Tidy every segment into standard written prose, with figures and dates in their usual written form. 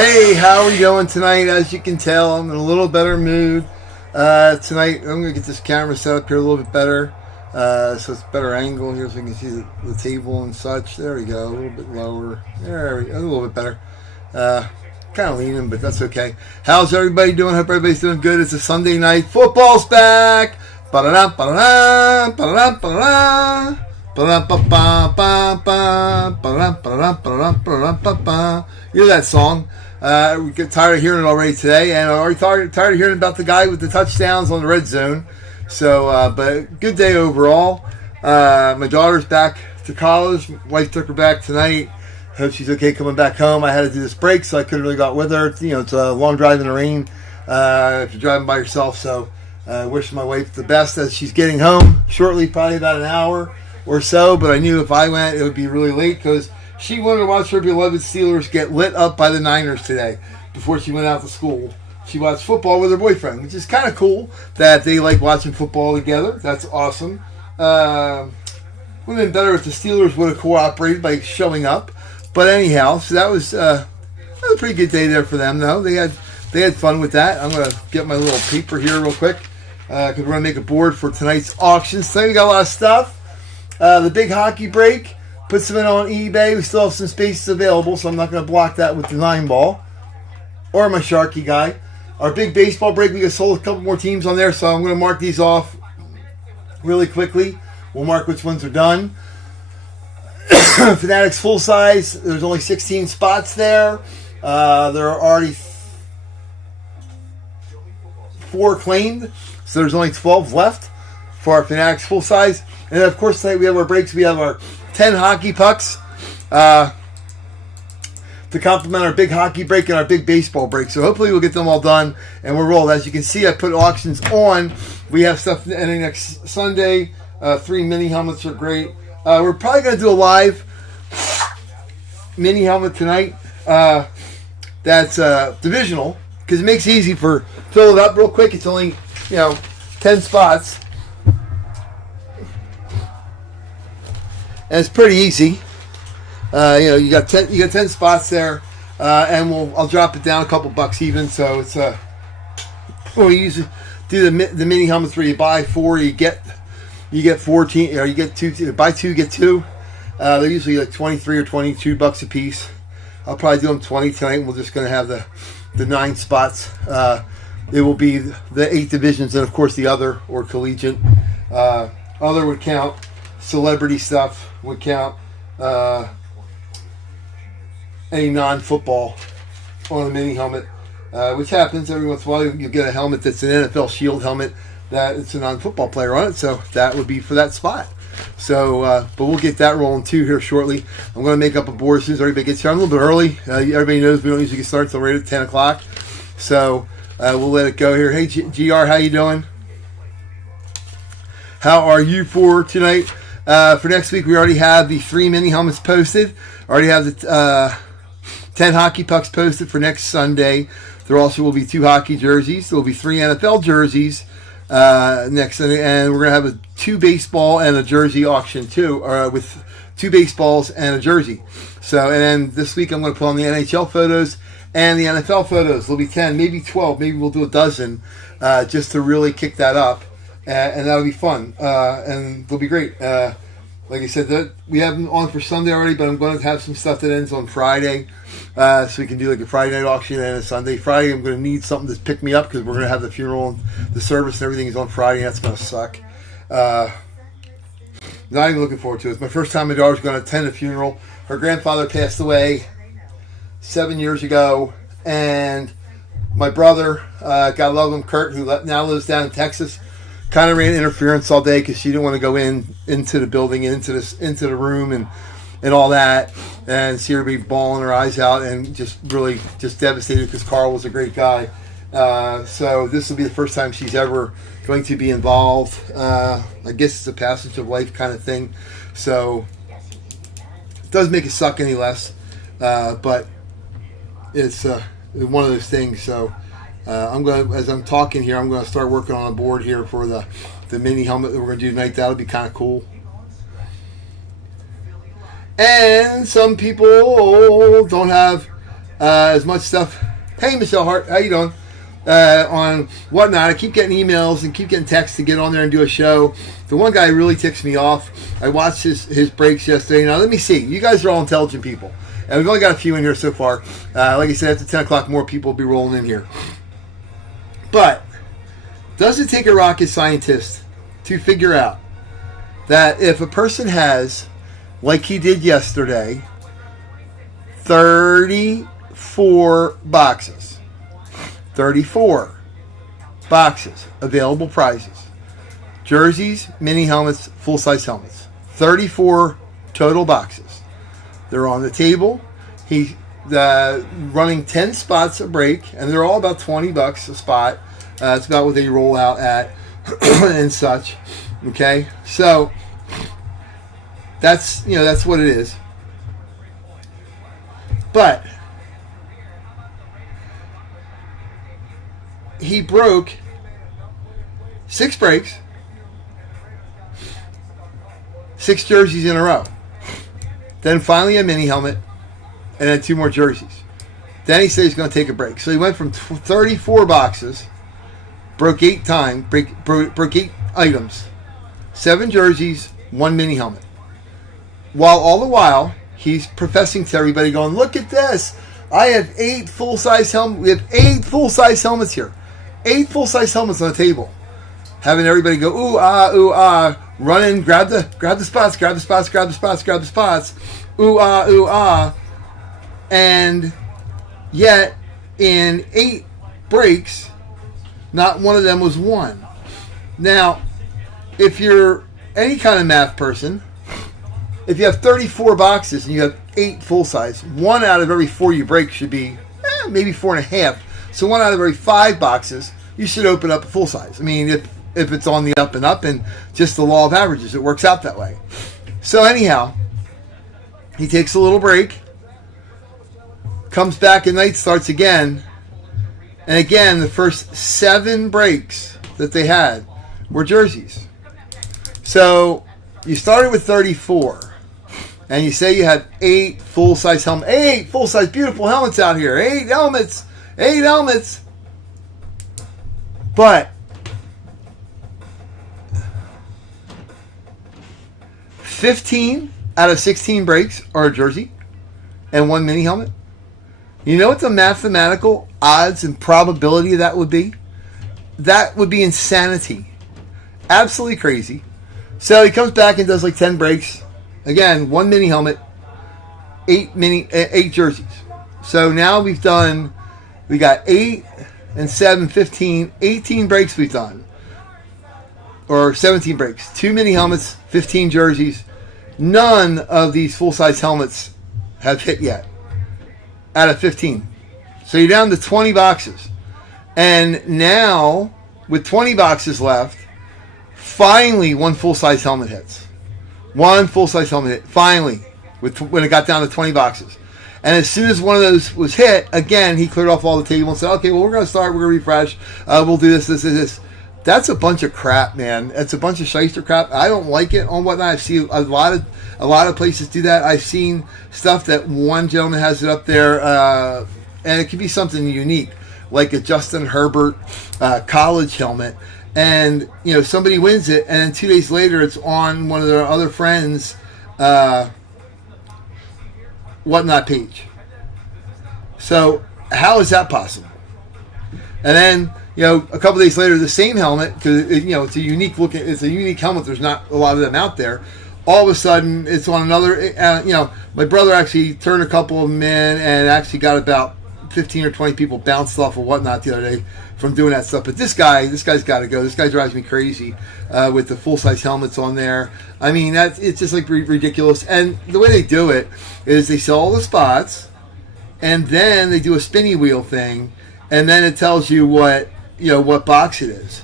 Hey, how are we doing tonight? As you can tell, I'm in a little better mood. Tonight, I'm going to get this camera set up here a little bit better. So it's better angle here so we can see the table and such. There we go. A little bit lower. There we go. A little bit better. Kind of leaning, but that's okay. How's everybody doing? Hope everybody's doing good. It's a Sunday night. Football's back. Ba-da-da, ba-da-da, ba-da-da, ba-da-da. You know that song? We get tired of hearing it already today, and I'm already tired of hearing about the guy with the touchdowns on the red zone. So, but good day overall. My daughter's back to college. Wife took her back tonight. Hope she's okay coming back home. I had to do this break, so I couldn't really go out with her. You know, it's a long drive in the rain if you're driving by yourself. So, wish my wife the best as she's getting home shortly, probably about an hour or so. But I knew if I went, it would be really late because she wanted to watch her beloved Steelers get lit up by the Niners today before she went out to school. She watched football with her boyfriend, which is kind of cool that they like watching football together. That's awesome. Would have been better if the Steelers would have cooperated by showing up. But anyhow, so that was a pretty good day there for them, though. They had fun with that. I'm going to get my little paper here real quick because we're going to make a board for tonight's auction. So we got a lot of stuff. The big hockey break. Put some in on eBay. We still have some spaces available, so I'm not going to block that with the 9-ball or my Sharky guy. Our big baseball break, we got sold a couple more teams on there, so I'm going to mark these off really quickly. We'll mark which ones are done. Fanatics full size, there's only 16 spots there. There are already 4 claimed, so there's only 12 left for our Fanatics full size. And of course, tonight we have our breaks. We have our 10 hockey pucks to complement our big hockey break and our big baseball break. So hopefully we'll get them all done and we'll roll. As you can see, I put auctions on. We have stuff ending next Sunday. 3 mini helmets are great. We're probably going to do a live mini helmet tonight. That's divisional because it makes it easy for fill it up real quick. It's only 10 spots. And it's pretty easy. You got 10 spots there, and I'll drop it down a couple bucks even. So it's we usually do the mini helmets where you buy 4, you get 14, or you get 2. Buy 2, get 2. They're usually like 23 or 22 bucks a piece. I'll probably do them 20 tonight. And we're just going to have the 9 spots. It will be the 8 divisions, and of course the other or collegiate. Other would count. Celebrity stuff would count. Any non-football on the mini helmet, which happens every once in a while. You get a helmet that's an NFL Shield helmet that it's a non-football player on it, so that would be for that spot. So, but we'll get that rolling too here shortly. I'm going to make up a board as soon as everybody gets here. I'm a little bit early. Everybody knows we don't usually get started until right at 10 o'clock. So we'll let it go here. Hey, GR, how you doing? How are you for tonight? For next week, we already have the 3 mini helmets posted. Already have the 10 hockey pucks posted for next Sunday. There also will be 2 hockey jerseys. There will be 3 NFL jerseys next Sunday. And we're going to have 2 baseball and a jersey auction too, with 2 baseballs and a jersey. So, and then this week, I'm going to put on the NHL photos and the NFL photos. There'll be 10, maybe 12. Maybe we'll do a dozen just to really kick that up. And that'll be fun, and it'll be great. Like I said, we have them on for Sunday already, but I'm going to have some stuff that ends on Friday, so we can do like a Friday night auction and a Sunday. Friday, I'm going to need something to pick me up because we're going to have the funeral, and the service, and everything is on Friday, and that's going to suck. Not even looking forward to it. It's my first time my daughter's going to attend a funeral. Her grandfather passed away 7 years ago, and my brother, God love him, Kurt, who now lives down in Texas, kind of ran interference all day because she didn't want to go into the building, into the room, and all that, and see everybody bawling her eyes out, and just really just devastated because Carl was a great guy. So this will be the first time she's ever going to be involved. I guess it's a passage of life kind of thing. So it doesn't make it suck any less, but it's one of those things. So. I'm going, as I'm talking here, I'm going to start working on a board here for the mini helmet that we're going to do tonight. That'll be kind of cool. And some people don't have as much stuff. Hey, Michelle Hart, how you doing? On whatnot. I keep getting emails and keep getting texts to get on there and do a show. The one guy really ticks me off. I watched his breaks yesterday. Now, let me see. You guys are all intelligent people. And we've only got a few in here so far. Like I said, after 10 o'clock, more people will be rolling in here. But does it take a rocket scientist to figure out that if a person has, like he did yesterday, 34 boxes, 34 boxes, available prizes, jerseys, mini helmets, full-size helmets, 34 total boxes. They're on the table. He's running 10 spots a break, and they're all about $20 a spot. It's about what they roll out at and such. Okay, so that's what it is. But he broke 6 breaks, 6 jerseys in a row. Then finally a mini helmet, and then 2 more jerseys. Then he said he's going to take a break. So he went from 34 boxes, broke 8 times, broke 8 items, 7 jerseys, 1 mini helmet. All the while, he's professing to everybody, going, "Look at this! I have 8 full-size helmets. We have 8 full-size helmets here, 8 full-size helmets on the table." Having everybody go ooh ah, run in, grab the spots, ooh ah, and yet in 8 breaks, not one of them was won. Now, if you're any kind of math person, if you have 34 boxes and you have 8 full size, 1 out of every 4 you break should be maybe 4.5. So 1 out of every 5 boxes, you should open up a full size. I mean, if it's on the up and up, and just the law of averages, it works out that way. So anyhow, he takes a little break, comes back at night, starts again, and again, the first 7 breaks that they had were jerseys. So you started with 34, and you say you had 8 full-size helmets. 8 full-size beautiful helmets out here. 8 helmets. 8 helmets. But 15 out of 16 breaks are a jersey and 1 mini helmet. You know what the mathematical odds and probability of that would be? That would be insanity. Absolutely crazy. So he comes back and does like 10 breaks. Again, 1 mini helmet, 8 jerseys. So now we got 8 and 7, 15, 18 breaks we've done. Or 17 breaks. 2 mini helmets, 15 jerseys. None of these full-size helmets have hit yet out of 15. So you're down to 20 boxes. And now, with 20 boxes left, finally 1 full-size helmet hits. 1 full-size helmet hit, finally, when it got down to 20 boxes. And as soon as one of those was hit, again, he cleared off all the table and said, "Okay, well, we're going to start, we're going to refresh, we'll do this. That's a bunch of crap, man. It's a bunch of shyster crap. I don't like it on whatnot. I've seen a lot of places do that. I've seen stuff that one gentleman has it up there, and it could be something unique, like a Justin Herbert college helmet. And somebody wins it, and then 2 days later, it's on one of their other friends' whatnot page. So how is that possible? And then a couple days later, the same helmet, because it's a unique helmet. There's not a lot of them out there. All of a sudden, it's on another. My brother actually turned a couple of them in and actually got about 15 or 20 people bounced off of whatnot the other day from doing that stuff. But this guy's got to go. This guy drives me crazy with the full size helmets on there. I mean, it's just like ridiculous. And the way they do it is they sell all the spots, and then they do a spinny wheel thing, and then it tells you what box it is.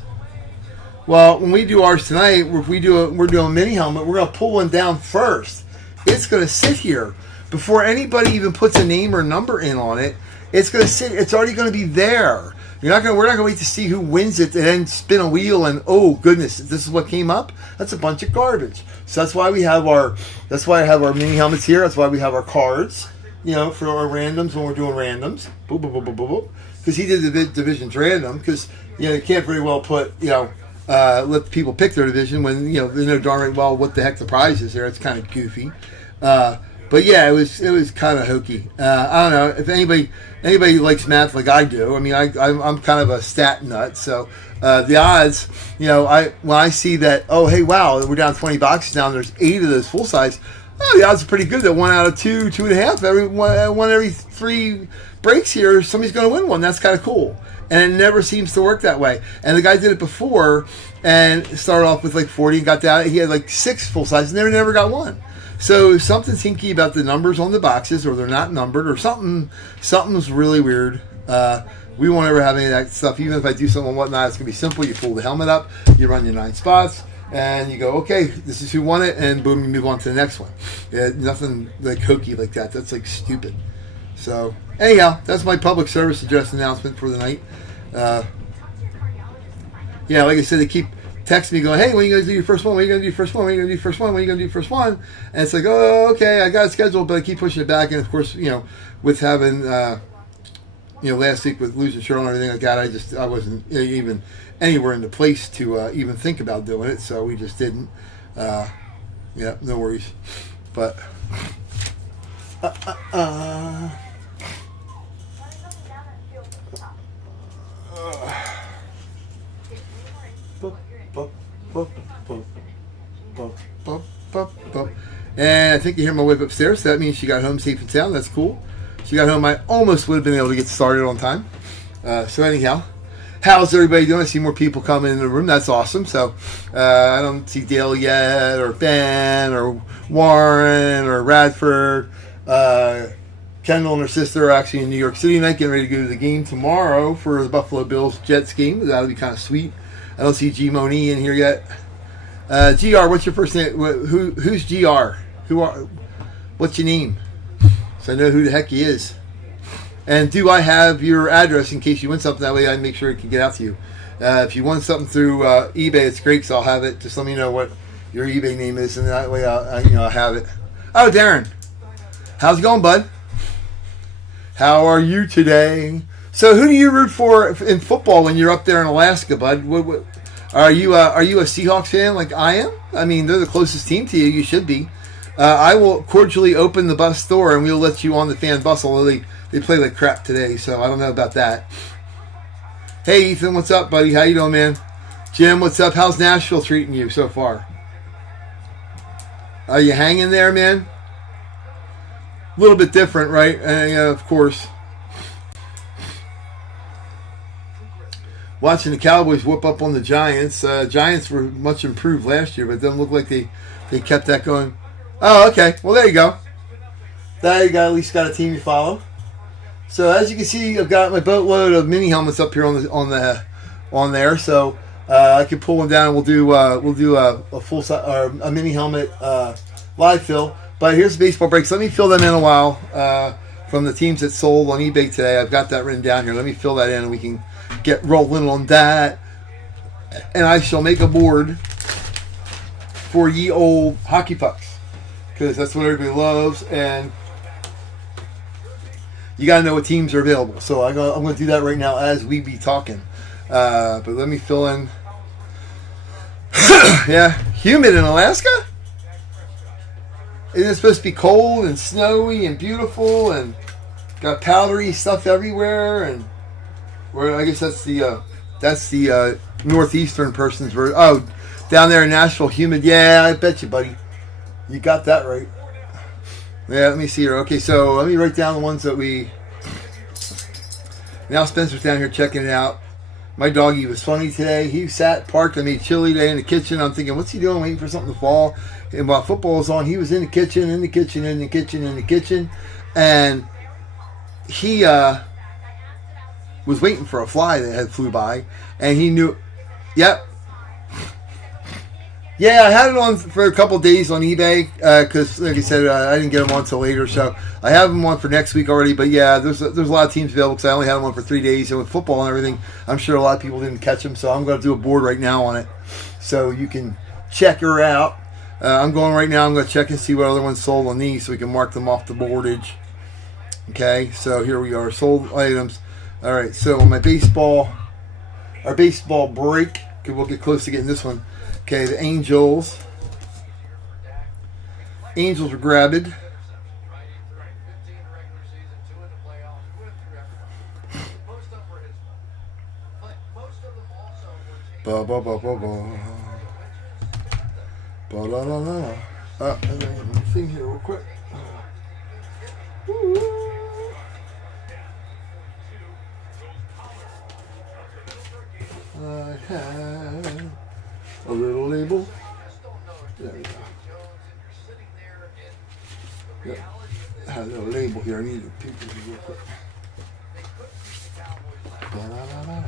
Well, when we do ours tonight, if we're doing a mini helmet, we're going to pull one down first. It's going to sit here before anybody even puts a name or number in on it. It's going to sit. It's already going to be there. We're not going to wait to see who wins it and then spin a wheel and, oh goodness, this is what came up. That's a bunch of garbage. So that's why I have our mini helmets here. That's why we have our cards. for our randoms when we're doing randoms. Boop, boop, boop, boop, boop, boop. Because he did the divisions random. Because, you can't very well put, let people pick their division when, they know darn right well what the heck the prize is there. It's kind of goofy. But yeah, it was kind of hokey. I don't know if anybody likes math like I do. I mean, I'm kind of a stat nut, so the odds, when I see that, oh hey, wow, we're down 20 boxes now, and there's 8 of those full size. Oh, the odds are pretty good that 1 out of 2, 2.5, one every 3 breaks here, somebody's going to win one. That's kind of cool. And it never seems to work that way. And the guy did it before and started off with like 40 and got down. He had like 6 full size and never got one. So something's hinky about the numbers on the boxes, or they're not numbered, or something's really weird. We won't ever have any of that stuff. Even if I do something and whatnot, it's going to be simple. You pull the helmet up, you run your 9 spots, and you go, okay, this is who won it, and boom, you move on to the next one. Yeah, nothing like hokey like that. That's like stupid. So anyhow, that's my public service address announcement for the night. Yeah, like I said, they keep texting me going, hey, when are you going to do your first one? When are you going to do your first one? When are you going to do your first one? When are you going to do your first one? And it's like, oh, okay, I got it scheduled, but I keep pushing it back. And of course, with having, last week with losing Cheryl and everything like that, I wasn't even anywhere in the place to even think about doing it. So we just didn't. Yeah, no worries. But, and I think you hear my wife upstairs, so that means she got home safe and sound. That's cool. She got home. I almost would have been able to get started on time. So anyhow, how's everybody doing? I see more people coming in the room. That's awesome. So I don't see Dale yet, or Ben, or Warren, or Radford. Kendall and her sister are actually in New York City tonight, getting ready to go to the game tomorrow for the Buffalo Bills Jets game. That'll be kind of sweet. I don't see G Moni in here yet. GR, what's your first name? Who's GR? What's your name? So I know who the heck he is. And do I have your address in case you win something? That way I can make sure it can get out to you. If you won something through eBay, it's great because I'll have it. Just let me know what your eBay name is, and that way I'll have it. Oh, Darren, how's it going, bud? How are you today? So who do you root for in football when you're up there in Alaska, bud? What, are you a Seahawks fan like I am? I mean, they're the closest team to you. You should be. I will cordially open the bus door and we'll let you on the fan bus, although they play like crap today, so I don't know about that. Hey, Ethan, what's up, buddy? How you doing, man? Jim, what's up? How's Nashville treating you so far? Are you hanging there, man? A little bit different, right? Of course. Watching the Cowboys whoop up on the Giants. Giants were much improved last year, but it doesn't look like they kept that going. Oh, okay. Well, there you go. There you go. At least got a team you follow. So as you can see, I've got my boatload of mini helmets up here on there. So I can pull one down and we'll do a full size or a mini helmet live fill. But here's the baseball breaks. Let me fill them in a while from the teams that sold on eBay today. I've got that written down here. Let me fill that in and we can get rolling on that. And I shall make a board for ye old hockey pucks because that's what everybody loves. And you got to know what teams are available. So I'm going to do that right now as we be talking. But let me fill in. Yeah, humid in Alaska? Isn't it supposed to be cold and snowy and beautiful and got powdery stuff everywhere? And where I guess that's the northeastern person's version. Oh, down there in Nashville, humid. Yeah, I bet you, buddy. You got that right. Yeah, let me see here. Okay, so let me write down the ones that we... Now Spencer's down here checking it out. My doggy was funny today. He sat, parked. I made chili today in the kitchen. I'm thinking, what's he doing waiting for something to fall? And while football was on, he was in the kitchen. And he was waiting for a fly that had flew by. And he knew... Yep. Yeah, I had it on for a couple days on eBay because, like I said, I didn't get them on until later. So I have them on for next week already. But yeah, there's a lot of teams available because I only had them on for 3 days. And with football and everything, I'm sure a lot of people didn't catch them. So I'm going to do a board right now on it so you can check her out. I'm going right now. I'm going to check and see what other ones sold on these so we can mark them off the boardage. Okay, so here we are, sold items. All right, so my baseball, our baseball break. We'll get close to getting this one. Okay, the Angels. Angels are grabbed. Ba ba ba ba ba. Ba la la la. And then let me sing here real quick. I have a little label. There we go. Yep. I have a little label here. I need to peek this real quick. Ba-da-da-da.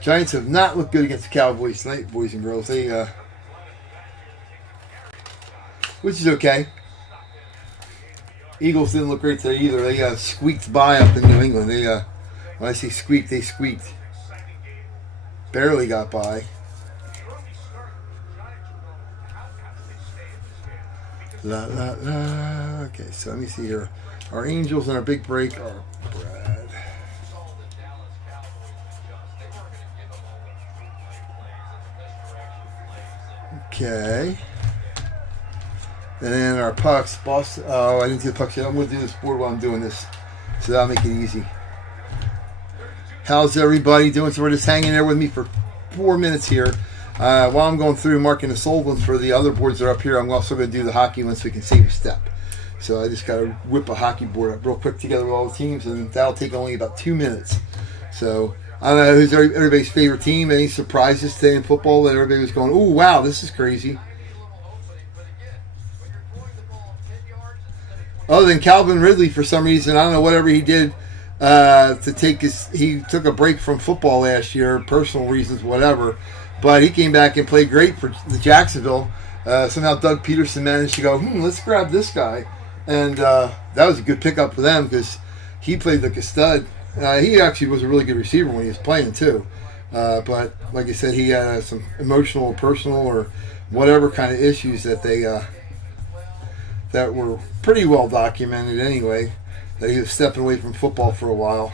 Giants have not looked good against the Cowboys tonight, boys and girls. They, which is okay. Eagles didn't look great today either. They squeaked by up in New England. They, when I say squeaked, they squeaked. Barely got by. La la la. Okay, so let me see here. Our Angels and our big break are Brad. Okay. And then our pucks. Boston. Oh, I didn't do the pucks yet. I'm going to do this board while I'm doing this. So that'll make it easy. How's everybody doing? So we're just hanging there with me for 4 minutes here. While I'm going through marking the sold ones for the other boards that are up here, I'm also going to do the hockey ones so we can save a step. So I just got to whip a hockey board up real quick together with all the teams, and that'll take only about 2 minutes. So I don't know who's everybody's favorite team. Any surprises today in football that everybody was going, oh, wow, this is crazy. Other than Calvin Ridley, for some reason, I don't know, whatever he did to take he took a break from football last year, personal reasons, whatever. But he came back and played great for the Jacksonville. Somehow Doug Peterson managed to go, let's grab this guy. And that was a good pickup for them because he played like a stud. He actually was a really good receiver when he was playing too. But like I said, he had some emotional, personal, or whatever kind of issues that they that were pretty well documented anyway, that he was stepping away from football for a while.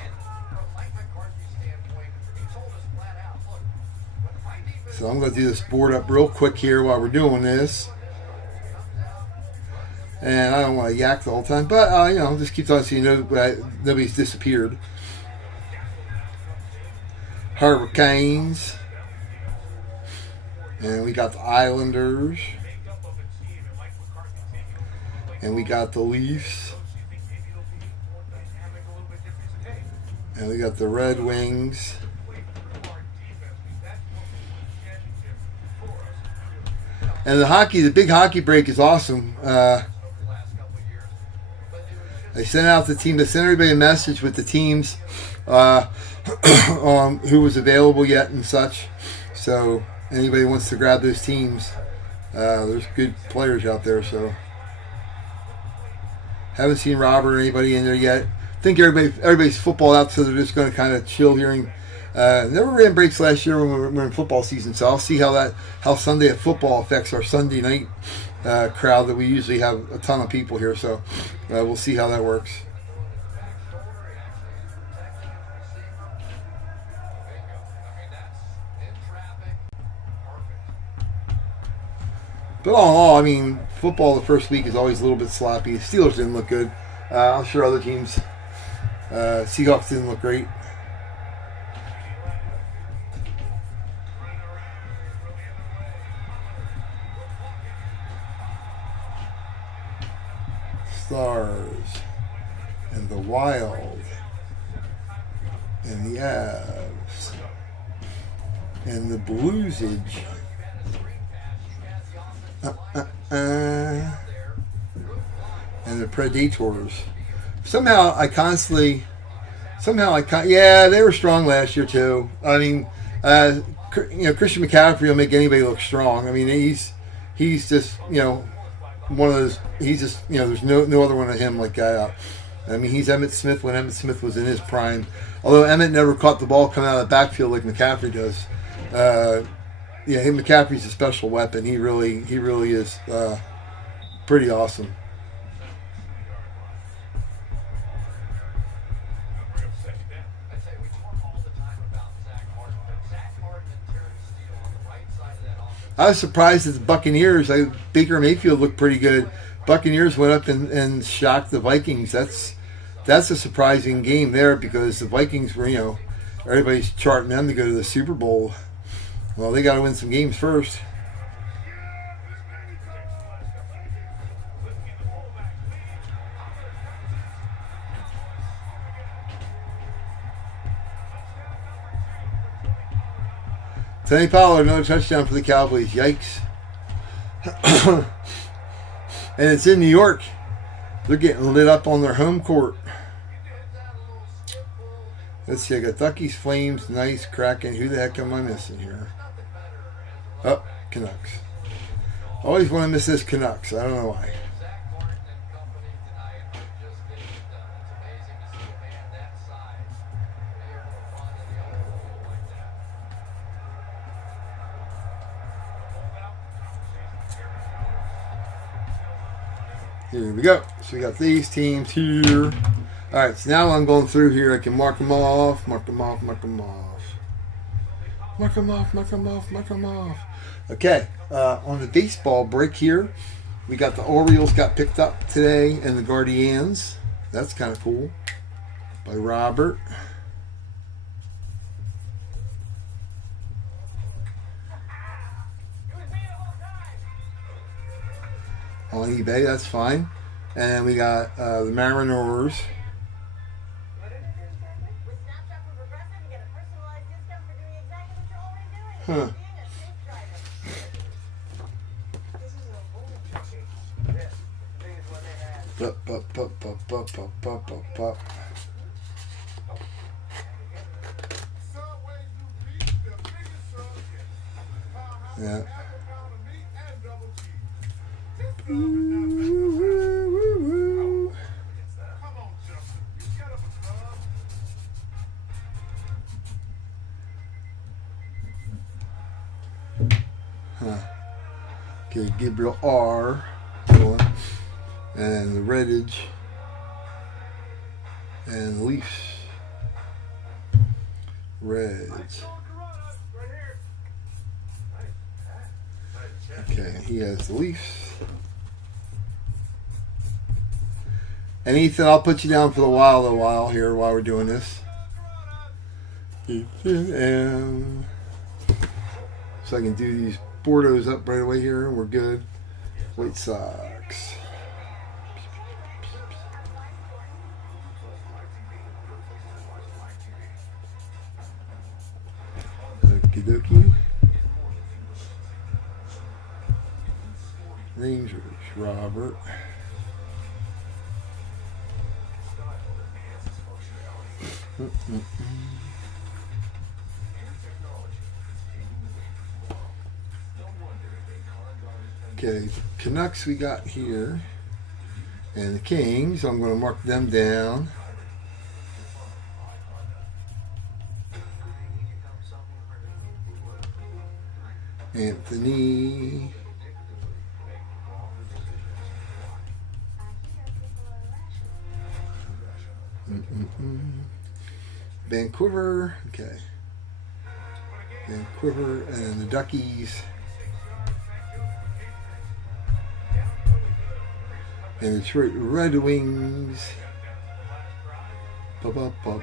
So I'm going to do this board up real quick here while we're doing this. And I don't want to yak the whole time, but just keep talking so you know nobody's disappeared. Hurricanes. And we got the Islanders. And we got the Leafs. And we got the Red Wings. And the big hockey break is awesome. I sent out the team. I sent everybody a message with the teams on who was available yet and such. So anybody wants to grab those teams, there's good players out there. So haven't seen Robert or anybody in there yet. I think everybody's football out, so they're just going to kind of chill here. Never ran breaks last year when we were in football season, so I'll see how Sunday at football affects our Sunday night crowd that we usually have a ton of people here. So we'll see how that works. But all in all, I mean, football the first week is always a little bit sloppy. Steelers didn't look good. I'm sure other teams. Seahawks didn't look great. Stars and the Wild and the Avs and the Bluesage. And the Predators. Yeah, they were strong last year too. I mean, Christian McCaffrey will make anybody look strong. I mean, he's just one of those. He's just there's no other one of him like that. I mean, he's Emmitt Smith when Emmitt Smith was in his prime. Although Emmitt never caught the ball coming out of the backfield like McCaffrey does. McCaffrey's a special weapon. He really is. pretty awesome. I was surprised at the Buccaneers. Baker Mayfield looked pretty good. Buccaneers went up and shocked the Vikings. That's a surprising game there because the Vikings were, everybody's charting them to go to the Super Bowl. Well, they got to win some games first. Tony Pollard, another touchdown for the Cowboys. Yikes. And it's in New York. They're getting lit up on their home court. Let's see, I got Duckies, Flames, Nice, Kraken. Who the heck am I missing here? Oh, Canucks. I always want to miss this Canucks. I don't know why. Here we go. So we got these teams here. Alright, so now I'm going through here. I can mark them off, mark them off, mark them off. Mark them off, mark them off, mark them off. Okay, on the baseball break here, we got the Orioles got picked up today and the Guardians. That's kind of cool. By Robert. On eBay, that's fine. And we got the Mariners. Huh. Pop. Yeah. Okay, Gabriel R. And the Redditch. And the Leafs. Reds. Okay, he has the Leafs. And Ethan, I'll put you down for a while here while we're doing this. Ethan M. So I can do these Bordeaux's up right away here and we're good. White Sox. Okie dokie. Rangers, Robert. Okay, Canucks we got here. And the Kings, I'm going to mark them down. Anthony. Vancouver, okay. Vancouver and the Duckies. And Detroit Red Wings. Pop.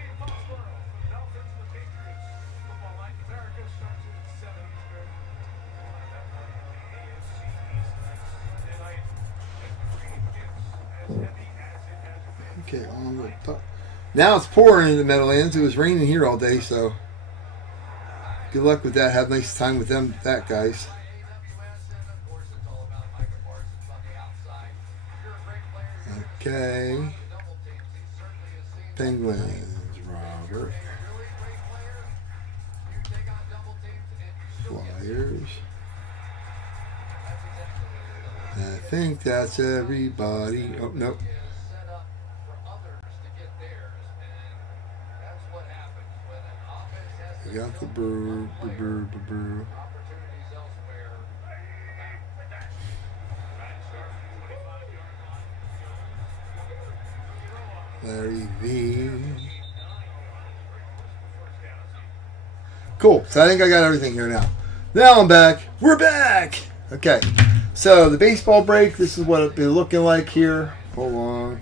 Okay, on the top. Now it's pouring in the Meadowlands. It was raining here all day, so good luck with that. Have a nice time with them, guys. Okay. Penguins, Robert. Flyers. I think that's everybody. Oh, nope. We got the brew. Larry V. Cool. So I think I got everything here now. Now I'm back. We're back. Okay. So the baseball break. This is what it's been looking like here. Hold on.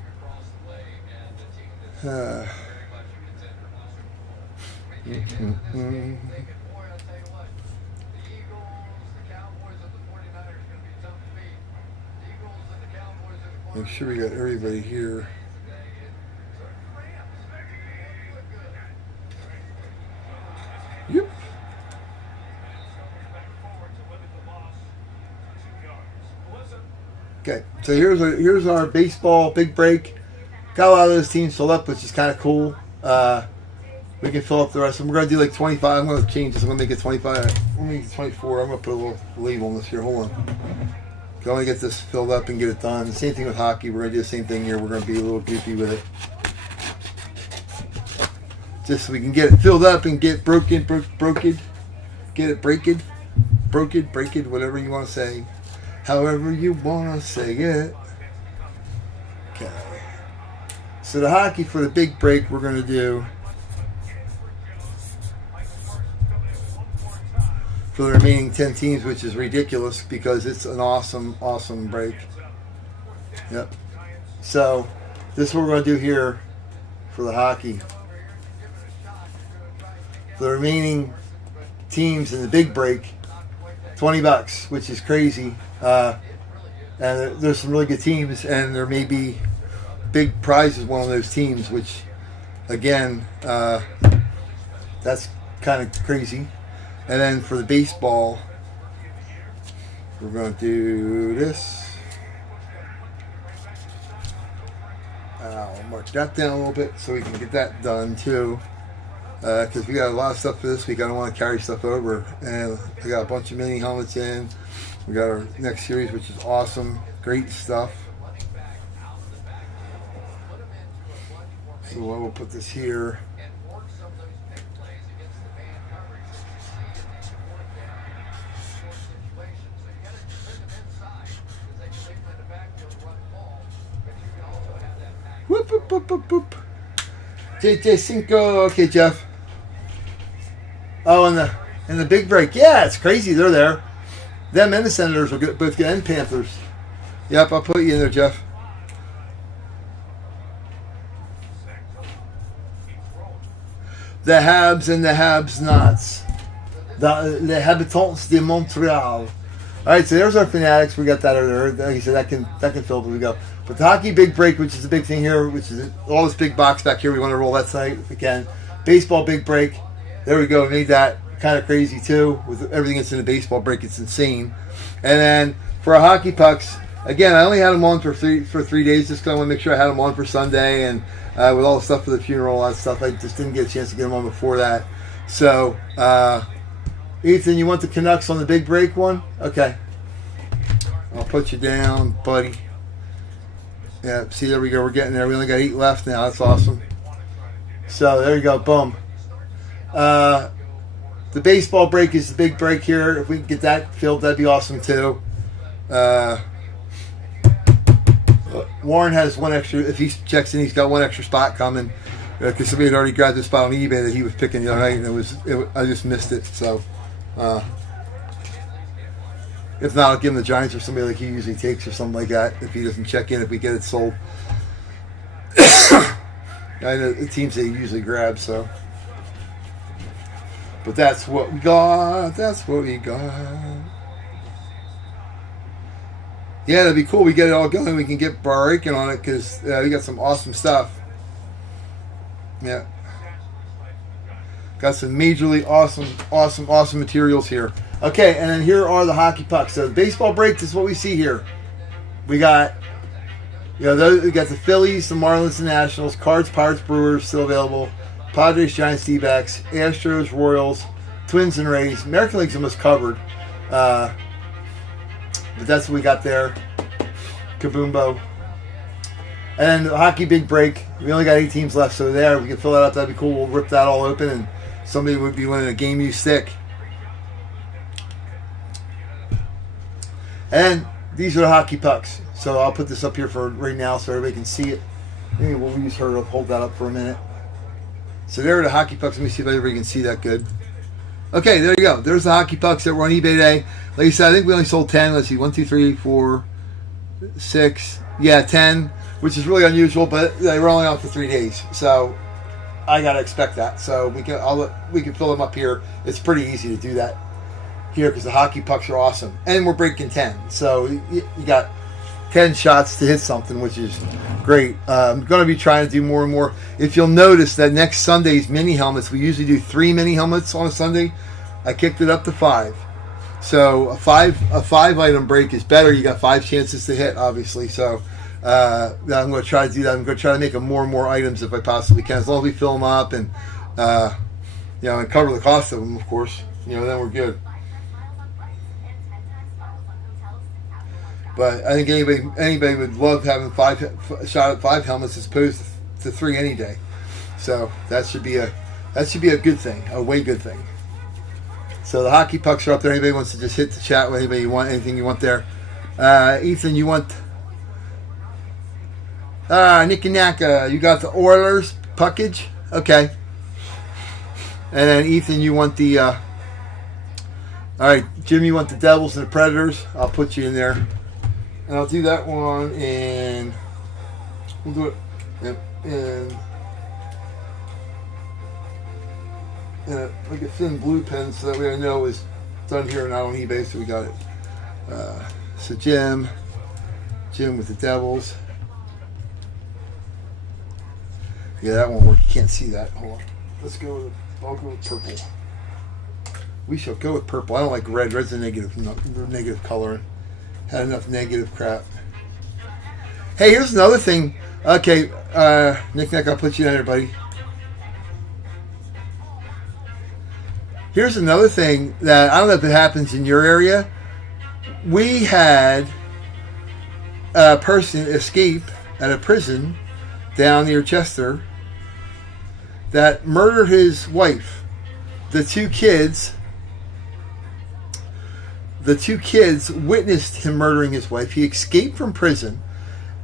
Make sure we got everybody here. Yep. Okay, so here's our baseball big break. Got a lot of those teams filled up, which is kind of cool. We can fill up the rest of them. We're going to do like 25. I'm going to change this. I'm going to make it 25. I'm going to make it 24. I'm going to put a little label on this here. Hold on. I want to get this filled up and get it done. Same thing with hockey. We're going to do the same thing here. We're going to be a little goofy with it. Just so we can get it filled up and get broken. Get it break it, whatever you want to say. However you want to say it. Okay. So the hockey for the big break we're going to do for the remaining 10 teams, which is ridiculous because it's an awesome break. Yep. So this is what we're going to do here for the hockey. For the remaining teams in the big break, $20, which is crazy. And there's some really good teams, and there may be big prizes one of those teams, which again, that's kind of crazy. And then for the baseball, we're going to do this. I'll mark that down a little bit so we can get that done too. Because we got a lot of stuff for this week. I don't want to carry stuff over. And I got a bunch of mini helmets in. We got our next series, which is awesome. Great stuff. So I will put this here. Whoop, whoop, whoop, whoop, whoop. JJ Cinco. Okay, Jeff. Oh, and the big break. Yeah, it's crazy. They're there. Them and the Senators will both get, and Panthers. Yep, I'll put you in there, Jeff. The Habs and the Habs-Nots. Les Habitants de Montreal. All right, so there's our Fanatics. We got that over there. Like I said, that can fill, but we go. But the hockey big break, which is the big thing here, which is all this big box back here. We want to roll that tonight if we can. Baseball big break. There we go. We made that kind of crazy too with everything that's in the baseball break. It's insane. And then for our hockey pucks, again, I only had them on for 3 days just because I want to make sure I had them on for Sunday and with all the stuff for the funeral, all that stuff. I just didn't get a chance to get them on before that. So, Ethan, you want the Canucks on the big break one? Okay. I'll put you down, buddy. Yeah, see, there we go. We're getting there. We only got 8 left now. That's awesome. So, there you go. Boom. The baseball break is the big break here. If we can get that filled, that'd be awesome too. Warren has one extra. If he checks in, he's got one extra spot coming because somebody had already grabbed this spot on eBay that he was picking the other night, and I just missed it. So, if not, I'll give him the Giants or somebody like he usually takes or something like that. If he doesn't check in, if we get it sold, I know the teams that he usually grabs. So. But that's what we got. That's what we got. Yeah, that'd be cool. We get it all going. We can get breaking on it because we got some awesome stuff. Yeah. Got some majorly awesome materials here. Okay, and then here are the hockey pucks. So the baseball break, this is what we see here. We got, we got the Phillies, the Marlins, the Nationals, Cards, Pirates, Brewers still available. Padres, Giants, D-backs, Astros, Royals, Twins, and Rays. American League's almost covered. But that's what we got there. Kaboombo. And then the hockey big break. We only got 8 teams left, so there. We can fill that up. That'd be cool. We'll rip that all open, and somebody would be winning a game used stick. And these are the hockey pucks. So I'll put this up here for right now so everybody can see it. Maybe we'll use her to hold that up for a minute. So there are the hockey pucks. Let me see if everybody can see that good. Okay, there you go. There's the hockey pucks that were on eBay today. Like I said, I think we only sold 10. Let's see, 1, 2, 3, 4, 6. Yeah, 10, which is really unusual, but they were only out for 3 days. So I gotta expect that. So we can fill them up here. It's pretty easy to do that here because the hockey pucks are awesome, and we're breaking 10. So you got 10 shots to hit something, which is great. I'm going to be trying to do more and more. If you'll notice that next Sunday's mini helmets, we usually do 3 mini helmets on a Sunday. I kicked it up to 5. So a five item break is better. You got 5 chances to hit, obviously. So I'm going to try to do that. I'm going to try to make them more and more items if I possibly can, as long as we fill them up and and cover the cost of them, of course. Then we're good. But I think anybody would love having 5 shot at 5 helmets as opposed to 3 any day. So that should be a good thing, a way good thing. So the hockey pucks are up there. Anybody wants to just hit the chat with anybody you want, anything you want there. Ethan, you want Nicky Naka, you got the Oilers puckage? Okay. And then Ethan, you want the all right, Jim, you want the Devils and the Predators? I'll put you in there. And I'll do that one, and we'll do it in like a thin blue pen, so that way I know it's done here and not on eBay. So we got it. So Jim with the Devils. Yeah, that won't work. You can't see that. Hold on. I'll go with purple. We shall go with purple. I don't like red. Red's a negative color. Had enough negative crap. Hey, here's another thing. Okay, Nick, I'll put you in there, buddy. Here's another thing that I don't know if it happens in your area. We had a person escape at a prison down near Chester that murdered his wife. The two kids witnessed him murdering his wife. He escaped from prison,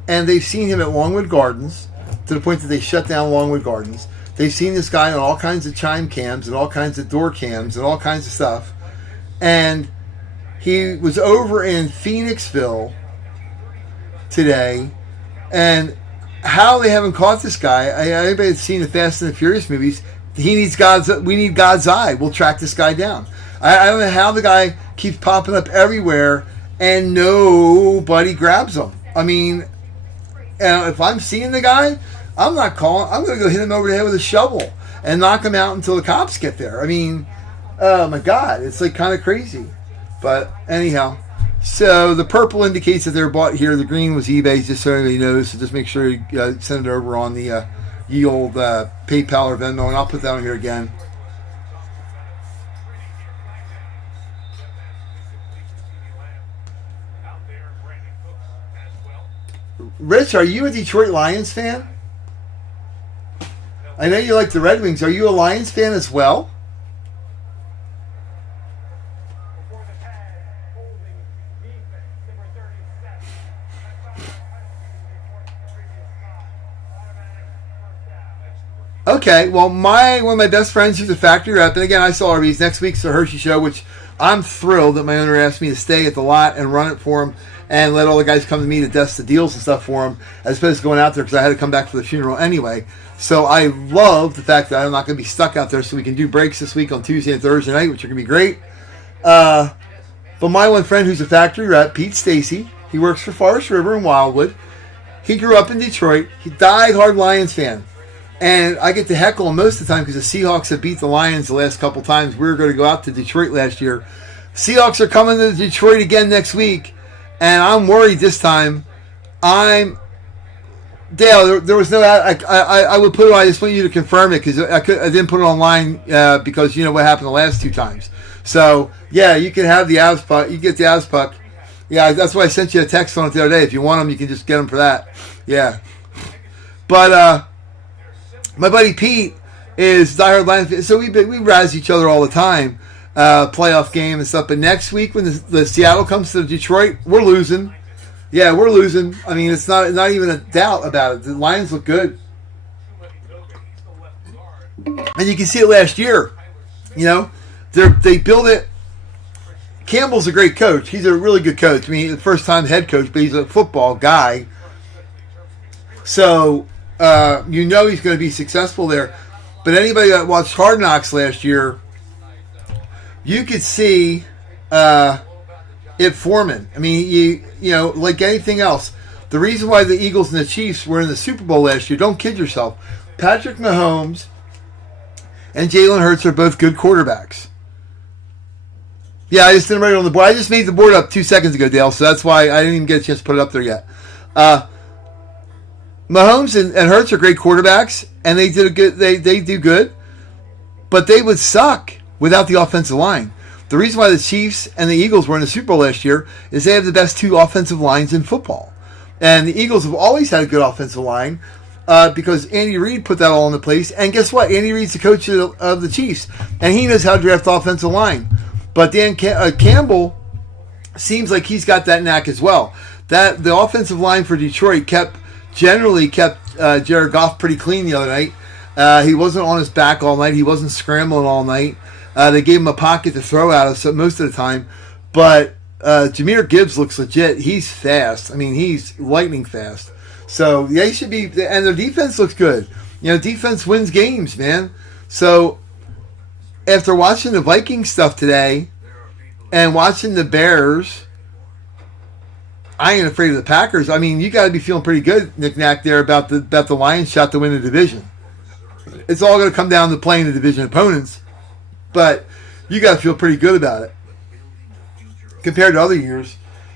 and they've seen him at Longwood Gardens to the point that they shut down Longwood Gardens. They've seen this guy on all kinds of chime cams and all kinds of door cams and all kinds of stuff. And he was over in Phoenixville today, and how they haven't caught this guy, anybody that's seen the Fast and the Furious movies, we need God's eye. We'll track this guy down. I don't know how the guy keeps popping up everywhere and nobody grabs him. I mean, if I'm seeing the guy, I'm not calling. I'm going to go hit him over the head with a shovel and knock him out until the cops get there. I mean, oh my God, it's like kind of crazy. But anyhow, so the purple indicates that they're bought here. The green was eBay, just so everybody knows. So just make sure you send it over on the ye old PayPal or Venmo, and I'll put that on here again. Rich, are you a Detroit Lions fan? I know you like the Red Wings. Are you a Lions fan as well? Okay, well, one of my best friends who's a factory rep, and again, I saw RVs next week's the Hershey Show, which I'm thrilled that my owner asked me to stay at the lot and run it for him and let all the guys come to me to desk the deals and stuff for him, as opposed to going out there because I had to come back for the funeral anyway. So I love the fact that I'm not going to be stuck out there, so we can do breaks this week on Tuesday and Thursday night, which are going to be great. But my one friend who's a factory rep, Pete Stacy, he works for Forest River in Wildwood. He grew up in Detroit. He died-hard Lions fan. And I get to heckle him most of the time because the Seahawks have beat the Lions the last couple times. We were going to go out to Detroit last year. Seahawks are coming to Detroit again next week, and I'm worried this time. Dale, there was no. I would put it. I just want you to confirm it because I didn't put it online because you know what happened the last 2 times. So yeah, you can have the Avs puck. You get the Avs puck. Yeah, that's why I sent you a text on it the other day. If you want them, you can just get them for that. Yeah, but my buddy Pete is diehard Lions fan, so we razz each other all the time, playoff game and stuff. But next week when the Seattle comes to Detroit, we're losing. Yeah, we're losing. I mean, it's not even a doubt about it. The Lions look good, and you can see it last year. You know, they build it. Campbell's a great coach. He's a really good coach. I mean, the first time head coach, but he's a football guy. So you know he's going to be successful there. But anybody that watched Hard Knocks last year, you could see it forming. I mean, you know, like anything else, the reason why the Eagles and the Chiefs were in the Super Bowl last year, don't kid yourself. Patrick Mahomes and Jalen Hurts are both good quarterbacks. Yeah, I just didn't write it on the board. I just made the board up 2 seconds ago, Dale, so that's why I didn't even get a chance to put it up there yet. Mahomes and Hurts are great quarterbacks, and they do good, but they would suck without the offensive line. The reason why the Chiefs and the Eagles were in the Super Bowl last year is they have the best two offensive lines in football. And the Eagles have always had a good offensive line because Andy Reid put that all into place. And guess what? Andy Reid's the coach of the Chiefs, and he knows how to draft offensive line. But Dan Campbell seems like he's got that knack as well. That the offensive line for Detroit generally kept Jared Goff pretty clean the other night. He wasn't on his back all night. He wasn't scrambling all night. They gave him a pocket to throw out of most of the time. But Jahmyr Gibbs looks legit. He's fast. I mean, he's lightning fast. So they should be. And their defense looks good. You know, defense wins games, man. So after watching the Vikings stuff today and watching the Bears, I ain't afraid of the Packers. I mean, you got to be feeling pretty good, Nick Knack, there about the Lions shot to win the division. It's all going to come down to playing the division opponents, but you got to feel pretty good about it compared to other years.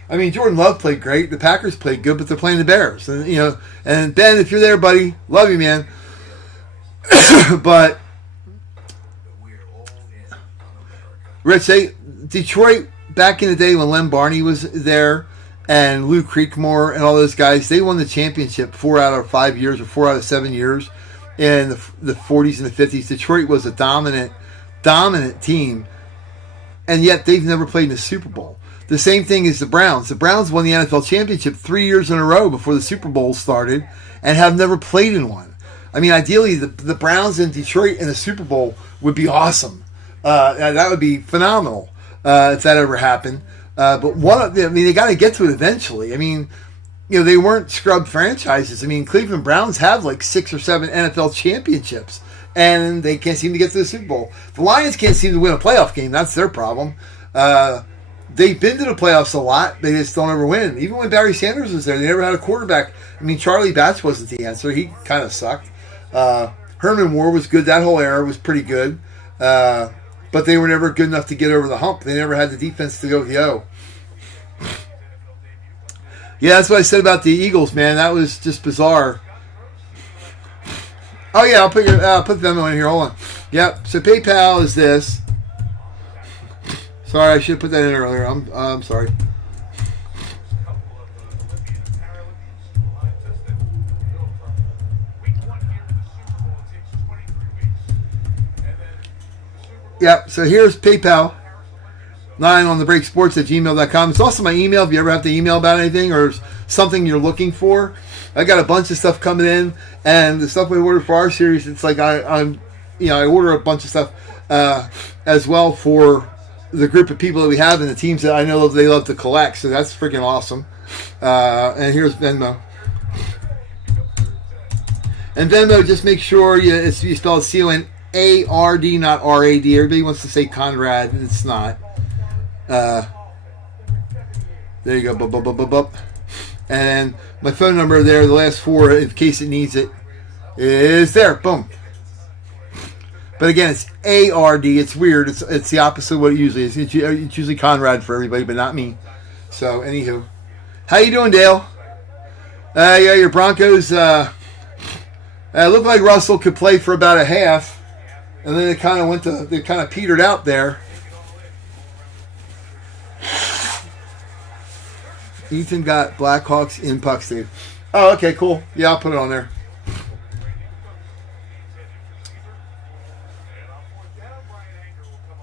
I mean, Jordan Love played great. The Packers played good, but they're playing the Bears, and you know. And Ben, if you're there, buddy, love you, man. But Rich, Detroit back in the day when Len Barney was there and Lou Creekmore and all those guys, they won the championship 4 out of 5 years or 4 out of 7 years in the 40s and the 50s. Detroit was a dominant team, and yet they've never played in the Super Bowl. The same thing as the Browns. The Browns won the NFL championship 3 years in a row before the Super Bowl started and have never played in one. I mean, ideally, the Browns in Detroit in the Super Bowl would be awesome. That would be phenomenal if that ever happened. But they got to get to it eventually. I mean, you know, they weren't scrub franchises. I mean, Cleveland Browns have like 6 or 7 NFL championships, and they can't seem to get to the Super Bowl. The Lions can't seem to win a playoff game. That's their problem. They've been to the playoffs a lot. They just don't ever win. Even when Barry Sanders was there, they never had a quarterback. I mean, Charlie Batch wasn't the answer. He kind of sucked. Herman Moore was good. That whole era was pretty good. But they were never good enough to get over the hump. They never had the defense to go yo. Yeah, that's what I said about the Eagles, man. That was just bizarre. Oh yeah, I'll put the demo in here. Hold on. Yep. So PayPal is this. Sorry, I should have put that in earlier. I'm sorry. Yeah, so here's PayPal. 9 on the break sports at gmail.com. It's also my email if you ever have to email about anything or something you're looking for. I got a bunch of stuff coming in, and the stuff we ordered for our series, it's like I order a bunch of stuff as well for the group of people that we have and the teams that I know they love to collect. So that's freaking awesome. And here's Venmo. And Venmo, just make sure you spell it C-O-N-A-R-D, not R-A-D. Everybody wants to say Conrad, and it's not. There you go. Bup, bup, bup, bup, bup. And my phone number there, the last 4, in case it needs it, is there. Boom. But again, it's A-R-D. It's weird. It's the opposite of what it usually is. It's usually Conrad for everybody, but not me. So, anywho. How you doing, Dale? Yeah, your Broncos looked like Russell could play for about a half. And then they kind of petered out there. Ethan got Blackhawks in puck, Steve. Oh, okay, cool. Yeah, I'll put it on there.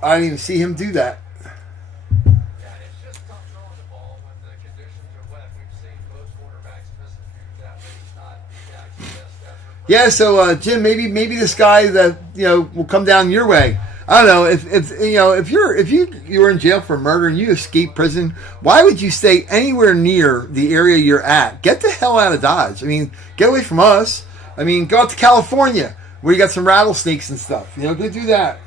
I didn't even see him do that. Yeah, so Jim, maybe this guy that will come down your way. I don't know if you were in jail for murder and you escaped prison, why would you stay anywhere near the area you're at? Get the hell out of Dodge. I mean, get away from us. I mean, go out to California where you got some rattlesnakes and stuff. Go do that.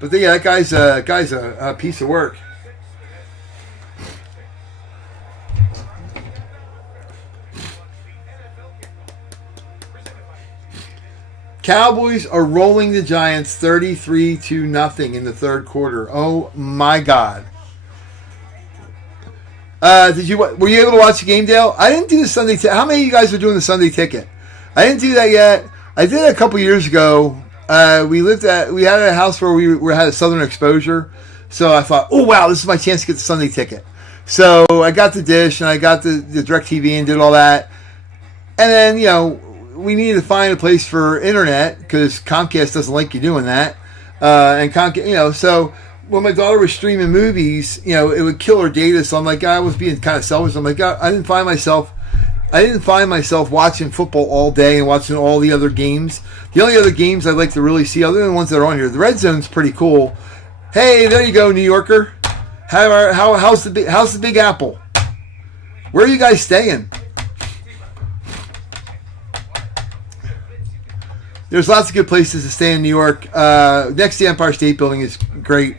But yeah, that guy's a piece of work. Cowboys are rolling the Giants 33-0 in the third quarter. Oh my God! Were you able to watch the game, Dale? I didn't do the Sunday. How many of you guys are doing the Sunday ticket? I didn't do that yet. I did it a couple years ago. We had a house where we had a Southern exposure, so I thought, oh wow, this is my chance to get the Sunday ticket. So I got the dish and I got the DirecTV and did all that, and then we needed to find a place for internet because Comcast doesn't like you doing that. And Comcast, so when my daughter was streaming movies, it would kill her data. So I'm like, I was being kind of selfish. I'm like, I didn't find myself watching football all day and watching all the other games. The only other games I'd like to really see, other than the ones that are on here, the Red Zone's pretty cool. Hey, there you go, New Yorker. How's the Big Apple? Where are you guys staying? There's lots of good places to stay in New York. Next to the Empire State Building is great.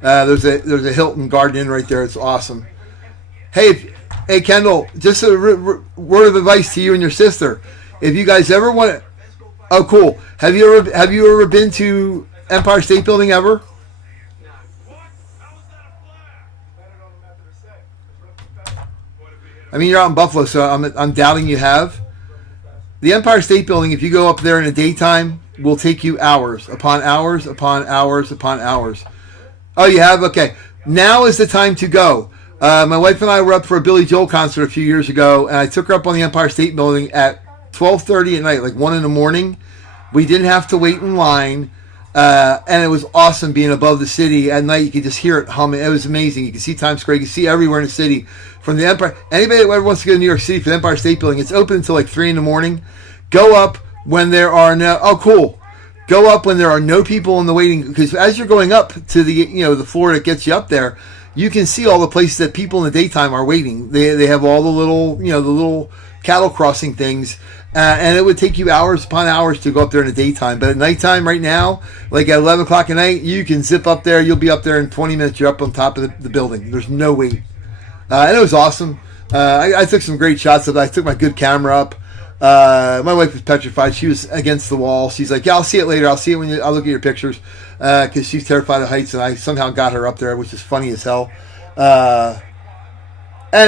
There's a Hilton Garden Inn right there. It's awesome. Hey Kendall, just a word of advice to you and your sister. If you guys ever want, oh cool. Have you ever been to Empire State Building ever? I mean, you're out in Buffalo, so I'm doubting you have. The Empire State Building, if you go up there in the daytime, will take you hours upon hours upon hours upon hours. Oh, you have? Okay. Now is the time to go. My wife and I were up for a Billy Joel concert a few years ago, and I took her up on the Empire State Building at 12:30 at night, like 1 in the morning. We didn't have to wait in line, and it was awesome being above the city. At night, you could just hear it humming. It was amazing. You could see Times Square. You could see everywhere in the city. From the Empire, anybody that ever wants to go to New York City for the Empire State Building, it's open until like 3 in the morning. Go up when there are no. Oh, cool. Go up when there are no people in the waiting, because as you're going up to the floor that gets you up there, you can see all the places that people in the daytime are waiting. They have all the little cattle crossing things, and it would take you hours upon hours to go up there in the daytime. But at nighttime, right now, like at 11 o'clock at night, you can zip up there. You'll be up there in 20 minutes. You're up on top of the building. There's no wait. And it was awesome. I took some great shots of it. I took my good camera up. My wife was petrified. She was against the wall. She's like, yeah, I'll see it later. I'll see it I'll look at your pictures. Because she's terrified of heights, and I somehow got her up there, which is funny as hell. And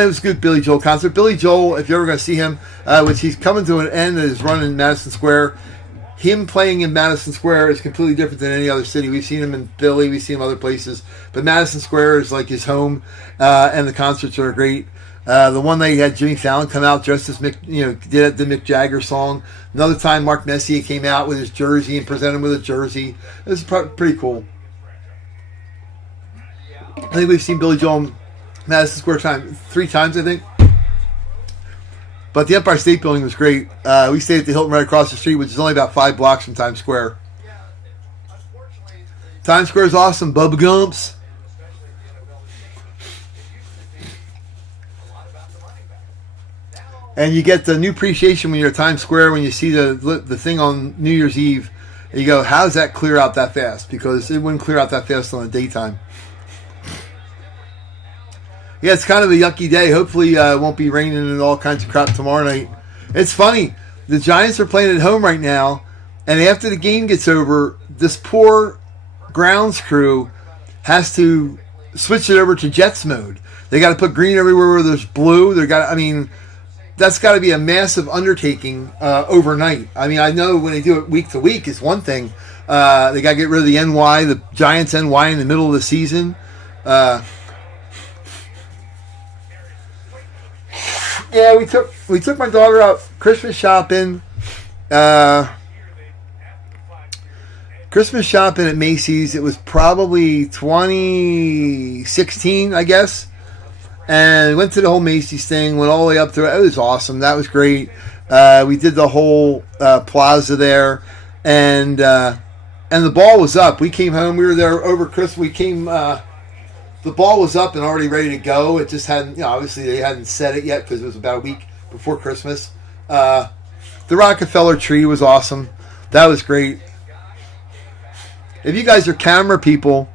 it was a good Billy Joel concert. Billy Joel, if you're ever going to see him, which he's coming to an end of his run in Madison Square, him playing in Madison Square is completely different than any other city. We've seen him in Philly, we've seen him other places, but Madison Square is like his home, and the concerts are great. The one night he had Jimmy Fallon come out dressed as did the Mick Jagger song. Another time Mark Messier came out with his jersey and presented him with a jersey. It was pretty cool. I think we've seen Billy Joel in Madison Square 3 times, I think. But the Empire State Building was great. We stayed at the Hilton right across the street, which is only about 5 blocks from Times Square. Times Square is awesome. Bubba Gumps. And you get the new appreciation when you're at Times Square, when you see the thing on New Year's Eve. And you go, how does that clear out that fast? Because it wouldn't clear out that fast on the daytime. Yeah, it's kind of a yucky day. Hopefully it won't be raining and all kinds of crap tomorrow night. It's funny. The Giants are playing at home right now, and after the game gets over, this poor grounds crew has to switch it over to Jets mode. They got to put green everywhere where there's blue. That's got to be a massive undertaking overnight. I mean, I know when they do it week to week is one thing. They got to get rid of the NY, the Giants NY in the middle of the season. Yeah, we took my daughter out Christmas shopping. Christmas shopping at Macy's. It was probably 2016, I guess. And we went to the whole Macy's thing, went all the way up through it. It was awesome. That was great. We did the whole plaza there, and the ball was up. We came home. We were there over Christmas. We came. The ball was up and already ready to go. It just hadn't. Obviously they hadn't set it yet because it was about a week before Christmas. The Rockefeller tree was awesome. That was great. If you guys are camera people,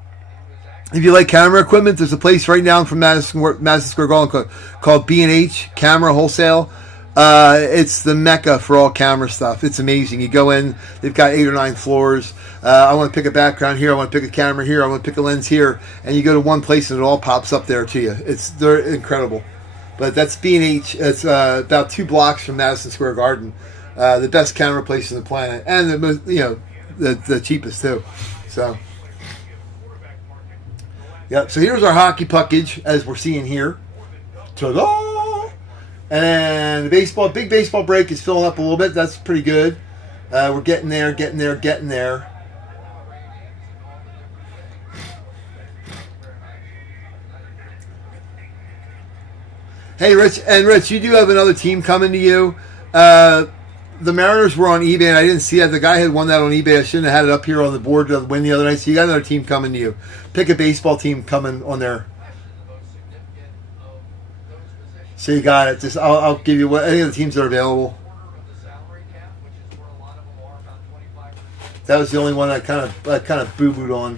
if you like camera equipment, there's a place right down from Madison Square Garden called B&H Camera Wholesale. It's the mecca for all camera stuff. It's amazing. You go in, they've got 8 or 9 floors. I want to pick a background here. I want to pick a camera here. I want to pick a lens here. And you go to one place and it all pops up there to you. They're incredible. But that's B&H. It's about 2 blocks from Madison Square Garden. The best camera place on the planet, and the most, the cheapest too. So, yep. So here's our hockey puckage as we're seeing here. Ta-da! And the big baseball break is filling up a little bit. That's pretty good. We're getting there. Hey, Rich, you do have another team coming to you. The Mariners were on eBay, and I didn't see that. The guy had won that on eBay. I shouldn't have had it up here on the board to win the other night. So you got another team coming to you. Pick a baseball team coming on there. So you got it. I'll give you any of the teams that are available. That was the only one I kind of boo-booed on.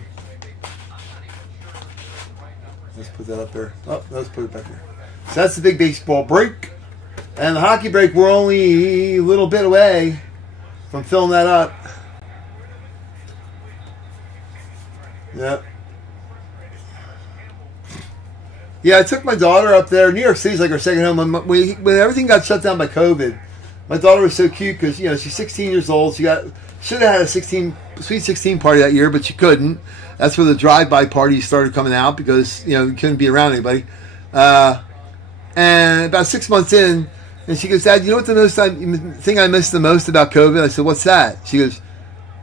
Let's put that up there. Oh, let's put it back here. So that's the big baseball break. And the hockey break, we're only a little bit away from filling that up. Yep. Yeah, I took my daughter up there. New York City's like our second home. When everything got shut down by COVID, my daughter was so cute because, she's 16 years old. She should have had a Sweet 16 party that year, but she couldn't. That's where the drive-by parties started coming out because, you couldn't be around anybody. And about 6 months in, and she goes, Dad, you know what the thing I miss the most about COVID? I said, what's that? She goes,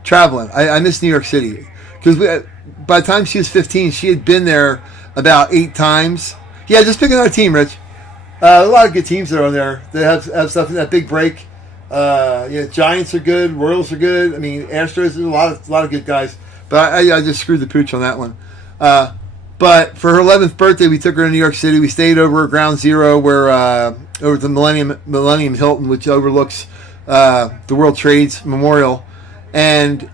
traveling. I miss New York City. Because by the time she was 15, she had been there about 8 times. Yeah, just pick another team, Rich. A lot of good teams that are on there. They have stuff in that big break. Giants are good. Royals are good. I mean, Astros, there's a lot of good guys. But I just screwed the pooch on that one. But for her 11th birthday, we took her to New York City. We stayed over at Ground Zero, where over at the Millennium Hilton, which overlooks the World Trade Memorial. And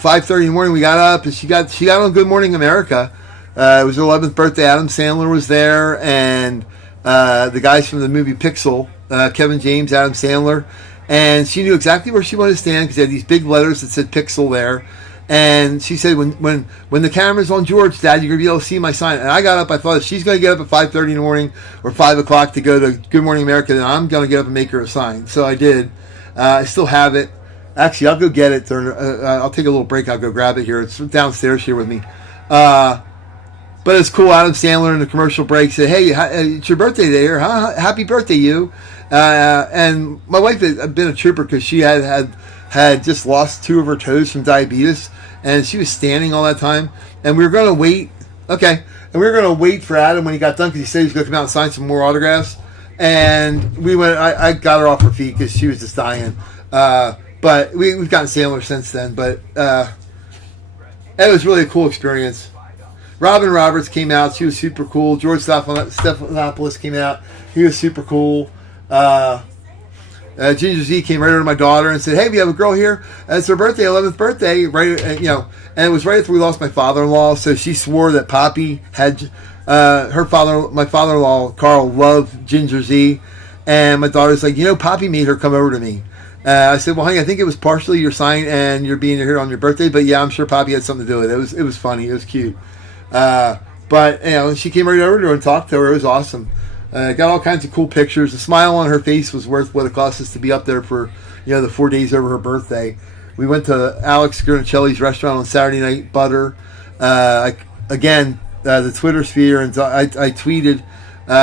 5:30 in the morning, we got up, and she got on Good Morning America. It was her 11th birthday. Adam Sandler was there, and the guys from the movie Pixel, Kevin James, Adam Sandler. And she knew exactly where she wanted to stand because they had these big letters that said Pixel there. And she said, when the camera's on George, Dad, you're going to be able to see my sign. And I got up. I thought, if she's going to get up at 5:30 in the morning or 5 o'clock to go to Good Morning America, then I'm going to get up and make her a sign. So I did. I still have it. Actually, I'll go get it. I'll take a little break. I'll go grab it here. It's downstairs here with me. But it's cool. Adam Sandler in the commercial break said, hey, it's your birthday today, or huh? Happy birthday, you. And my wife had been a trooper because she had just lost 2 of her toes from diabetes, and she was standing all that time. And we were going to wait. Okay. And we were going to wait for Adam when he got done because he said he was going to come out and sign some more autographs. And we went. I got her off her feet because she was just dying. But we've gotten Sandler since then. But it was really a cool experience. Robin Roberts came out. She was super cool. George Stephanopoulos came out. He was super cool. Ginger Z came right over to my daughter and said, hey, we have a girl here. It's her birthday, 11th birthday. Right, and it was right after we lost my father-in-law. So she swore that Poppy had my father-in-law, Carl, loved Ginger Z. And my daughter's like, Poppy made her come over to me. I said, well, honey, I think it was partially your sign and you're being here on your birthday. But yeah, I'm sure Poppy had something to do with it. It was funny. It was cute. But she came right over to her and talked to her. It was awesome. Got all kinds of cool pictures. The smile on her face was worth what it cost us to be up there for, the 4 days over her birthday. We went to Alex Gurnicelli's restaurant on Saturday night, Butter. The Twitter sphere, and I tweeted,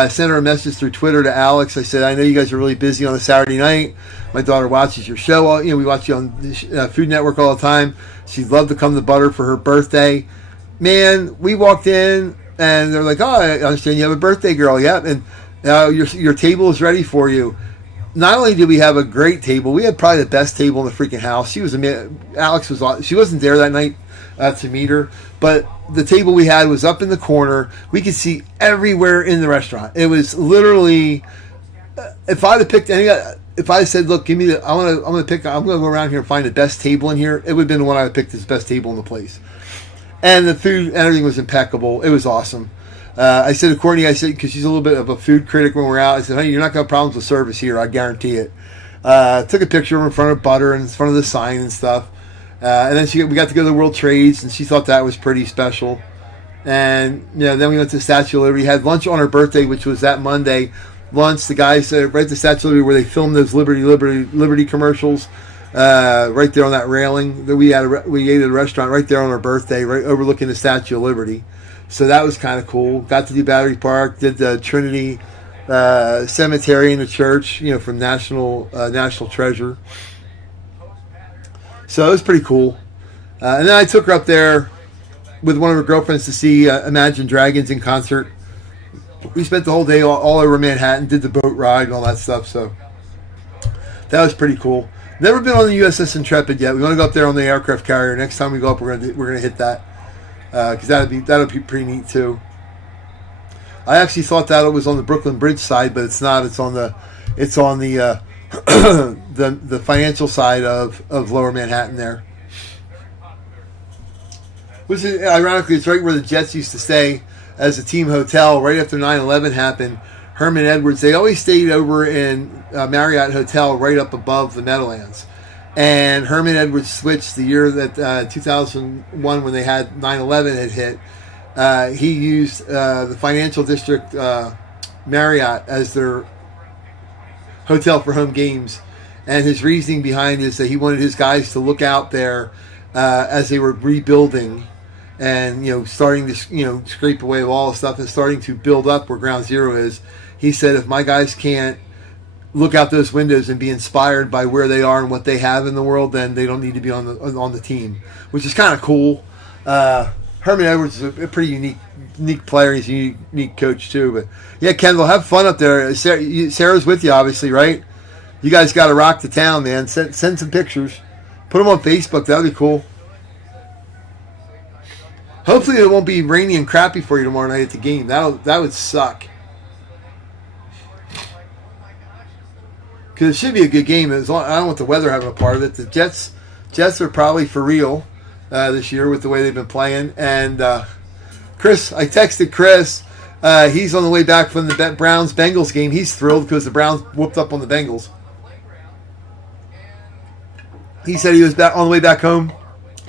sent her a message through Twitter to Alex. I said, I know you guys are really busy on a Saturday night. My daughter watches your show. We watch you on the Food Network all the time. She'd love to come to Butter for her birthday. Man, we walked in, and they're like, oh, I understand you have a birthday girl. Yeah, and your table is ready for you. not only did we have a great table, we had probably the best table in the freaking house. Alex was, she wasn't there that night to meet her, but the table we had was up in the corner. We could see everywhere in the restaurant. It was literally, if I'd have picked any, if I said, look, give me the, I'm going to go around here and find the best table in here, it would have been the one I would picked as best table in the place. And the food and everything was impeccable. It was awesome. I said to Courtney, because she's a little bit of a food critic when we're out, I said, honey, you're not going to have problems with service here. I guarantee it. Took a picture of her in front of Butter and in front of the sign and stuff. And then we got to go to the World Trades, and she thought that was pretty special. And then we went to the Statue of Liberty. Had lunch on her birthday, which was that Monday. Lunch, the guys right at the Statue of Liberty where they filmed those Liberty commercials. Right there on that railing that we ate at a restaurant right there on her birthday, right overlooking the Statue of Liberty. So that was kind of cool. Got to do Battery Park, did the Trinity Cemetery in the church, from National Treasure. So it was pretty cool. And then I took her up there with one of her girlfriends to see Imagine Dragons in concert. We spent the whole day all over Manhattan, did the boat ride and all that stuff. So that was pretty cool. Never been on the USS Intrepid yet. We want to go up there on the aircraft carrier. Next time we go up, we're gonna hit that because that'll be pretty neat too. I actually thought that it was on the Brooklyn Bridge side, but it's not. It's on the the financial side of Lower Manhattan there. Which is, ironically, it's right where the Jets used to stay as a team hotel right after 9/11 happened. Herman Edwards, they always stayed over in Marriott Hotel right up above the Meadowlands. And Herman Edwards switched the year that 2001 when they had 9/11 had hit. He used the Financial District Marriott as their hotel for home games. And his reasoning behind it is that he wanted his guys to look out there as they were rebuilding and, starting to, scrape away all the stuff and starting to build up where Ground Zero is. He said, if my guys can't look out those windows and be inspired by where they are and what they have in the world, then they don't need to be on the team, which is kind of cool. Herman Edwards is a pretty unique player. He's a unique coach too. But yeah, Kendall, have fun up there. Sarah's with you, obviously, right? You guys got to rock the town, man. Send some pictures. Put them on Facebook. That'd be cool. Hopefully it won't be rainy and crappy for you tomorrow night at the game. That would suck. Because it should be a good game. I don't want the weather having a part of it. The Jets are probably for real this year with the way they've been playing. And Chris, I texted Chris. He's on the way back from the Browns-Bengals game. He's thrilled because the Browns whooped up on the Bengals. He said he was on the way back home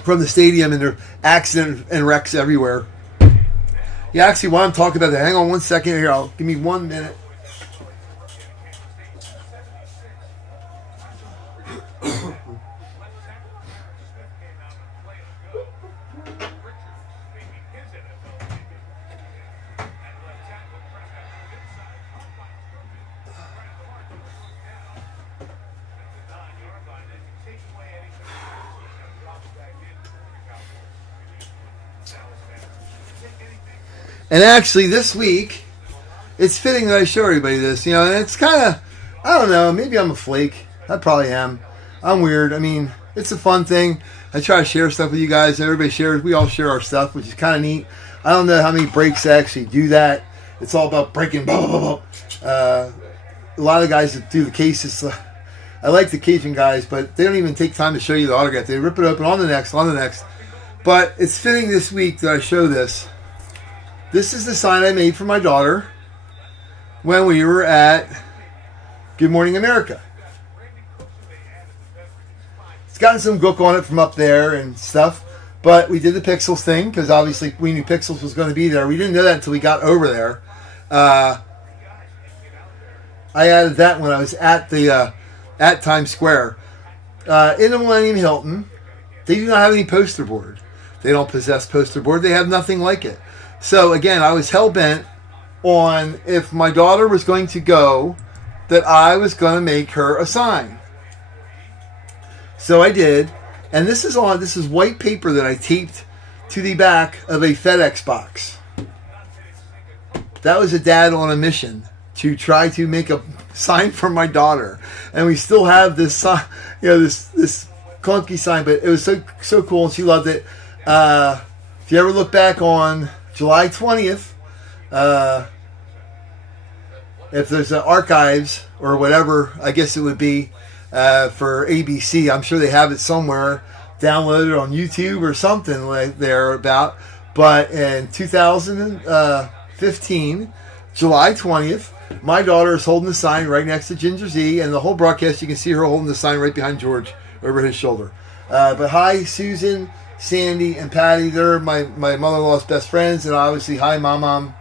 from the stadium, and there are accidents and wrecks everywhere. Yeah, actually, while I'm talking about that, hang on one second here. Give me 1 minute. And actually, this week, it's fitting that I show everybody this. And it's kind of, I don't know, maybe I'm a flake. I probably am. I'm weird. I mean, it's a fun thing. I try to share stuff with you guys. Everybody shares. We all share our stuff, which is kind of neat. I don't know how many breaks actually do that. It's all about breaking, blah, blah, blah. A lot of guys that do the cases, I like the Cajun guys, but they don't even take time to show you the autograph. They rip it open on the next. But it's fitting this week that I show this. This is the sign I made for my daughter when we were at Good Morning America. It's gotten some gook on it from up there and stuff, but we did the Pixels thing because obviously we knew Pixels was going to be there. We didn't know that until we got over there. I added that when I was at the at Times Square. In the Millennium Hilton, they do not have any poster board. They don't possess poster board. They have nothing like it. So again, I was hell-bent on if my daughter was going to go, that I was going to make her a sign. So I did. And this is white paper that I taped to the back of a FedEx box. That was a dad on a mission to try to make a signed for my daughter, and we still have this sign, this clunky sign, but it was so cool, and she loved it. If you ever look back on July 20th, if there's an archives or whatever, I guess it would be for ABC. I'm sure they have it somewhere downloaded on YouTube or something like there about. But in 2015, July 20th, my daughter is holding the sign right next to Ginger Z, and the whole broadcast you can see her holding the sign right behind George over his shoulder. But hi, Susan, Sandy, and Patty. They're my mother-in-law's best friends, and obviously hi, Mom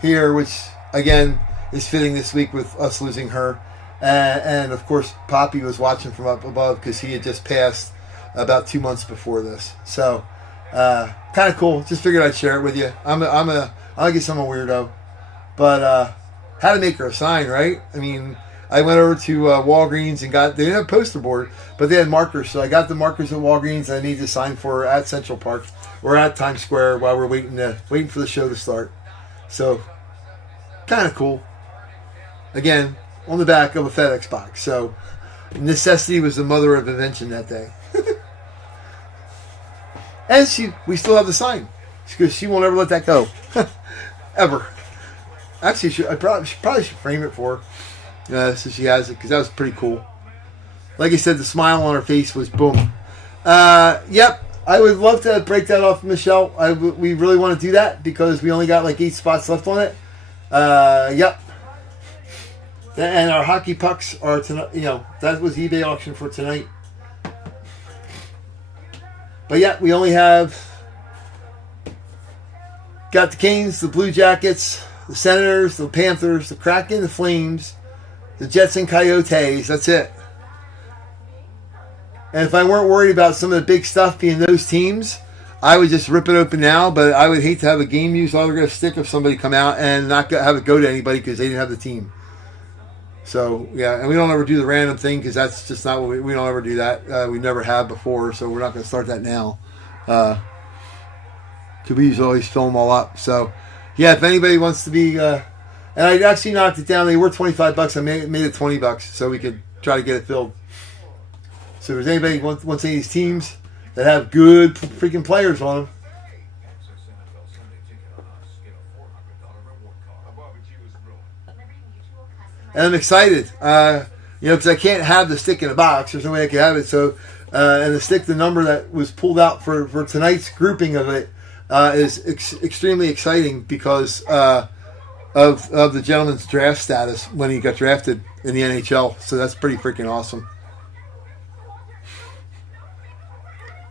here, which again is fitting this week with us losing her. And of course, Poppy was watching from up above because he had just passed about 2 months before this. So kind of cool. Just figured I'd share it with you. I guess I'm a weirdo, but had to make her a sign, right? I mean, I went over to Walgreens and they didn't have a poster board, but they had markers. So I got the markers at Walgreens, and I made the sign for her at Central Park or at Times Square while we're waiting for the show to start. So kind of cool. Again, on the back of a FedEx box. So necessity was the mother of invention that day. And we still have the sign because she won't ever let that go, ever. Actually, I probably should frame it for her, so she has it, because that was pretty cool. Like I said, the smile on her face was boom. Yep, I would love to break that off, Michelle. We really want to do that because we only got like 8 spots left on it. Yep. And our hockey pucks are tonight. That was eBay auction for tonight. But yeah, we only have got the Canes, the Blue Jackets, the Senators, the Panthers, the Kraken, the Flames, the Jets and Coyotes. That's it. And if I weren't worried about some of the big stuff being those teams, I would just rip it open now. But I would hate to have a game used autograph stick if somebody come out and not have it go to anybody because they didn't have the team. So, yeah, and we don't ever do the random thing because that's just not what we don't ever do that. We never have before, so we're not going to start that now. Because we usually always fill them all up. So, yeah, if anybody wants to be... and I actually knocked it down. They were $25. I made it $20 so we could try to get it filled. So if there's anybody who wants any of these teams that have good freaking players on them, and I'm excited, because I can't have the stick in a box. There's no way I can have it. So, and the number that was pulled out for tonight's grouping of it is extremely exciting because of the gentleman's draft status when he got drafted in the NHL. So that's pretty freaking awesome.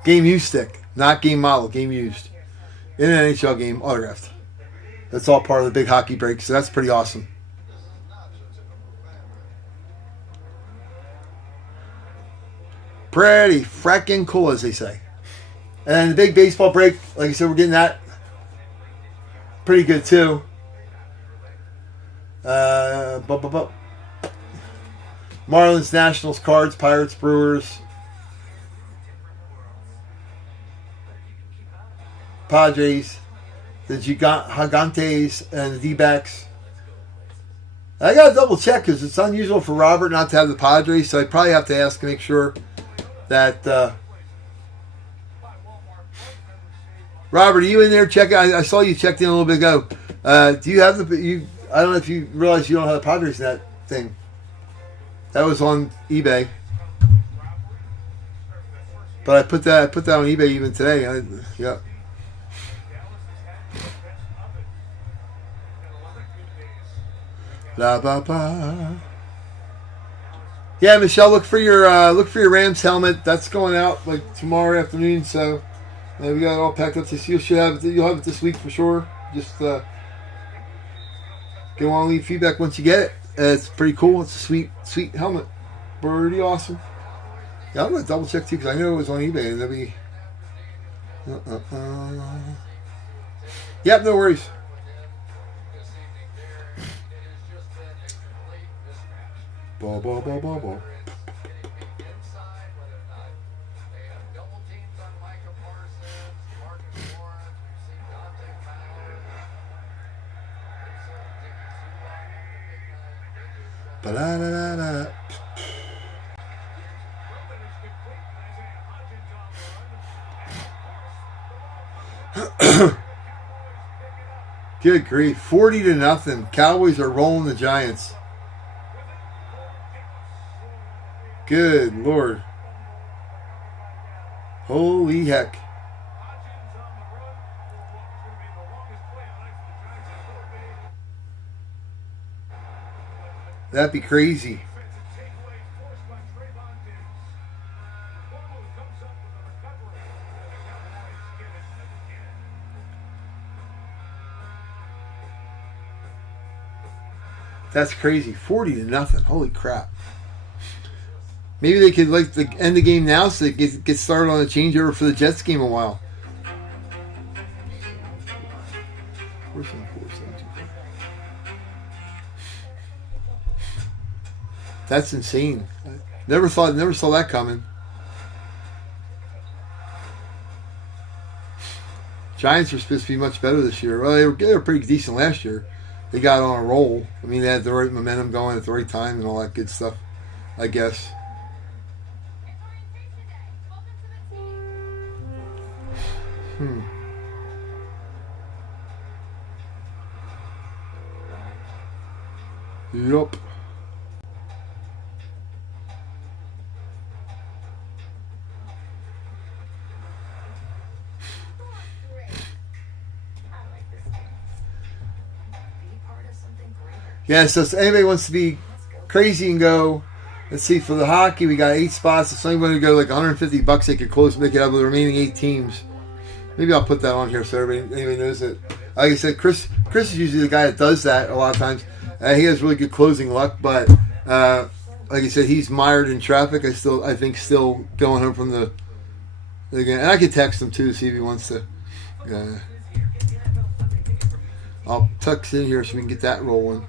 Game used stick, not game model, game used. In an NHL game, autographed. That's all part of the big hockey break, so that's pretty awesome. Pretty fracking cool, as they say. And then the big baseball break, like I said, we're getting that pretty good too. Marlins, Nationals, Cards, Pirates, Brewers, Padres, the Gigantes, and the D-backs. I got to double check because it's unusual for Robert not to have the Padres, so I probably have to ask to make sure that Robert, are you in there checking? I saw you checked in a little bit ago. Do you have I don't know if you realize you don't have the Padres in that thing. That was on eBay, but I put that on eBay even today. Yeah. La ba ba. Yeah, Michelle, look for your Rams helmet. That's going out like tomorrow afternoon. So we got it all packed up. You'll have it this week for sure. Just go on and leave feedback once you get it. It's pretty cool. It's a sweet helmet. Pretty awesome. Yeah, I'm gonna double check too because I know it was on eBay and that'll be. Yep, no worries. Ball, ball, ball, ball, ball. Ba-da-da-da-da. Good grief. 40-0. Cowboys are rolling the Giants. Good Lord. Holy heck. That'd be crazy. That's crazy. 40-0. Holy crap. Maybe they could end the game now so they get started on the changeover for the Jets game a while. 474-724. That's insane. Never saw that coming. Giants were supposed to be much better this year. Well, they were pretty decent last year. They got on a roll. I mean, they had the right momentum going at the right time and all that good stuff, I guess. Yup. Yeah, so if anybody wants to be crazy and go, let's see, for the hockey, we got 8 spots. If somebody would go like $150, they could make it up with the remaining 8 teams. Maybe I'll put that on here so anybody knows it. Like I said, Chris is usually the guy that does that a lot of times. He has really good closing luck, but like I said, he's mired in traffic. I think still going home from the game. And I could text him too to see if he wants to. I'll text in here so we can get that rolling.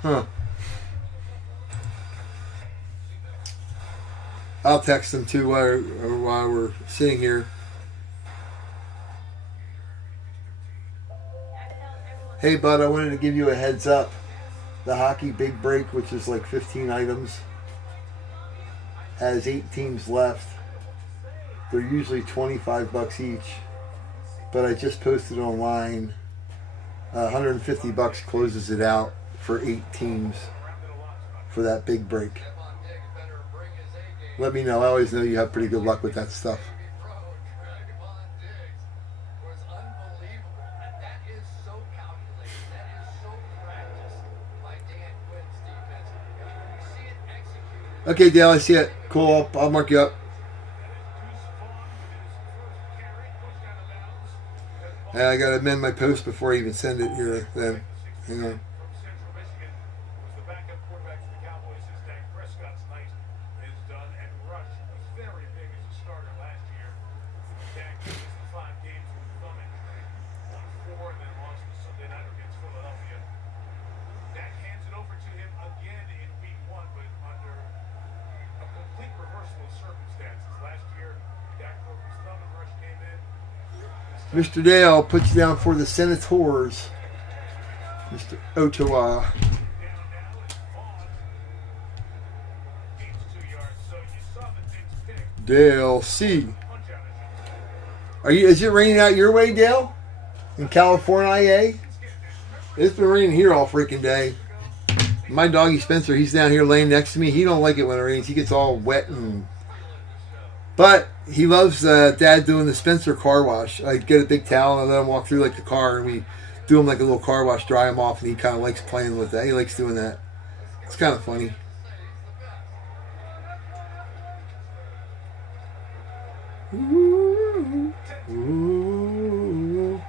Huh. I'll text them too while we're sitting here. Hey, bud, I wanted to give you a heads up. The hockey big break, which is like 15 items, has 8 teams left. They're usually $25 each, but I just posted online. $150 closes it out for 8 teams for that big break. Let me know. I always know you have pretty good luck with that stuff. Okay, Dale, I see it. Cool. I'll mark you up. And I got to amend my post before I even send it here. Then, hang on. Mr. Dale, I'll put you down for the Senators. Mr. Ottawa. Dale C. Is it raining out your way, Dale? In California? It's been raining here all freaking day. My doggy Spencer, he's down here laying next to me. He don't like it when it rains. He gets all wet but he loves Dad doing the Spencer car wash. I get a big towel and I let him walk through like the car, and we do him like a little car wash, dry him off, and he kind of likes playing with that. He likes doing that. It's kind of funny. Ooh, ooh,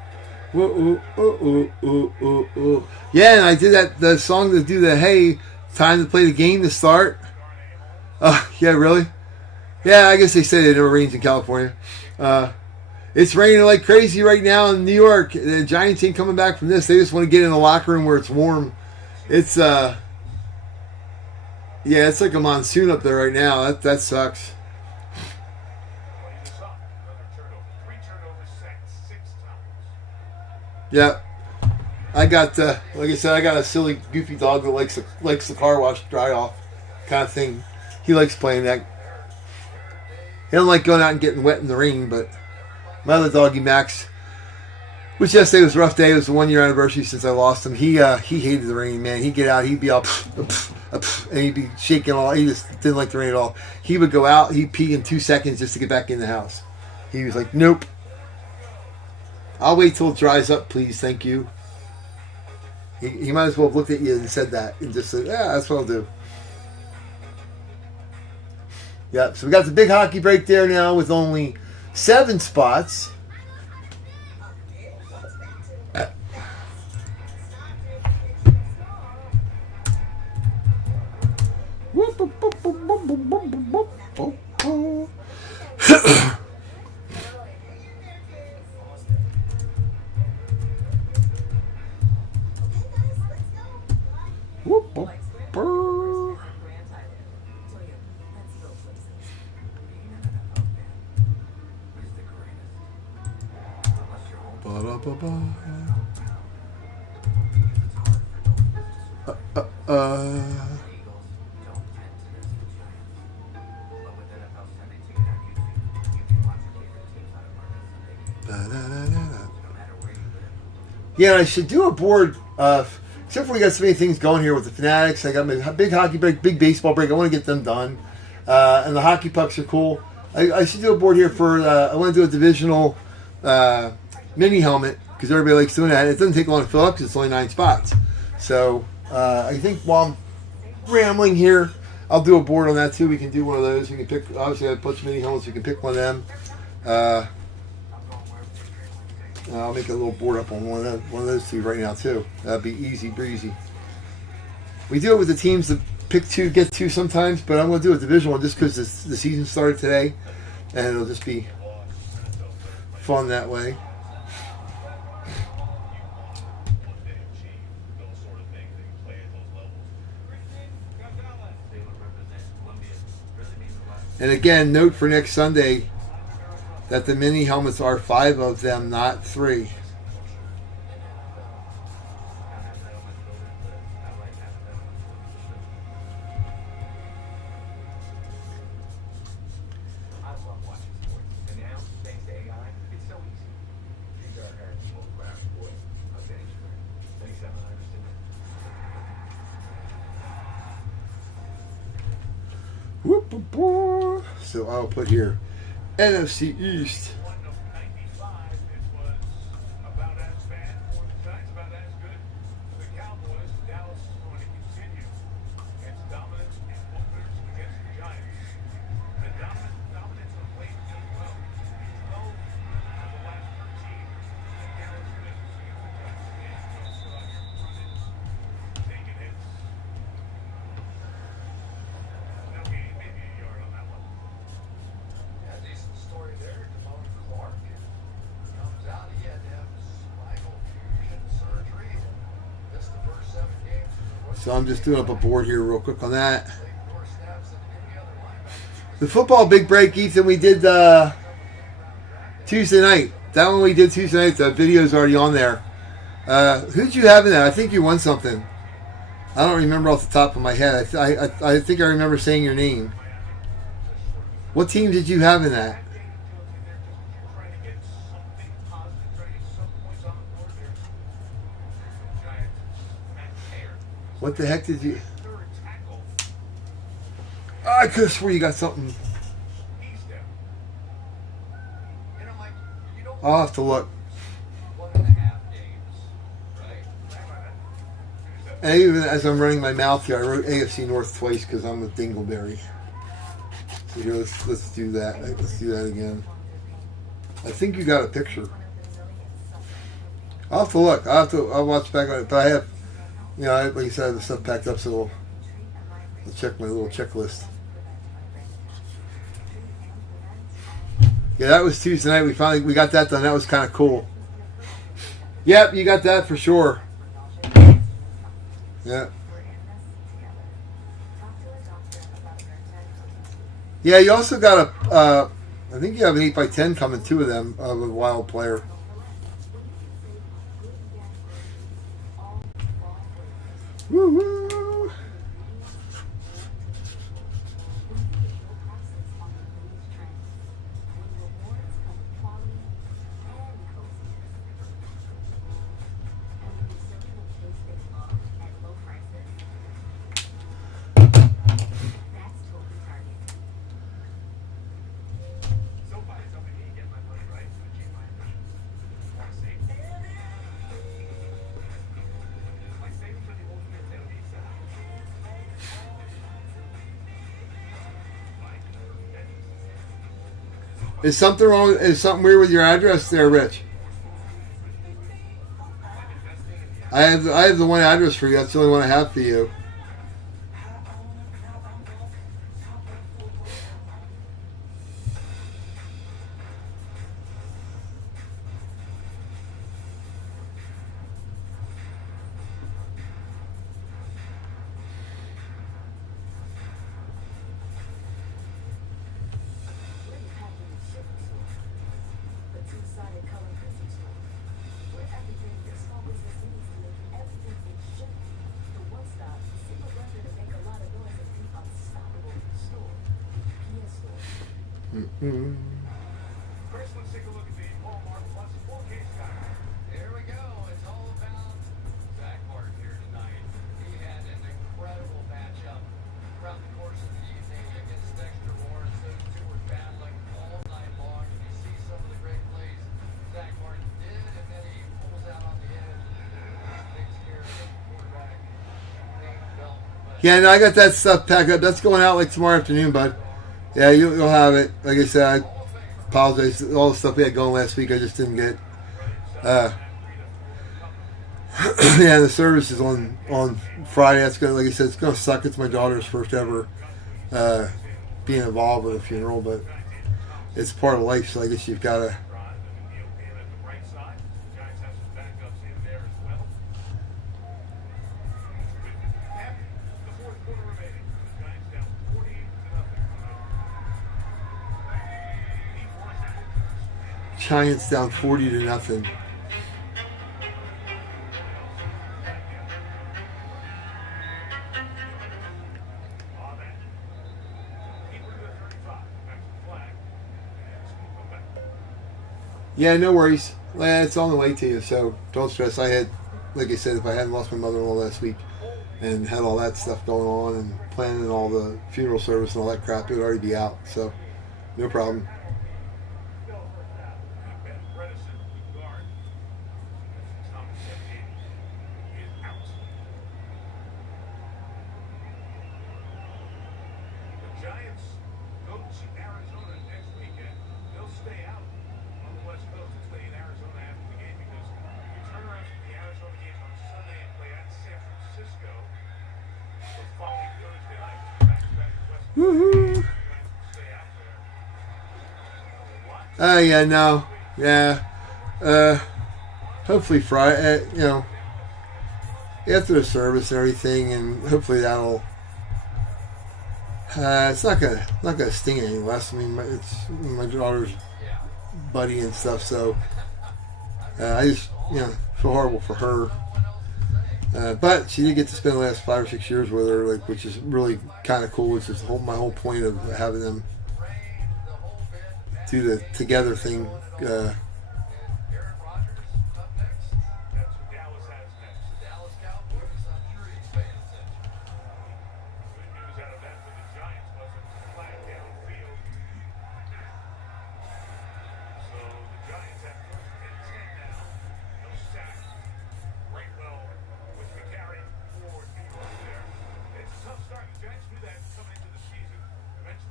ooh, ooh, ooh, ooh, ooh. Yeah, and I did the song to do the hey, time to play the game to start. Yeah, really? Yeah, I guess they say it never rains in California. It's raining like crazy right now in New York. The Giants ain't coming back from this. They just want to get in the locker room where it's warm. It's yeah, it's like a monsoon up there right now. That sucks. Yeah, I got like I said, I got a silly, goofy dog that likes the car wash dry off kind of thing. He likes playing that. He don't like going out and getting wet in the rain, but my other doggy Max, which yesterday was a rough day. It was the 1 year anniversary since I lost him. He hated the rain, man. He'd get out, he'd be all and he'd be shaking all. He just didn't like the rain at all. He would go out, he'd pee in 2 seconds just to get back in the house. He was like, nope. I'll wait till it dries up, please, thank you. He might as well have looked at you and said that and just said, yeah, that's what I'll do. Yeah, so we got the big hockey break there now with only 7 spots. Yeah, I should do a board. Except for we got so many things going here with the Fanatics. I got my big hockey break, big baseball break. I want to get them done. And the hockey pucks are cool. I should do a board here for, I want to do a divisional mini helmet because everybody likes doing that. It doesn't take long to fill up because it's only 9 spots. So I think while I'm rambling here, I'll do a board on that too. We can do one of those. We can pick, obviously I have a bunch of mini helmets. We can pick one of them. I'll make a little board up on one of those 2 right now too. That'd be easy breezy. We do it with the teams that pick 2, get 2 sometimes, but I'm going to do a division one just because the season started today, and it'll just be fun that way. And again, note for next Sunday that the mini helmets are 5 of them, not 3. So I'll put here NFC East. So I'm just doing up a board here real quick on that. The football big break, Ethan, we did Tuesday night. That one we did Tuesday night. The video's already on there. Who'd you have in that? I think you won something. I don't remember off the top of my head. I think I remember saying your name. What team did you have in that? What the heck did you... Oh, I could have swore you got something. I'll have to look. And even as I'm running my mouth here, I wrote AFC North twice because I'm with Dingleberry. So here, let's do that. Let's do that again. I think you got a picture. I'll have to look. I'll watch back on it. But I have... You know, like you said, I have the stuff packed up, so I'll check my little checklist. Yeah, that was Tuesday night. We got that done. That was kind of cool. Yep, you got that for sure. Yeah. Yeah, you also got a. I think you have an 8x10 coming. Two of them of a wild player. Woo-hoo. Is something wrong? Is something weird with your address there, Rich? I have the one address for you. That's the only one I have for you. Mm-hmm. First, let's take a look at the Walmart Plus 4K sky. Here we go. It's all about Zach Martin here tonight. He had an incredible matchup throughout the course of the evening against Dexter Lawrence. Those two were battling all night long, and you see some of the great plays Zach Martin did, and then he pulls out on the edge and takes care of the quarterback, Nate Belton. Yeah, no, I got that stuff packed up. That's going out like tomorrow afternoon, bud. Yeah, you'll have it. Like I said, I apologize. All the stuff we had going last week, I just didn't get. Yeah, the service is on Friday. That's gonna, like I said, it's gonna suck. It's my daughter's first ever being involved with a funeral, but it's part of life. So I guess you've got to. Giants down 40-0. Yeah, no worries. It's on the way to you, so don't stress. I had, like I said, if I hadn't lost my mother-in-law last week and had all that stuff going on and planning all the funeral service and all that crap, it would already be out. So, no problem. Woohoo! Yeah, no. Yeah. Hopefully Friday, after the service and everything, and hopefully that'll, it's not gonna sting any less. I mean, it's my daughter's buddy and stuff, so I just, feel horrible for her. But she did get to spend the last 5 or 6 years with her, which is really kind of cool. Which is my whole point of having them do the together thing.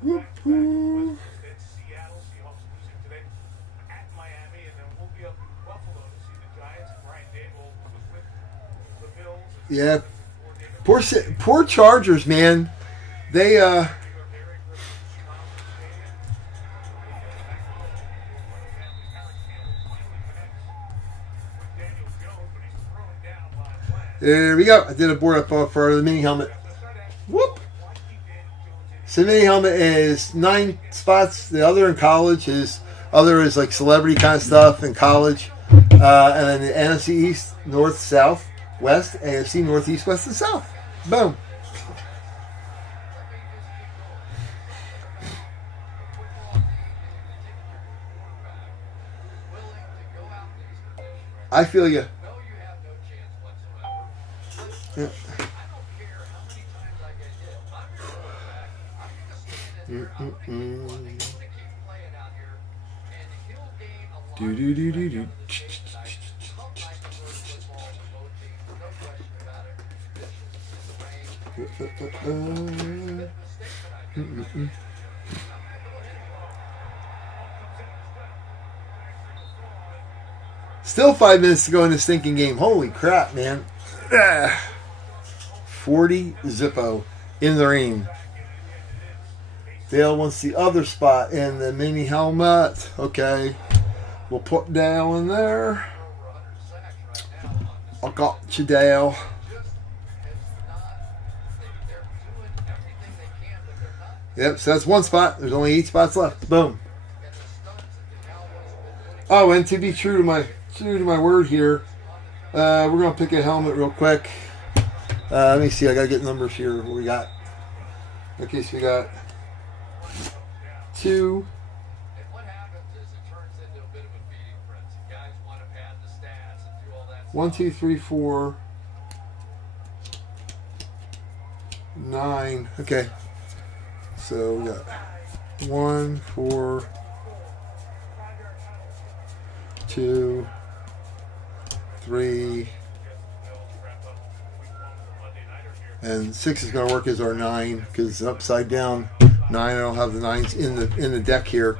Whoop-hoo. Yeah, poor Chargers, man. They There we go. I did a board up for the mini helmet. Whoop. So the mini helmet is 9 spots. The other in college is like celebrity kind of stuff in college. And then the NFC East, North, South, West, AFC, Northeast, West, and South. Boom. I feel you. Yeah. Do do do do do. Still 5 minutes to go in this stinking game. Holy crap, man. 40 Zippo in the ring. Dale wants the other spot in the mini helmet. Okay. We'll put Dale in there. I got you, Dale. Yep, so that's one spot. There's only 8 spots left. Boom. Oh, and to be true to my word here, we're gonna pick a helmet real quick. Let me see. I gotta get numbers here. What we got? Okay, so we got 2. And what happens is it turns into a bit of a feeding frenzy. Guys want to pad the stats and do all that. 1, 2, 3, 4, 9. Okay. So we got 1, 4, 2, 3, and 6 is going to work as our 9 because upside down 9. I don't have the 9s in the deck here.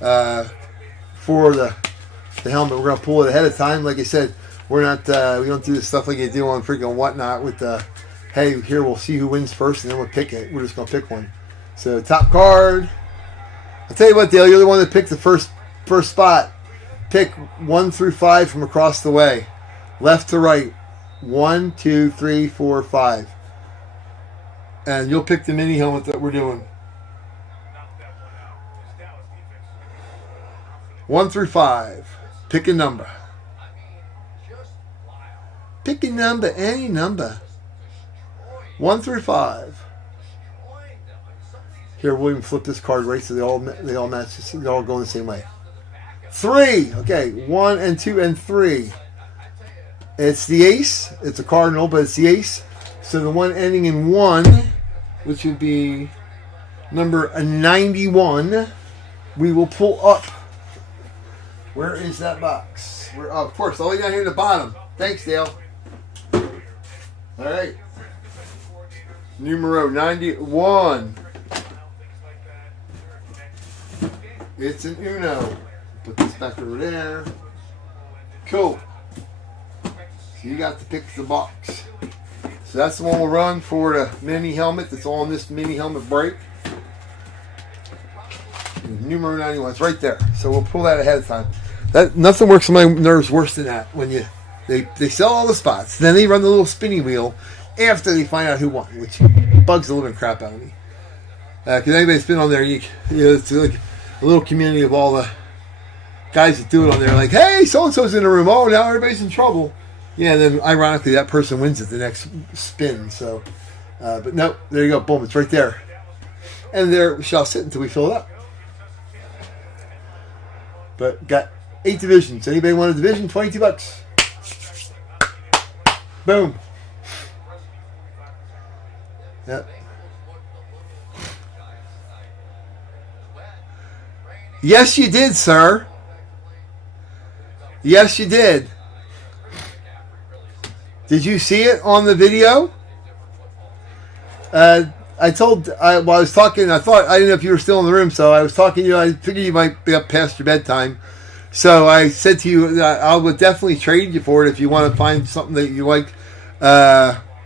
For the helmet, we're going to pull it ahead of time. Like I said, we're not we don't do the stuff like you do on freaking Whatnot with the hey, here we'll see who wins first and then we'll pick it. We're just going to pick one. So top card. I'll tell you what, Dale, you're the one that picked the first spot. Pick 1 through 5 from across the way, left to right. 1, 2, 3, 4, 5, and you'll pick the mini helmet that we're doing. 1 through 5. Pick a number. Pick a number, any number. 1 through 5. Here, we'll even flip this card right so they all match. They all go the same way. 3. Okay, 1 and 2 and 3. It's the ace. It's a cardinal, but it's the ace. So the one ending in 1, which would be number 91, we will pull up. Where is that box? Of course, all the way down here at the bottom. Thanks, Dale. All right. Numero 91. It's an Uno. Put this back over there. Cool. So you got to pick the box. So that's the one we'll run for the mini helmet that's on this mini helmet break. Numero 91. It's right there. So we'll pull that ahead of time. Nothing works on my nerves worse than that. When they sell all the spots, then they run the little spinning wheel after they find out who won, which bugs the living crap out of me. Because anybody's been on there, it's like a little community of all the guys that do it on there. Like, hey, so and so's in the room. Oh, now everybody's in trouble. Yeah, and then ironically, that person wins at the next spin. So, but no, there you go. Boom, it's right there. And there we shall sit until we fill it up. But got 8 divisions. Anybody want a division? $22. Boom. Yep. Yes, you did, sir. Yes, you did. Did you see it on the video? I was talking. I didn't know if you were still in the room, so I was talking to you. I figured you might be up past your bedtime. So I said to you that I would definitely trade you for it if you want to find something that you like.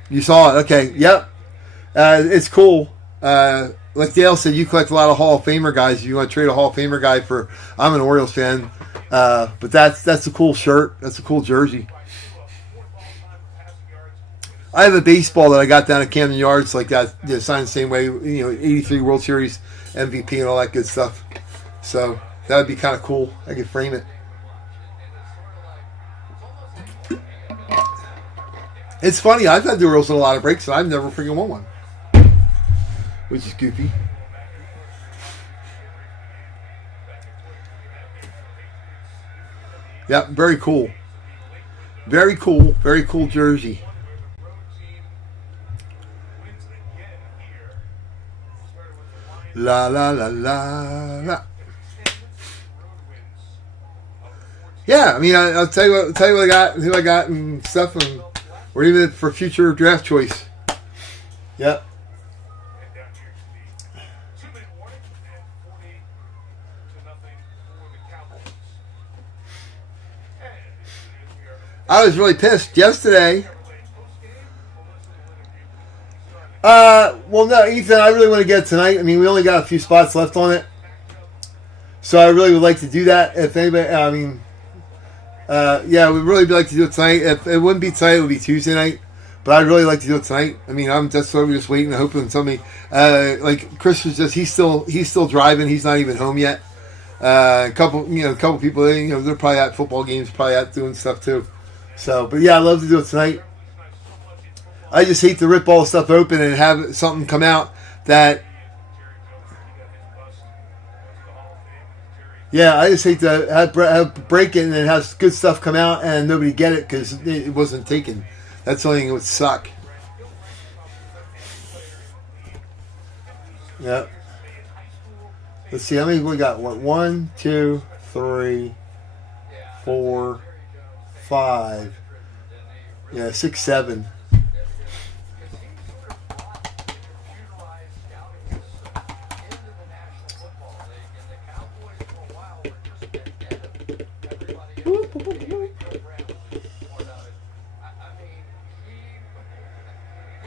You saw it. Okay. Yep. It's cool. Like Dale said, you collect a lot of Hall of Famer guys. If you want to trade a Hall of Famer guy for, I'm an Orioles fan. But that's a cool shirt. That's a cool jersey. I have a baseball that I got down at Camden Yards like that, signed the same way, 83 World Series MVP and all that good stuff. So that would be kind of cool. I could frame it. It's funny, I've had the Orioles in a lot of breaks and I've never freaking won one, which is goofy. Yep, very cool. Very cool. Very cool jersey. La la la la la. Yeah, I mean, I'll tell you what I got, who I got, and stuff, or even for future draft choice. Yep. I was really pissed yesterday. Well, no, Ethan, I really want to get it tonight. I mean, we only got a few spots left on it. So I really would like to do that. If anybody, yeah, we'd really like to do it tonight. If it wouldn't be tonight, it would be Tuesday night. But I'd really like to do it tonight. I mean, that's why we're just waiting, hoping somebody, like Chris was just, he's still driving. He's not even home yet. A couple people, they're probably at football games, probably out doing stuff too. So, but yeah, I'd love to do it tonight. I just hate to rip all the stuff open and have something come out that... Yeah, I just hate to have break it and then have good stuff come out and nobody get it because it wasn't taken. That's the only thing that would suck. Yep. Let's see, how many we got? 1, 2, 3, 4, 5. Yeah, 6, 7.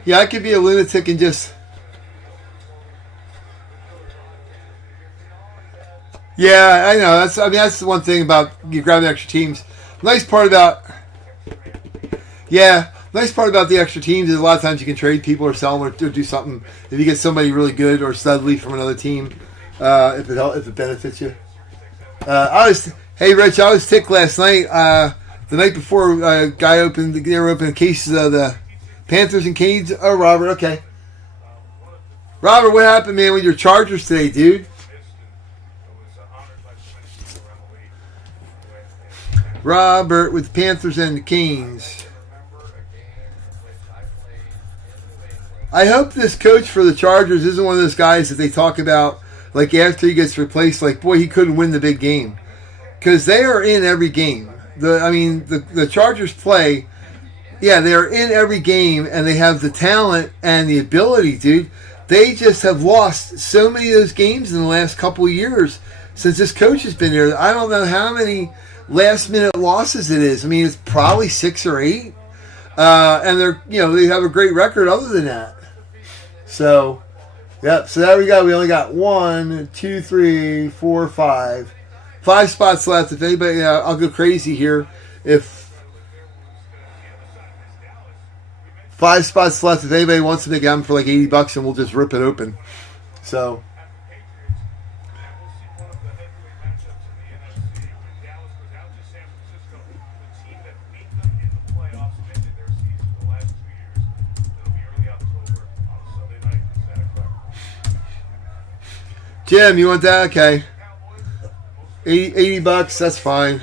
Yeah, I could be a lunatic and just... Yeah, I know. That's the one thing about you grabbing extra teams. Nice part about the extra teams is a lot of times you can trade people or sell them or do something. If you get somebody really good or studly from another team, if it benefits you. Hey Rich, I was ticked last night. The night before, they were opening cases of the Panthers and Canes. Oh, Robert, okay. Robert, what happened, man, with your Chargers today, dude? Robert with Panthers and the Canes. I hope this coach for the Chargers isn't one of those guys that they talk about, like after he gets replaced, like, boy, he couldn't win the big game. Because they are in every game. The Chargers play, yeah, they're in every game, and they have the talent and the ability, dude. They just have lost so many of those games in the last couple of years since this coach has been there. I don't know how many last-minute losses it is. I mean, it's probably 6 or 8. And they have a great record other than that. So, yep. So there we go. We only got 1, 2, 3, 4, 5. 5 spots left. If anybody, I'll go crazy here. If 5 spots left, if anybody wants to make them for like $80, and we'll just rip it open. So. Jim, you want that? Okay. $80, that's fine.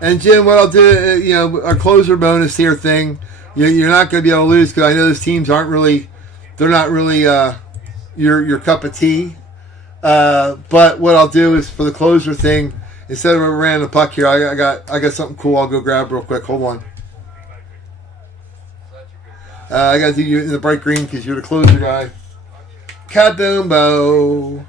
And Jim, what I'll do, our closer bonus here thing, you're not going to be able to lose because I know those teams they're not really your cup of tea. But what I'll do is for the closer thing, instead of running the puck here, I got something cool. I'll go grab real quick. Hold on. I got to do you in the bright green because you're the closer guy. Kaboombo.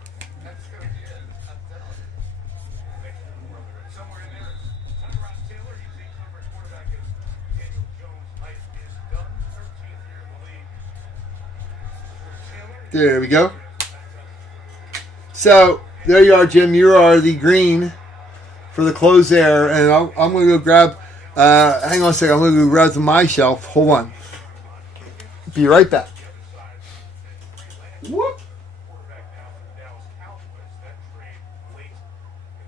There we go. So, There you are, Jim. You are the green for the close there. And I'm going to go grab, hang on a second. I'm going to go grab to my shelf. Hold on. Be right back. Whoop. Quarterback now for the Dallas Cowboys. That trade late in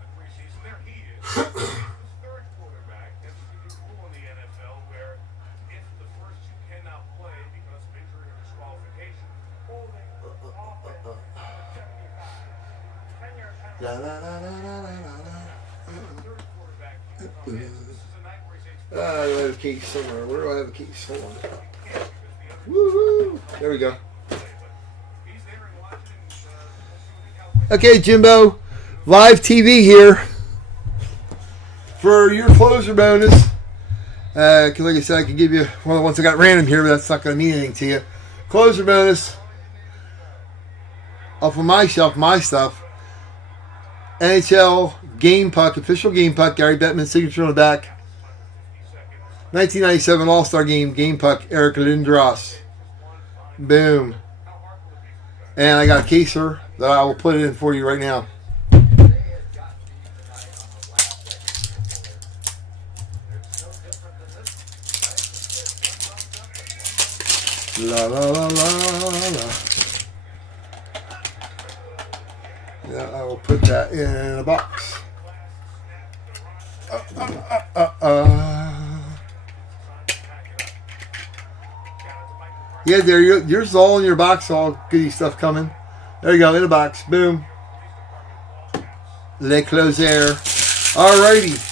the preseason. There he is. His third quarterback. That's the new rule in the NFL where if the first two cannot play because of injury or disqualification, holding offense at 75. 10-yard penalty. La, la, la, la, la, la, la. Third quarterback to come in. So this is a night where he says, I have a case somewhere. Where do I have a case? Hold on. can't because the other Woo-hoo. There we go. play. But he's there and watching. We'll see what the Cowboys Okay, Jimbo. Live TV here for your closer bonus. Like I said, I can give you one of the ones I got random here, but that's not going to mean anything to you. Closer bonus off of my shelf, my stuff. NHL Game Puck, official Game Puck, Gary Bettman signature on the back. 1997 All-Star Game Puck, Eric Lindros. Boom. And I got a caser that I will put it in for you right now. La la la la la. Yeah, I will put that in a box. Yeah, there yours all in your box, all goody stuff coming. There you go, in a box. Boom. Le closer. Alrighty.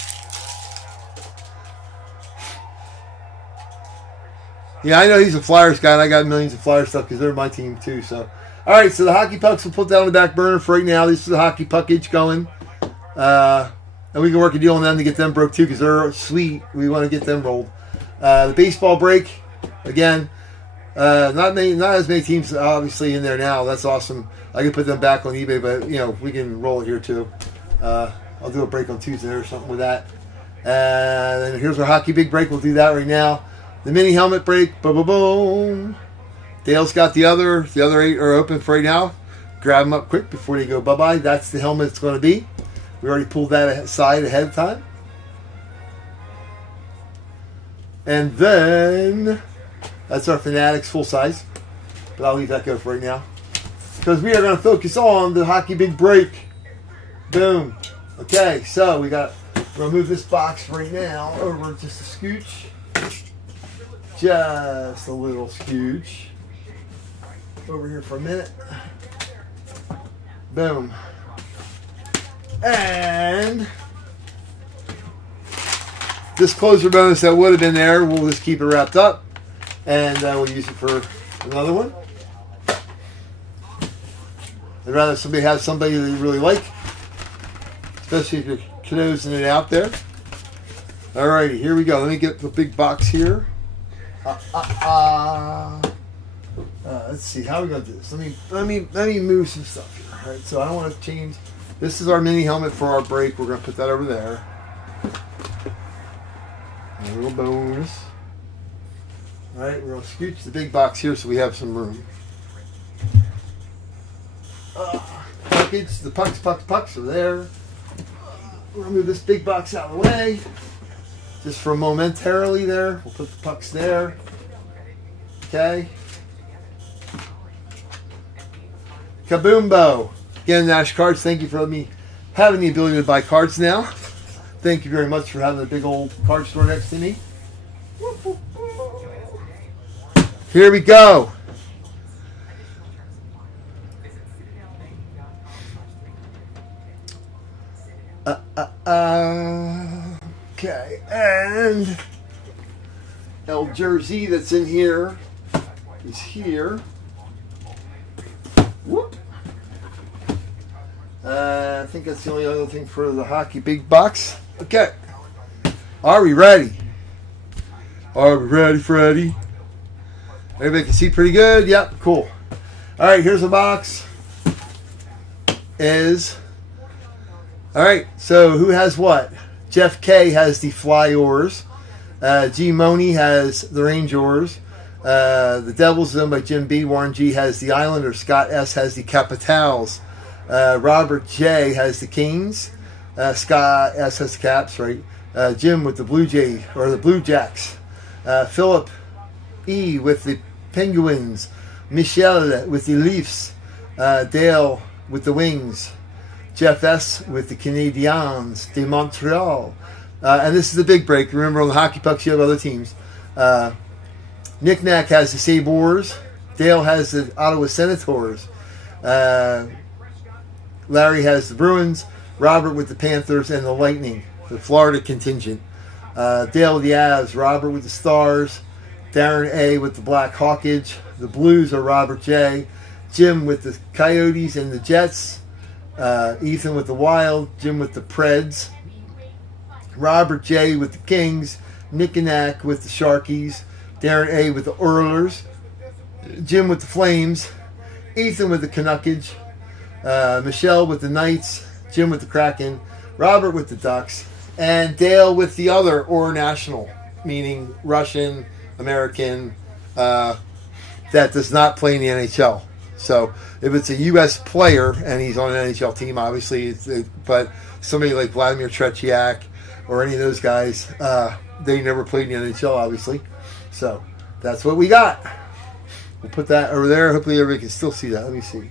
Yeah, I know he's a Flyers guy, and I got millions of Flyers stuff because they're my team too. So, all right. So the hockey pucks we'll put that on the back burner for right now. This is the hockey puckage going, and we can work a deal on them to get them broke too because they're sweet. We want to get them rolled. The baseball break again. Not as many teams obviously in there now. That's awesome. I can put them back on eBay, but we can roll it here too. I'll do a break on Tuesday or something with that. And then here's our hockey big break. We'll do that right now. The mini helmet break. Boom, boom, boom. Dale's got the other 8 are open for right now. Grab them up quick before they go bye-bye. That's the helmet it's going to be. We already pulled that aside ahead of time. And then that's our Fanatics full size. But I'll leave that go for right now. Because we are going to focus on the hockey big break. Boom. Okay, so we're going to move this box right now over just a scooch. Just a little scooch. Over here for a minute. Boom. And this closer bonus that would have been there, we'll just keep it wrapped up. And we'll use it for another one. I'd rather somebody have somebody that you really like. Especially if you're closing it out there. Alrighty, here we go. Let me get the big box here. Let's see how we gonna do this. Let me move some stuff here. All right, so I don't want to change. This is our mini helmet for our break. We're gonna put that over there. A little bonus. All right, we're gonna scooch the big box here so we have some room. Package. The pucks are there. We're gonna move this big box out of the way. Just for momentarily there. We'll put the pucks there. Okay. Kaboombo. Again, Nash Cards, thank you for letting me having the ability to buy cards now. Thank you very much for having a big old card store next to me. Here we go. Okay, and El Jersey that's in here is here. Whoop. I think that's the only other thing for the hockey big box. Okay. Are we ready? Are we ready, Freddy? Everybody can see pretty good? Yep, cool. All right, here's the box. All right, so who has what? Jeff K has the Fly Oars. G. Money has the Range Oars. The Devils, owned by Jim B. Warren G. has the Islanders. Scott S. has the Capitals. Robert J has the Kings. Scott S has the Caps, right? Jim with the Blue Jay or the Blue Jacks. Philip E with the Penguins. Michelle with the Leafs. Dale with the Wings. Jeff S with the Canadiens de Montreal. And this is the big break. Remember, on the Hockey Pucks, you have other teams. Nick Nack has the Sabres. Dale has the Ottawa Senators. Larry has the Bruins. Robert with the Panthers and the Lightning, the Florida contingent. Dale with the Avs. Robert with the Stars. Darren A with the Black Hawkage. The Blues are Robert J. Jim with the Coyotes and the Jets. Ethan with the Wild. Jim with the Preds. Robert J with the Kings. Nick and Nack with the Sharkies. Darren A with the Oilers. Jim with the Flames. Ethan with the Canuckage. Michelle with the Knights. Jim with the Kraken. Robert with the Ducks. And Dale with the other or national, meaning Russian, American, that does not play in the NHL. So if it's a U.S. player and he's on an NHL team, obviously, but somebody like Vladimir Tretiak or any of those guys, they never played in the NHL, obviously. So that's what we got. We'll put that over there. Hopefully everybody can still see that. Let me see.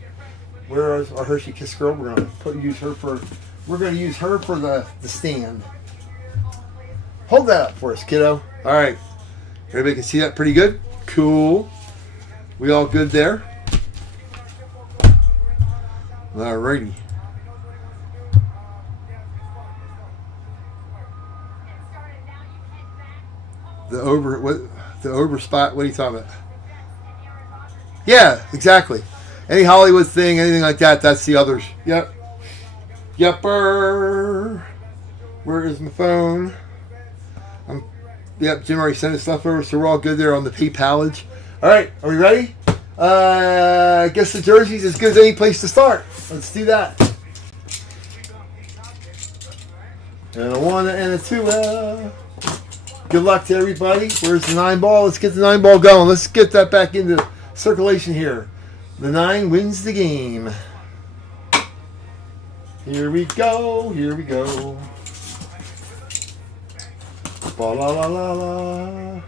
Where is our Hershey Kiss girl? We're going to use her for the stand. Hold that up for us, kiddo. All right. Everybody can see that pretty good? Cool. We all good there? All righty. The over spot, what are you talking about? Yeah, exactly. Any Hollywood thing, anything like that, that's the others. Yep. Yepper. Where is my phone? Yep, Jim already sent his stuff over, so we're all good there on the PayPalage. All right, are we ready? I guess the jersey's as good as any place to start. Let's do that. And a 1 and a 2. Good luck to everybody. Where's the 9 ball? Let's get the 9 ball going. Let's get that back into circulation here. The 9 wins the game. Here we go. Here we go. Ba la la la la.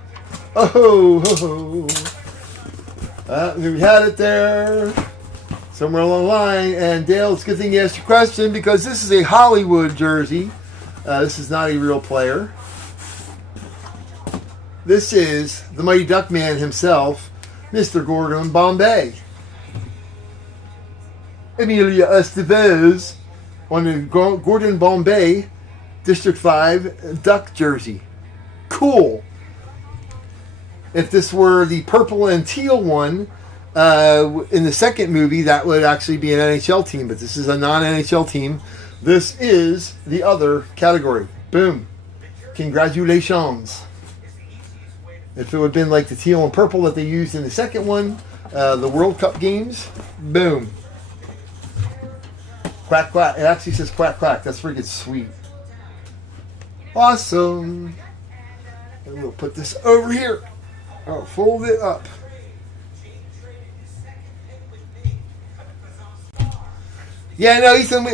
Oh, ho, ho. We had it there. Somewhere along the line. And Dale, it's a good thing you asked your question because this is a Hollywood jersey. This is not a real player. This is the Mighty Duckman himself, Mr. Gordon Bombay. Emilia Estevez on the Gordon Bombay District 5 Duck jersey. Cool. If this were the purple and teal one in the second movie, that would actually be an NHL team, but this is a non-NHL team. This is the other category. Boom. Congratulations. If it would have been like the teal and purple that they used in the second one, the World Cup games, boom. Quack, quack. It actually says quack, quack. That's freaking sweet. Awesome. And we'll put this over here. I'll fold it up. Yeah, no, Ethan.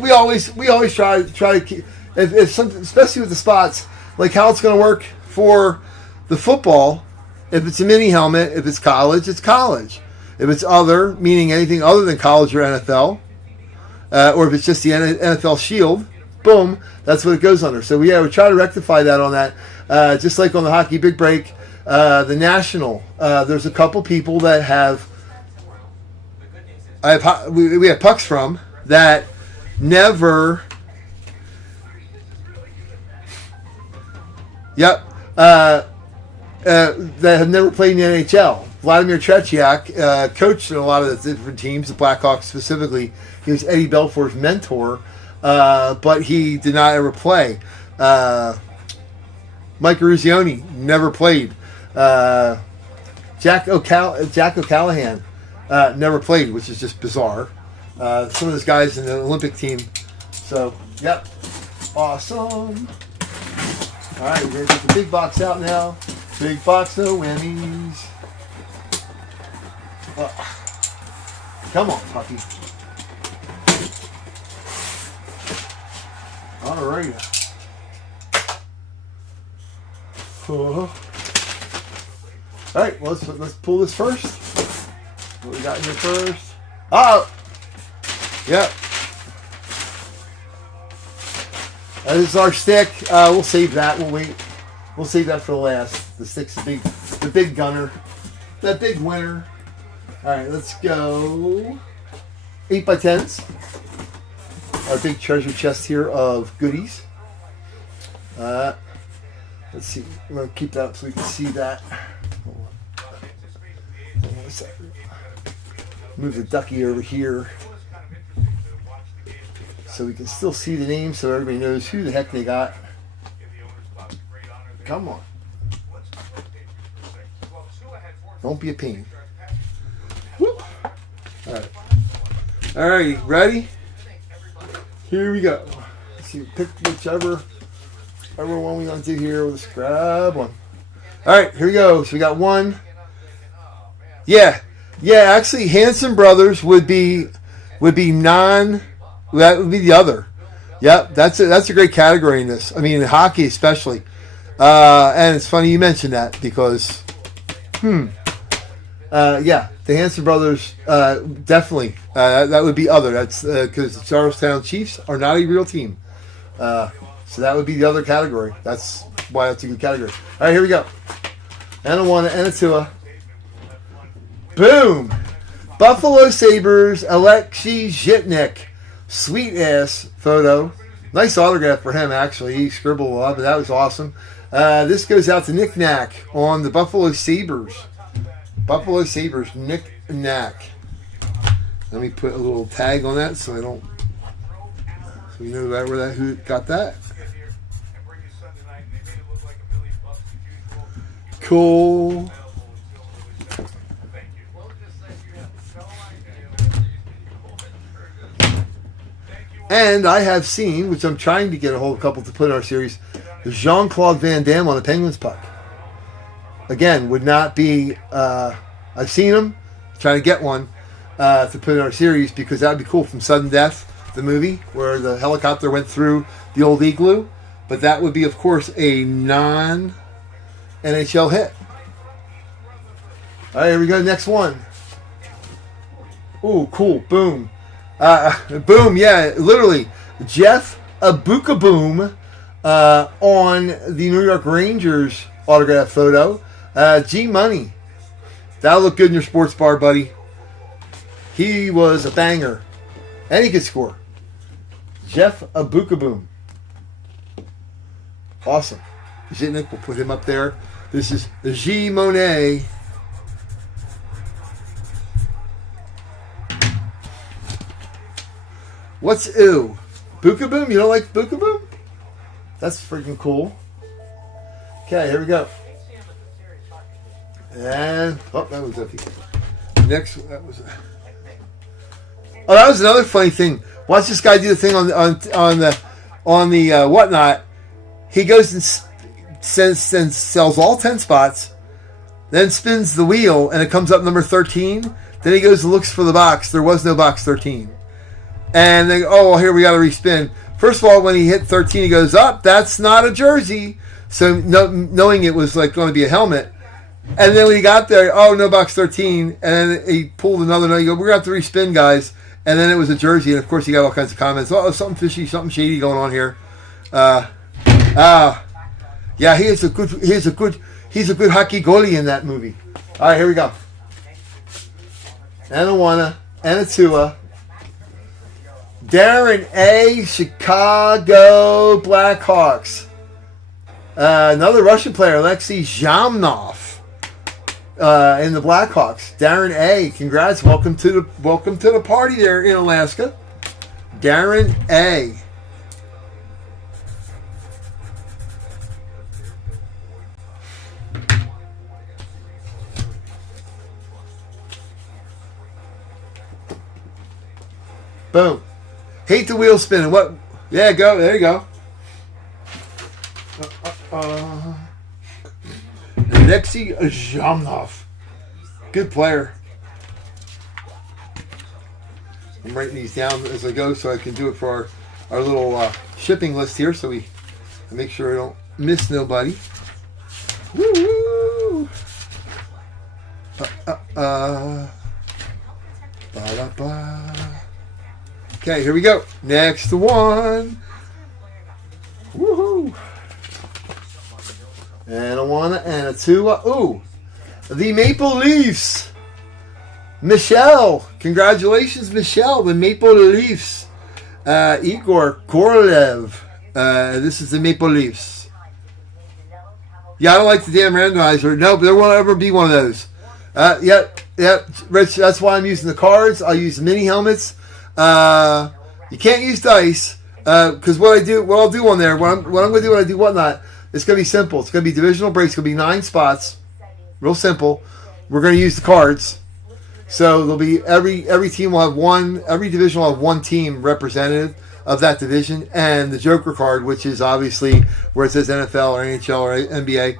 We always try to keep, if something, especially with the spots, like how it's going to work for the football. If it's a mini helmet, if it's college, it's college. If it's other, meaning anything other than college or NFL, or if it's just the NFL shield, boom, that's what it goes under. So we try to rectify that on that. Just like on the Hockey Big Break, the National, there's a couple people that we have pucks from that never. Yep. That have never played in the NHL. Vladimir Tretiak coached in a lot of the different teams, the Blackhawks specifically. He was Eddie Belfour's mentor, but he did not ever play. Mike Eruzione never played. Jack O'Callahan never played, which is just bizarre. Some of those guys in the Olympic team. So, yep. Awesome. All right, we're going to get the big box out now. Big box, no whammies. Come on, puppy. All right. All right. Well, let's pull this first. What we got in here first? Oh. Yep. This is our stick. We'll save that. We'll wait. We'll save that for the last. The stick's the big gunner, that big winner. All right, let's go. 8x10s. Our big treasure chest here of goodies. Let's see. I'm gonna keep that up so we can see that. Hold on a second. Move the ducky over here so we can still see the name, so everybody knows who the heck they got. Come on. Don't be a pain. Whoop. All right. All right, ready? Here we go. Let's see, pick whichever one we want to do here. We'll just grab one. All right, here we go. So we got one. Yeah. Actually, Hanson Brothers would be non. That would be the other. Yep, that's a great category in this. I mean, in hockey especially. And it's funny you mentioned that because, yeah, the Hanson Brothers definitely that would be other. That's because the Charlestown Chiefs are not a real team. So that would be the other category. That's why that's a good category. All right, here we go. And a one and a two. Boom! Buffalo Sabres, Alexei Zhitnik. Sweet ass photo. Nice autograph for him, actually. He scribbled a lot, but that was awesome. This goes out to Nick Knack on the Buffalo Sabres. Buffalo Sabres, Nick Knack. Let me put a little tag on that so I don't. So we know who got that. Cool. And I have seen, which I'm trying to get a hold of a couple to put in our series, Jean-Claude Van Damme on a Penguins puck. Again, would not be. I've seen him. Trying to get one to put in our series because that would be cool. From Sudden Death, the movie where the helicopter went through the old igloo, but that would be, of course, a non-NHL hit. All right, here we go. Next one. Ooh, cool. Boom. Boom. Yeah, literally. Jeff Abukaboom on the New York Rangers autograph photo. G Money. That'll look good in your sports bar, buddy. He was a banger. And he could score. Jeff Abukaboom. Awesome. Zhitnik, we'll put him up there. This is G Monet. What's ew? Bukaboom? You don't like Bukaboom? That's freaking cool. Okay, here we go. And that was empty. Next, that was another funny thing. Watch this guy do the thing on the whatnot. He goes and sells all 10 spots, then spins the wheel, and it comes up number 13. Then he goes and looks for the box. There was no box 13. And they go, oh, well, here we got to respin. First of all, when he hit 13, he goes, up, that's not a jersey. So knowing it was like going to be a helmet. And then when he got there, oh, no box 13. And then he pulled another note. He goes, we're going to have to respin, guys. And then it was a jersey. And, of course, he got all kinds of comments. Oh, something fishy, something shady going on here. Yeah, he's a good hockey goalie in that movie. All right, here we go. And a one, and a two. Darren A. Chicago Blackhawks. Another Russian player, Alexei Zhamnov, in the Blackhawks. Darren A. Congrats! Welcome to the party there in Alaska. Darren A. Boom. Hate the wheel spinning. What? Yeah, go. There you go. Alexei Zhamnov. Good player. I'm writing these down as I go so I can do it for our little shipping list here, so we make sure I don't miss nobody. Woo! Ba-da-ba. Okay, here we go. Next one. Woohoo! And a one and a two. Ooh, the Maple Leafs. Michelle, congratulations, Michelle. The Maple Leafs. Igor Korolev. This is the Maple Leafs. Yeah, I don't like the damn randomizer. No, but there won't ever be one of those. Yeah, Rich. That's why I'm using the cards. I'll use mini helmets. You can't use dice because what I'll do on there, what I'm going to do when I do whatnot, it's going to be simple. It's going to be divisional breaks. It's going to be 9 spots, real simple. We're going to use the cards, so there'll be every team will have one. Every division will have one team representative of that division, and the Joker card, which is obviously where it says NFL or NHL or NBA,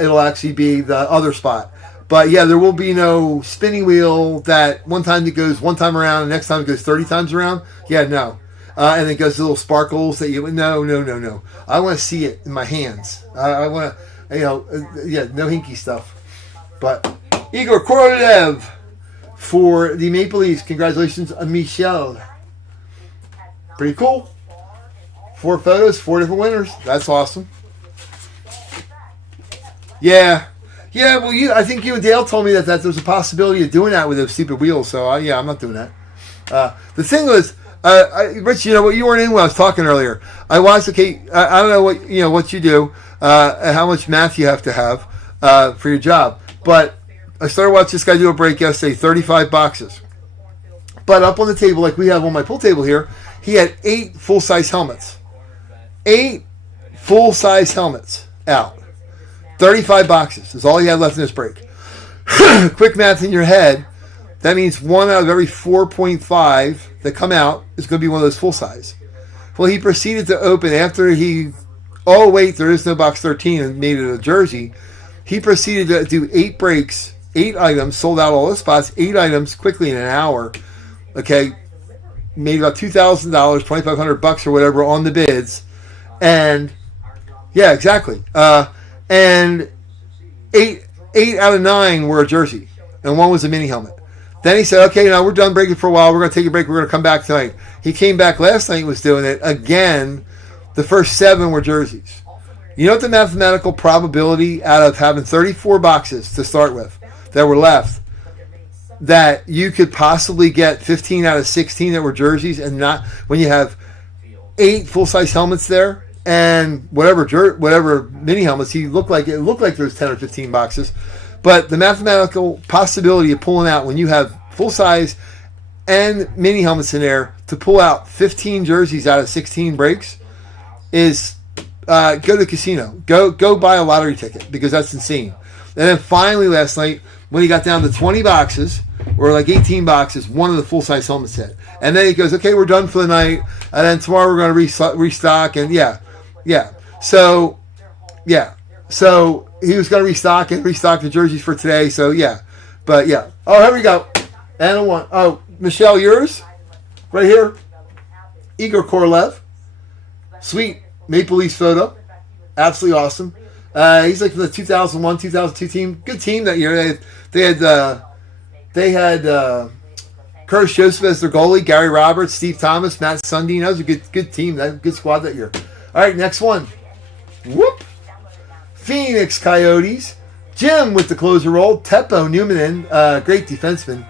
it'll actually be the other spot. But yeah, there will be no spinning wheel that one time it goes one time around, and next time it goes 30 times around. Yeah, no. And it goes to little sparkles that you, no. I want to see it in my hands. I want to, no hinky stuff. But Igor Korolev for the Maple Leafs. Congratulations, Michelle. Pretty cool. 4 photos, 4 different winners. That's awesome. Yeah. Yeah, well, I think you and Dale told me that there's a possibility of doing that with those stupid wheels. So, I'm not doing that. The thing was, Rich, what you weren't in when I was talking earlier. I watched. Okay, I don't know what you do, and how much math you have to have for your job. But I started watching this guy do a break yesterday, 35 boxes. But up on the table, like we have on my pool table here, he had 8 full-size helmets. 8 full-size helmets out. 35 boxes is all he had left in this break. Quick math in your head. That means 1 out of every 4.5 that come out is going to be one of those full size. Well, he proceeded to open after he, wait, there is no box 13 and made it a jersey. He proceeded to do 8 breaks, 8 items, sold out all the spots, 8 items quickly in an hour. Okay, made about $2,000, $2,500 or whatever on the bids. And, yeah, exactly. And 8 out of 9 were a jersey, and 1 was a mini helmet. Then he said, okay, now we're done breaking for a while. We're going to take a break. We're going to come back tonight. He came back last night and was doing it. Again, the first 7 were jerseys. You know what the mathematical probability out of having 34 boxes to start with that were left, that you could possibly get 15 out of 16 that were jerseys, and not when you have 8 full-size helmets there and whatever mini helmets, it looked like there was 10 or 15 boxes. But the mathematical possibility of pulling out when you have full-size and mini helmets in there to pull out 15 jerseys out of 16 breaks is go to the casino. Go buy a lottery ticket, because that's insane. And then finally last night, when he got down to 20 boxes, or like 18 boxes, 1 of the full-size helmets hit. And then he goes, okay, we're done for the night. And then tomorrow we're going to restock. And yeah. So he was going to restock the jerseys for today. So, yeah. But, yeah. Oh, here we go. And a 1. Oh, Michelle, yours? Right here. Igor Korolev. Sweet Maple Leafs photo. Absolutely awesome. He's like from the 2001, 2002 team. Good team that year. They had Curtis Joseph as their goalie, Gary Roberts, Steve Thomas, Matt Sundin. That was a good team. That good squad that year. All right, next one. Whoop. Phoenix Coyotes. Jim with the closer role. Teppo Numminen, great defenseman.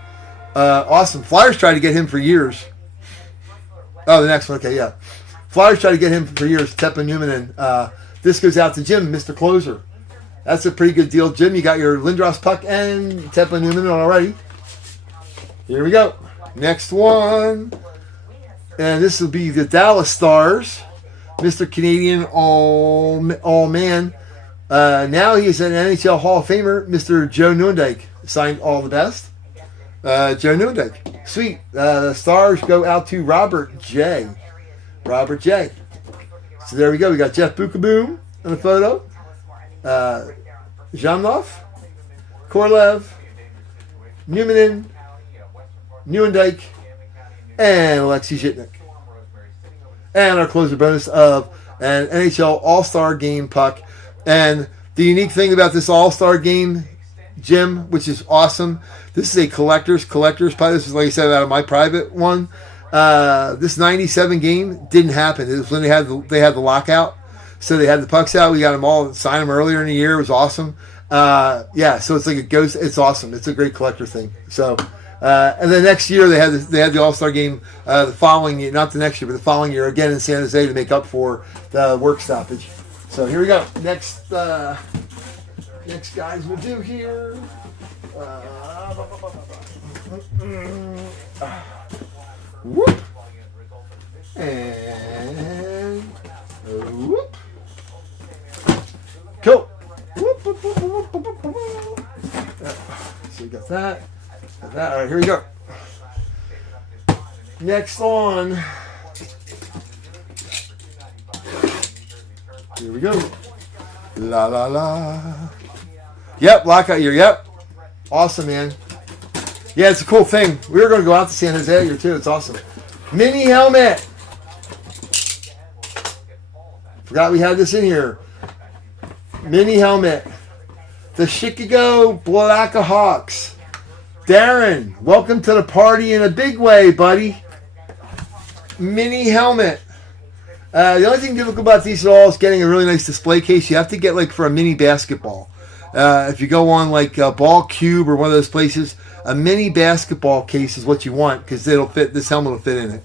Awesome. Flyers tried to get him for years. Oh, the next one. Okay, yeah. Flyers tried to get him for years. Teppo Numminen. This goes out to Jim, Mr. Closer. That's a pretty good deal. Jim, you got your Lindros puck and Teppo Numminen already. Here we go. Next one. And this will be the Dallas Stars. Mr. Canadian All-Man. Now he is an NHL Hall of Famer, Mr. Joe Nieuwendyk. Signed all the best. Joe Nieuwendyk. Sweet. The Stars go out to Robert J. So there we go. We got Jeff Bukaboom in the photo. Zhamnov, Korolev, Nieuwendyk, and Alexei Zhitnik. and our closer bonus of an NHL All-Star Game puck. And the unique thing about this All-Star Game, Jim, which is awesome, this is a collector's puck. This is, like I said, out of my private one. This 97 game didn't happen. It was when they had the lockout. So they had the pucks out. We got them all, signed them earlier in the year. It was awesome. So it's like a ghost. It's awesome. It's a great collector thing. So, and then next year they had the All-Star Game the following year, not the next year, but the following year again in San Jose to make up for the work stoppage. So here we go. Next guys we'll do here. Whoop. And whoop. Cool. Whoop, whoop, whoop, whoop, whoop, whoop, whoop. So we got that. Got that. All right, here we go. Next on. Here we go. La la la. Yep, lockout year. Yep. Awesome, man. Yeah, it's a cool thing. We were going to go out to San Jose here too. It's awesome. Mini helmet. Forgot we had this in here. Mini helmet. The Chicago Blackhawks. Darren, welcome to the party in a big way, buddy. Mini helmet. The only thing difficult about these at all is getting a really nice display case. You have to get like for a mini basketball. If you go on like Ball Cube or one of those places, a mini basketball case is what you want because it'll fit. This helmet will fit in it.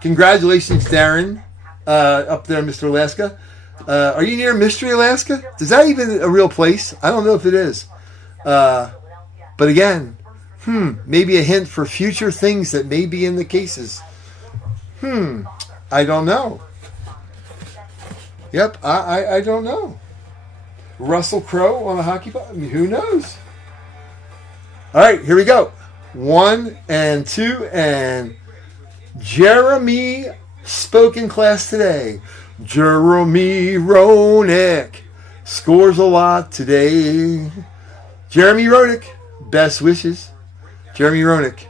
Congratulations, Darren, up there, Mr. Alaska. Are you near Mystery, Alaska? Is that even a real place? I don't know if it is. But again, maybe a hint for future things that may be in the cases. I don't know. Yep, I don't know. Russell Crowe on a hockey puck? I mean, who knows? All right, here we go. 1 and 2 and Jeremy spoken class today. Jeremy Roenick scores a lot today. Jeremy Roenick, best wishes. Jeremy Roenick.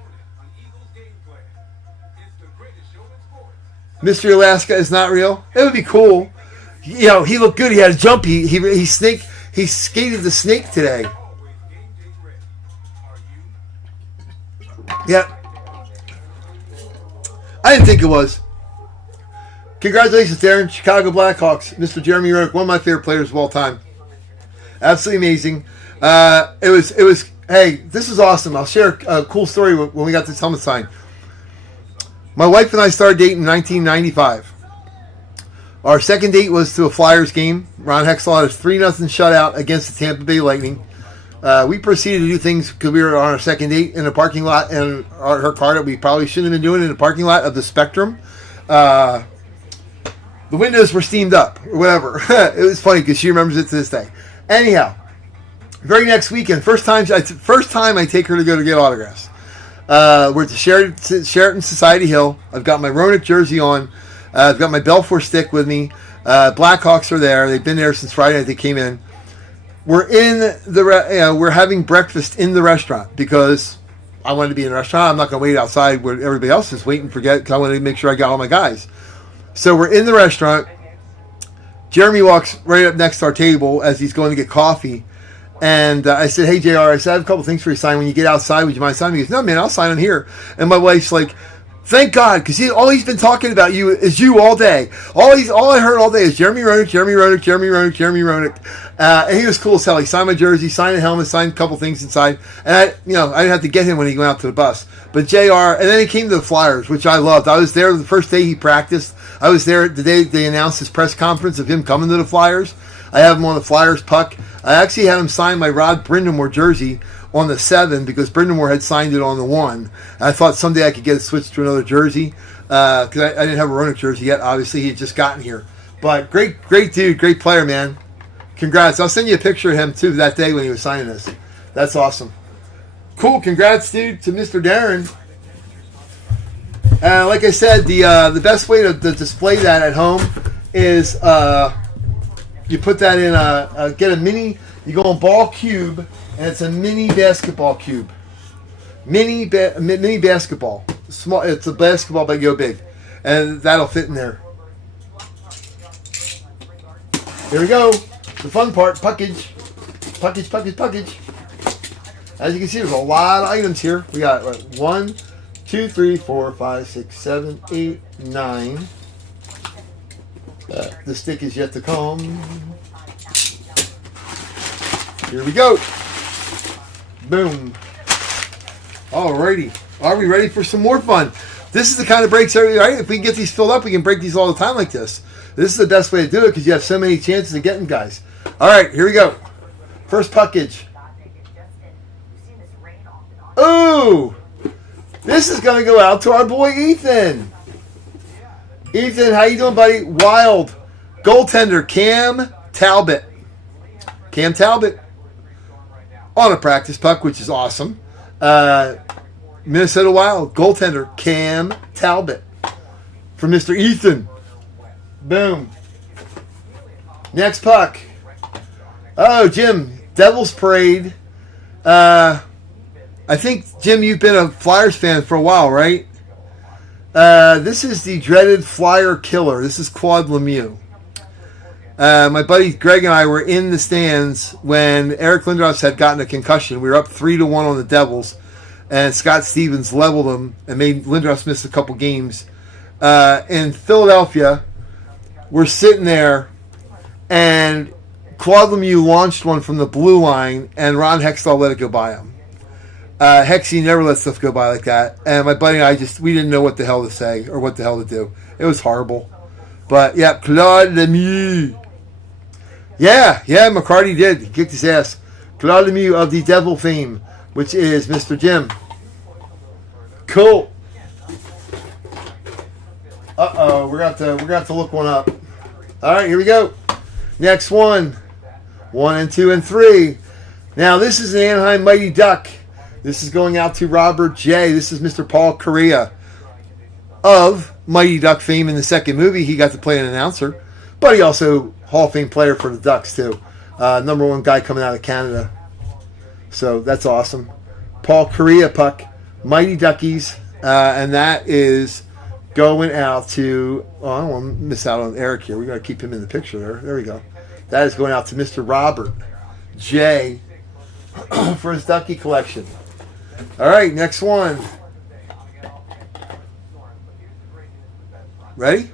Mystery Alaska is not real. It would be cool. You know, he looked good. He had a jump. He skated the snake today. Yep. I didn't think it was. Congratulations, Darren. Chicago Blackhawks. Mr. Jeremy Roenick, one of my favorite players of all time. Absolutely amazing. It was. Hey, this is awesome. I'll share a cool story when we got this helmet signed. My wife and I started dating in 1995. Our second date was to a Flyers game. Ron Hextall had a 3-0 shutout against the Tampa Bay Lightning. We proceeded to do things because we were on our second date in a parking lot and her car that we probably shouldn't have been doing in the parking lot of the Spectrum. The windows were steamed up or whatever. It was funny because she remembers it to this day. Anyhow, very next weekend, first time I take her to go to get autographs. We're at the Sheraton Society Hill. I've got my Roenick jersey on. I've got my Belfour stick with me. Blackhawks are there. They've been there since Friday night they came in. We're in we're having breakfast in the restaurant because I wanted to be in the restaurant. I'm not going to wait outside where everybody else is waiting because I wanted to make sure I got all my guys. So we're in the restaurant. Jeremy walks right up next to our table as he's going to get coffee. And I said, hey, JR, I have a couple things for you to sign. When you get outside, would you mind signing? He goes, no, man, I'll sign them here. And my wife's like, thank God, because all he's been talking about you is you all day. All I heard all day is Jeremy Roenick, Jeremy Roenick, Jeremy Roenick, Jeremy Roenick. And he was cool as hell. He signed my jersey, signed the helmet, signed a couple things inside. And I didn't have to get him when he went out to the bus. But JR, and then he came to the Flyers, which I loved. I was there the first day he practiced. I was there the day they announced his press conference of him coming to the Flyers. I have him on the Flyers puck. I actually had him sign my Rod Brindamore jersey on the 7 because Brindamore had signed it on the 1. And I thought someday I could get it switched to another jersey because I didn't have a Roenick jersey yet. Obviously, he had just gotten here. But great dude, great player, man. Congrats. I'll send you a picture of him, too, that day when he was signing this. That's awesome. Cool. Congrats, dude, to Mr. Darren. Like I said, the best way to display that at home is you put that in get a mini, you go on Ball Cube, and it's a mini basketball cube. Mini basketball. Small. It's a basketball, but go big. And that'll fit in there. Here we go. The fun part, puckage. Puckage. As you can see, there's a lot of items here. We got 1, 2, 3, 4, 5, 6, 7, 8, 9. The stick is yet to come. Here we go. Boom. Alrighty. Are we ready for some more fun? This is the kind of breaks, right? If we can get these filled up, we can break these all the time like this. This is the best way to do it because you have so many chances of getting guys. All right, here we go. First puckage. Ooh! This is going to go out to our boy Ethan. Ethan, how you doing, buddy? Wild. Goaltender, Cam Talbot. Cam Talbot. On a practice puck, which is awesome. Minnesota Wild. Goaltender, Cam Talbot. For Mr. Ethan. Boom. Next puck. Oh, Jim. Devil's Parade. I think, Jim, you've been a Flyers fan for a while, right? This is the dreaded Flyer killer. This is Claude Lemieux. My buddy Greg and I were in the stands when Eric Lindros had gotten a concussion. We were up 3-1 on the Devils, and Scott Stevens leveled them and made Lindros miss a couple games. In Philadelphia, we're sitting there, and Claude Lemieux launched one from the blue line, and Ron Hextall let it go by him. Hexy never let stuff go by like that. And my buddy and I we didn't know what the hell to say or what the hell to do. It was horrible. But, yeah, Claude Lemieux. Yeah, McCarty did. He kicked his ass. Claude Lemieux of the Devil fame, which is Mr. Jim. Cool. Uh-oh, we're gonna have to look one up. All right, here we go. Next one. 1 and 2 and 3. Now, this is an Anaheim Mighty Duck. This is going out to Robert J. This is Mr. Paul Correa of Mighty Duck fame. In the second movie, he got to play an announcer. But he also Hall of Fame player for the Ducks, too. Number 1 guy coming out of Canada. So, that's awesome. Paul Correa puck. Mighty Duckies. And that is going out to... Oh, I don't want to miss out on Eric here. We got to keep him in the picture there. There we go. That is going out to Mr. Robert J. for his Ducky collection. All right, next one. Ready?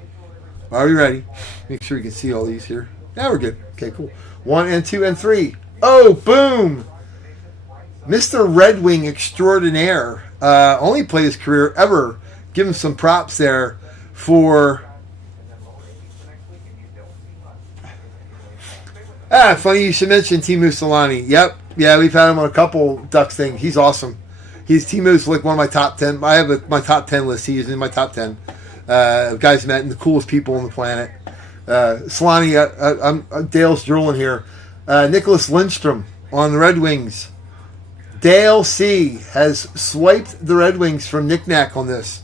Are we ready? Make sure you can see all these here. Yeah, we're good. Okay, cool. 1 and 2 and 3. Oh, boom! Mr. Red Wing extraordinaire. Only played his career ever. Give him some props there for... funny you should mention Teemu Solani. Yep. Yeah, we've had him on a couple Ducks things. He's awesome. Teemu's like one of my top 10. I have my top 10 list. He's in my top 10. Guys met and the coolest people on the planet. Solani, I'm Dale's drooling here. Nicholas Lindstrom on the Red Wings. Dale C. has swiped the Red Wings from Nick Nack on this.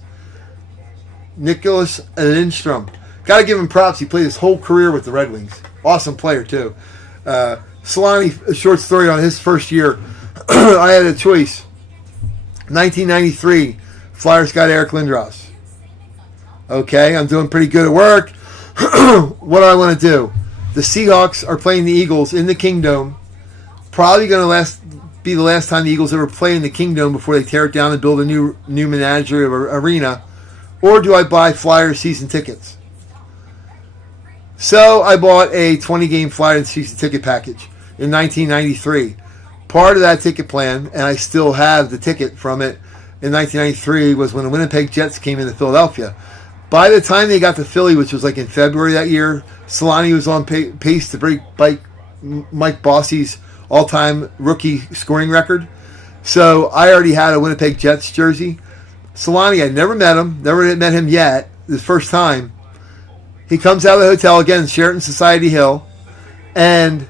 Nicholas Lindstrom. Got to give him props. He played his whole career with the Red Wings. Awesome player, too. Solani, a short story on his first year. I had a choice. 1993, Flyers got Eric Lindros. Okay, I'm doing pretty good at work. What do I want to do? The Seahawks are playing the Eagles in the Kingdome. Probably going to be the last time the Eagles ever play in the Kingdome before they tear it down and build a new managerial arena. Or do I buy Flyers season tickets? So I bought a 20-game Flyers season ticket package in 1993. Part of that ticket plan, and I still have the ticket from it in 1993, was when the Winnipeg Jets came into Philadelphia. By the time they got to Philly, which was like in February that year, Solani was on pace to break Mike Bossy's all-time rookie scoring record. So I already had a Winnipeg Jets jersey. Solani, I'd never met him, never met him yet, the first time. He comes out of the hotel again, Sheraton Society Hill, and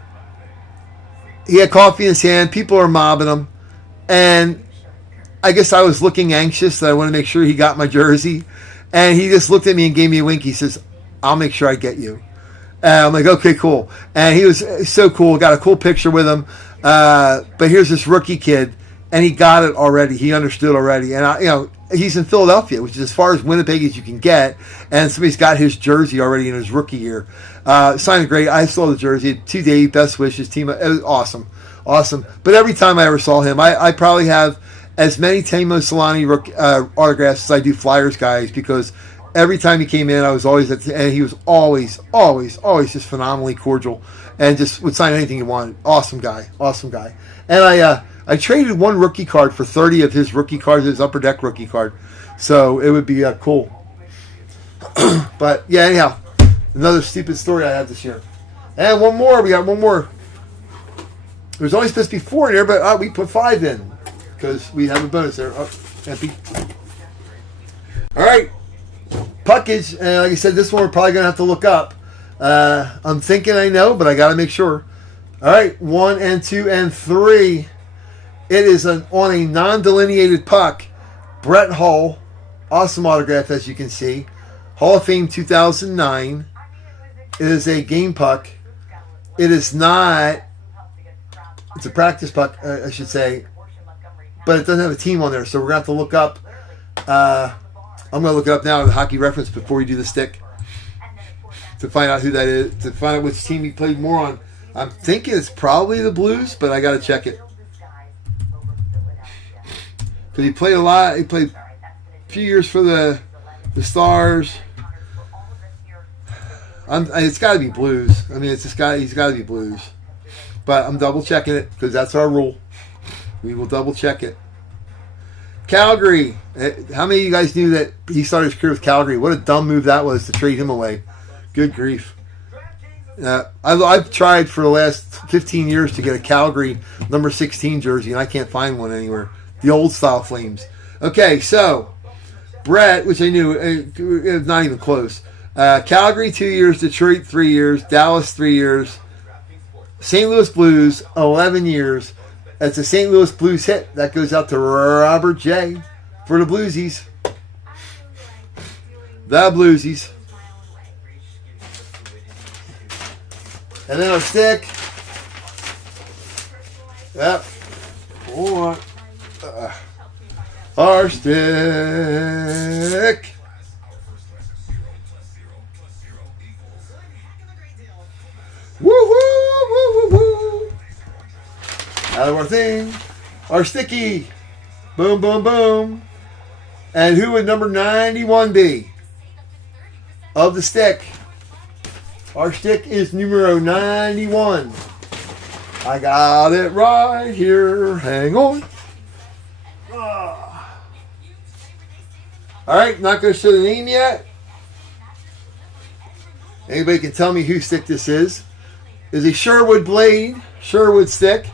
he had coffee in his hand. People are mobbing him. And I guess I was looking anxious that I want to make sure he got my jersey. And he just looked at me and gave me a wink. He says, I'll make sure I get you. And I'm like, okay, cool. And he was so cool. Got a cool picture with him. But here's this rookie kid. And he got it already. He understood already. And, he's in Philadelphia, which is as far as Winnipeg as you can get, and somebody's got his jersey already in his rookie year. Signed great. I saw the jersey. To Dave, best wishes, team. It was awesome. Awesome. But every time I ever saw him, I probably have as many Teemu Selanne autographs as I do Flyers guys, because every time he came in, I was always and he was always just phenomenally cordial and just would sign anything he wanted. Awesome guy. And I traded one rookie card for 30 of his rookie cards, his Upper Deck rookie card. So it would be cool. But yeah, anyhow, another stupid story I had this year. And one more. We got one more. There's only supposed to be 4 in there, but we put 5 in because we have a bonus there. Oh, empty. All right. Puckage. And like I said, this one we're probably going to have to look up. I'm thinking I know, but I got to make sure. All right. 1 and 2 and 3. It is on a non-delineated puck. Brett Hull. Awesome autograph, as you can see. Hall of Fame 2009. It is a game puck. It is not... It's a practice puck, I should say. But it doesn't have a team on there, so we're going to have to look up... I'm going to look it up now in the Hockey Reference before we do the stick. To find out who that is. To find out which team he played more on. I'm thinking it's probably the Blues, but I got to check it. Because he played a lot. He played a few years for the Stars. It's got to be Blues. I mean, he's got to be Blues. But I'm double checking it because that's our rule. We will double check it. Calgary. How many of you guys knew that he started his career with Calgary? What a dumb move that was to trade him away. Good grief. I've tried for the last 15 years to get a Calgary number 16 jersey, and I can't find one anywhere. The old style Flames. Okay, so Brett, which I knew, it was not even close. Calgary 2 years, Detroit 3 years, Dallas 3 years, St. Louis Blues 11 years. That's a St. Louis Blues hit. That goes out to Robert J. for the Bluesies. The Bluesies. And then our stick. Yep. Hold on. Our stick. Woo-hoo! Out of our thing. Our sticky. Boom, boom, boom. And who would number 91 be? Of the stick. Our stick is numero 91. I got it right here. Hang on. Alright, not going to show the name yet. Anybody can tell me whose stick this is. Is a Sherwood blade, Sherwood stick.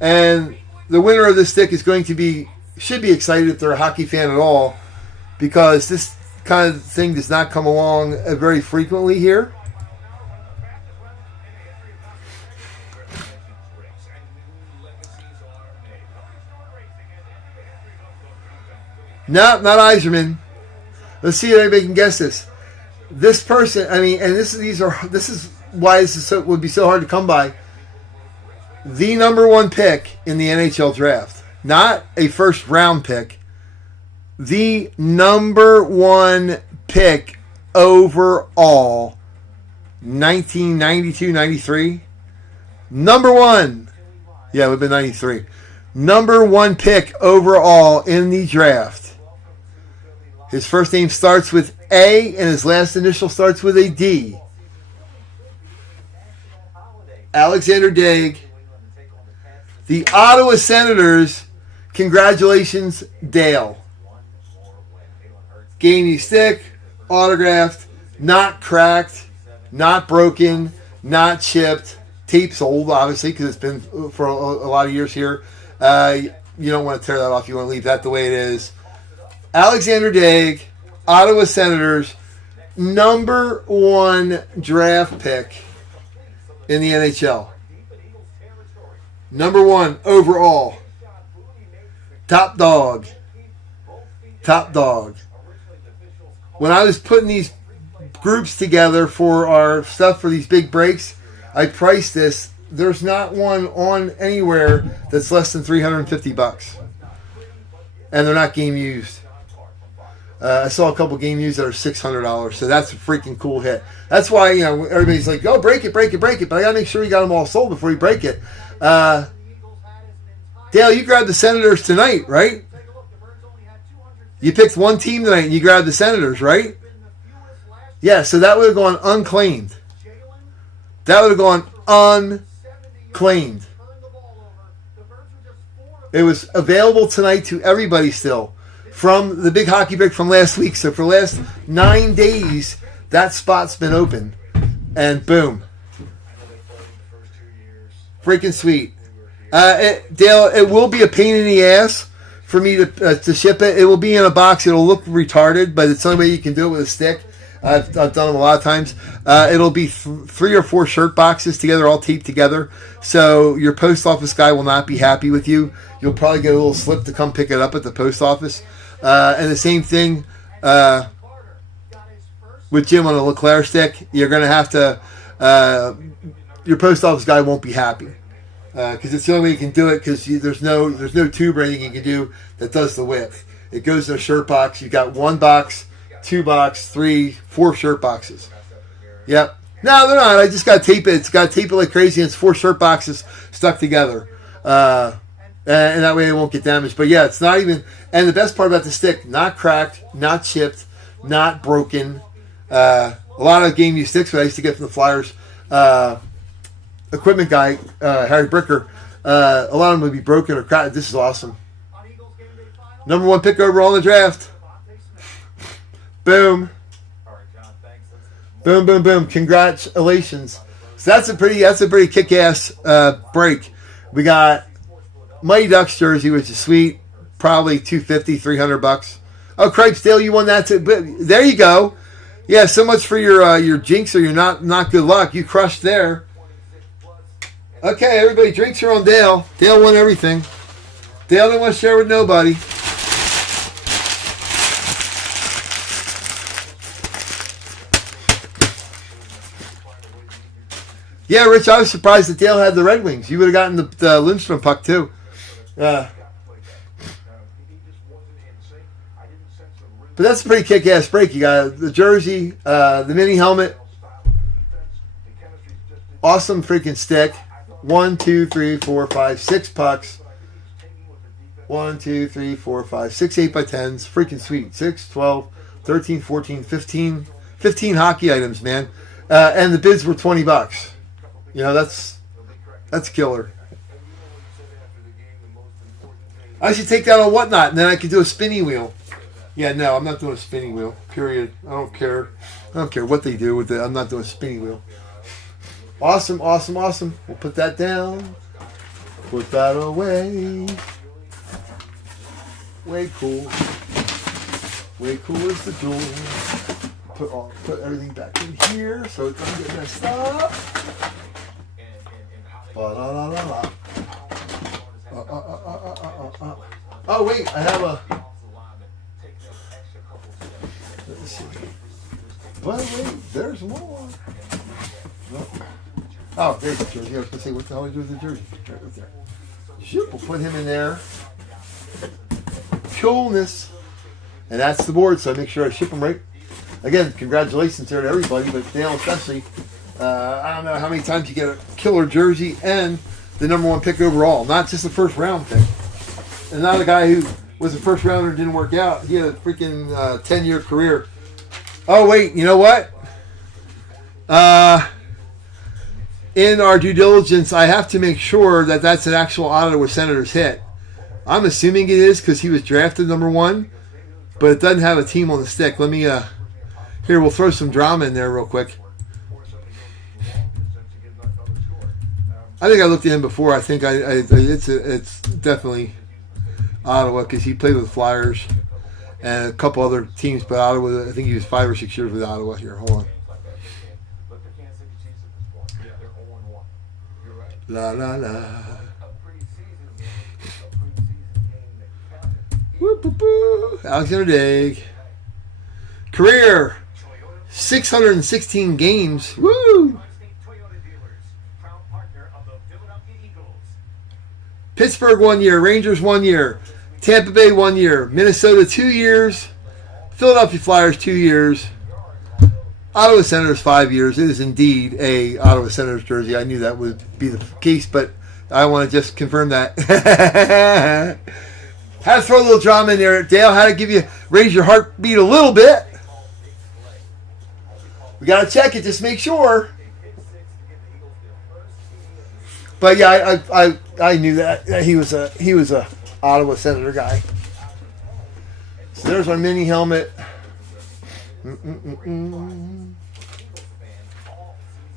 And the winner of this stick is going to be, should be excited if they're a hockey fan at all, because this kind of thing does not come along very frequently here. No, not Yzerman. Let's see if anybody can guess this. This person, I mean, and this is why this is would be so hard to come by. The number 1 pick in the NHL draft, not a first round pick. The number 1 pick overall, 1992-93. Number 1. Yeah, it would have been 93. Number 1 pick overall in the draft. His first name starts with A and his last initial starts with a D. Alexander Daig. The Ottawa Senators. Congratulations, Dale. Gamey stick, autographed, not cracked, not broken, not chipped. Tape's old, obviously, because it's been for a lot of years here. You don't want to tear that off. You want to leave that the way it is. Alexander Daig, Ottawa Senators, number 1 draft pick in the NHL. Number 1 overall. Top dog. Top dog. When I was putting these groups together for our stuff for these big breaks, I priced this. There's not one on anywhere that's less than $350. and they're not game used. I saw a couple game used that are $600, so that's a freaking cool hit. That's why, you know, everybody's like, "Oh, break it, break it, break it!" But I gotta make sure you got them all sold before you break it. Dale, you grabbed the Senators tonight, right? You picked one team tonight and you grabbed the Senators, right? Yeah, so that would have gone unclaimed. That would have gone unclaimed. It was available tonight to everybody still from the big hockey break from last week. So for the last 9 days, that spot's been open. And boom. Freaking sweet. Dale, it will be a pain in the ass for me to ship it. It will be in a box. It'll look retarded, but it's the only way you can do it with a stick. I've done them a lot of times. It'll be 3 or 4 shirt boxes together, all taped together. So your post office guy will not be happy with you. You'll probably get a little slip to come pick it up at the post office. And the same thing with Jim on a LeClaire stick. You're going to have to, your post office guy won't be happy. Because it's the only way you can do it, because there's no tube or anything you can do that does the width. It goes in a shirt box. You've got 1 box, 2 box, 3, 4 shirt boxes. Yep. No, they're not. I just got to tape it. It's got to tape it like crazy. And it's 4 shirt boxes stuck together. And that way it won't get damaged. But yeah, it's not even... And the best part about the stick, not cracked, not chipped, not broken. A lot of game used sticks that I used to get from the Flyers equipment guy, Harry Bricker, a lot of them would be broken or cracked. This is awesome. Number 1 pick overall in the draft. Boom. Boom, boom, boom. Congratulations. So that's a pretty kick-ass break. We got Mighty Ducks jersey, which is sweet. Probably $250, $300. Oh, Cripes, Dale, you won that too. But there you go. Yeah, so much for your jinx or your not good luck. You crushed there. Okay, everybody, drinks are on Dale. Dale won everything. Dale didn't want to share with nobody. Yeah, Rich, I was surprised that Dale had the Red Wings. You would have gotten the Lindstrom puck, too. But that's a pretty kick-ass break. You got the jersey, the mini helmet. Awesome freaking stick. 1, 2, 3, 4, 5, 6 pucks. 1, 2, 3, 4, 5, 6 8x10s. Freaking sweet. 6, 12, 13, 14, 15 hockey items, man. And the bids were $20. You know, that's killer. I should take that on Whatnot, and then I could do a spinning wheel. Yeah, no, I'm not doing a spinning wheel. Period. I don't care what they do with it. I'm not doing a spinning wheel. Awesome, awesome, awesome. We'll put that down. Put that away. Way cool. Way cool is the jewel. Put everything back in here so it doesn't get messed up. Ba-la-la-la-la. Oh, wait, I have a... Let's see. But wait, there's more. No. Oh, there's the jersey. I was going to say, what the hell do you do with the jersey? Right there. Shoot, we'll put him in there. Coolness. And that's the board, so I make sure I ship them right. Again, congratulations there to everybody, but Dale especially. I don't know how many times you get a killer jersey and the number 1 pick overall, not just the first round pick. And not a guy who was a first rounder and didn't work out. He had a freaking 10-year career. Oh, wait, you know what? In our due diligence, I have to make sure that that's an actual Ottawa Senators hit. I'm assuming it is because he was drafted number 1, but it doesn't have a team on the stick. Let me, here, we'll throw some drama in there real quick. I think I looked at him before. I think it's definitely Ottawa because he played with the Flyers and a couple other teams, but Ottawa, I think he was 5 or 6 years with Ottawa. Here, hold on. La la la. Whoop, whoop, whoop. Alexander Daig. Career 616 games. Woo! Pittsburgh 1 year, Rangers 1 year, Tampa Bay 1 year. Minnesota 2 years. Philadelphia Flyers 2 years. Ottawa Senators 5 years. It is indeed a Ottawa Senators jersey. I knew that would be the case, but I want to just confirm that. Had to throw a little drama in there. Dale, had to give you, raise your heartbeat a little bit. We got to check it, just make sure. But yeah, I knew that he was a Ottawa Senator guy. So there's our mini helmet.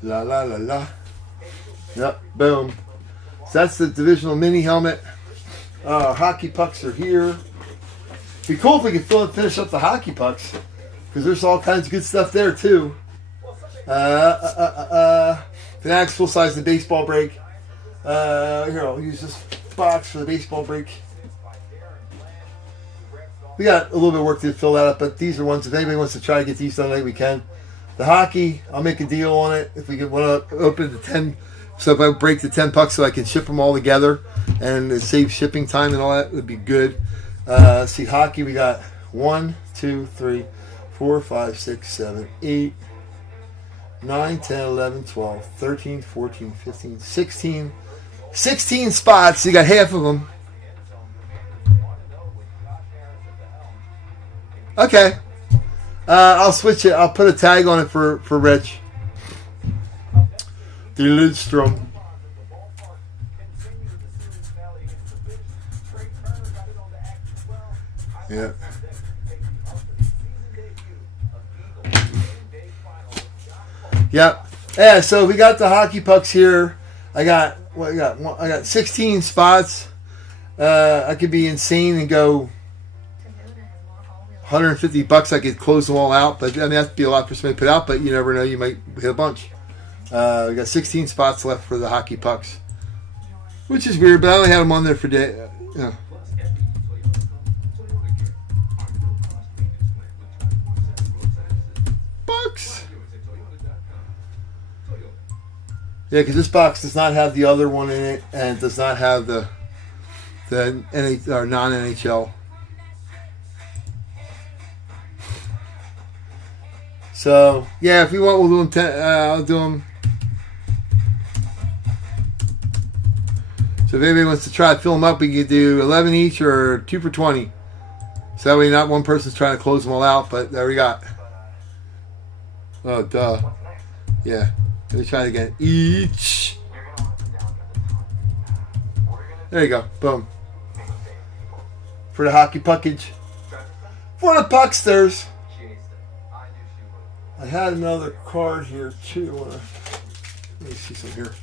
La la la la. Yep, boom. So that's the divisional mini helmet. Hockey pucks are here. It'd be cool if we could finish up the hockey pucks, because there's all kinds of good stuff there too. Fanatics full size the baseball break. Here, I'll use this box for the baseball break. We got a little bit of work to fill that up, but these are ones, if anybody wants to try to get these done tonight, we can. The hockey, I'll make a deal on it. If we want to open the 10, so if I break the 10 pucks so I can ship them all together and it saves shipping time and all that, would be good. Let's see, hockey, we got 1, 2, 3, 4, 5, 6, 7, 8, 9, 10, 11, 12, 13, 14, 15, 16. 16 spots. You got half of them. Okay. I'll switch it. I'll put a tag on it for Rich. The Lidstrom. Yeah. Yep. Yeah, so we got the hockey pucks here. I got 16 spots. I could be insane and go $150. I could close them all out, but I mean that'd be a lot for somebody to put out. But you never know, you might hit a bunch. We got 16 spots left for the hockey pucks, which is weird. But I only had them on there for day. Bucks. Yeah, because this box does not have the other one in it, and does not have the non-NHL. So yeah, if we want, we'll do them. I'll do them. So if anybody wants to try to fill them up, we can do 11 each or 2 for 20. So that way, not one person's trying to close them all out. But there we got. Oh duh. Yeah. Let me try it again. Each. There you go. Boom. For the hockey puckage. For the pucksters. I had another card here too. Let me see some here.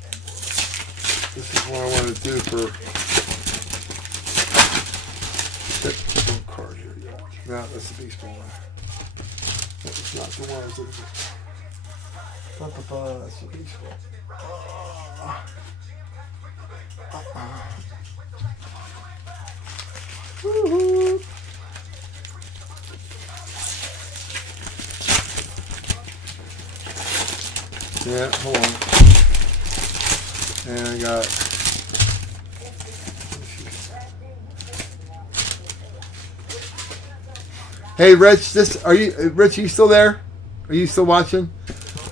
This is what I want to do for. One card here. Yeah. No, that's the baseball one. That was not the one I was looking for. That's the baseball. Woo-hoo. Yeah, hold on. And I got. Hey, Rich, are you still there? Are you still watching?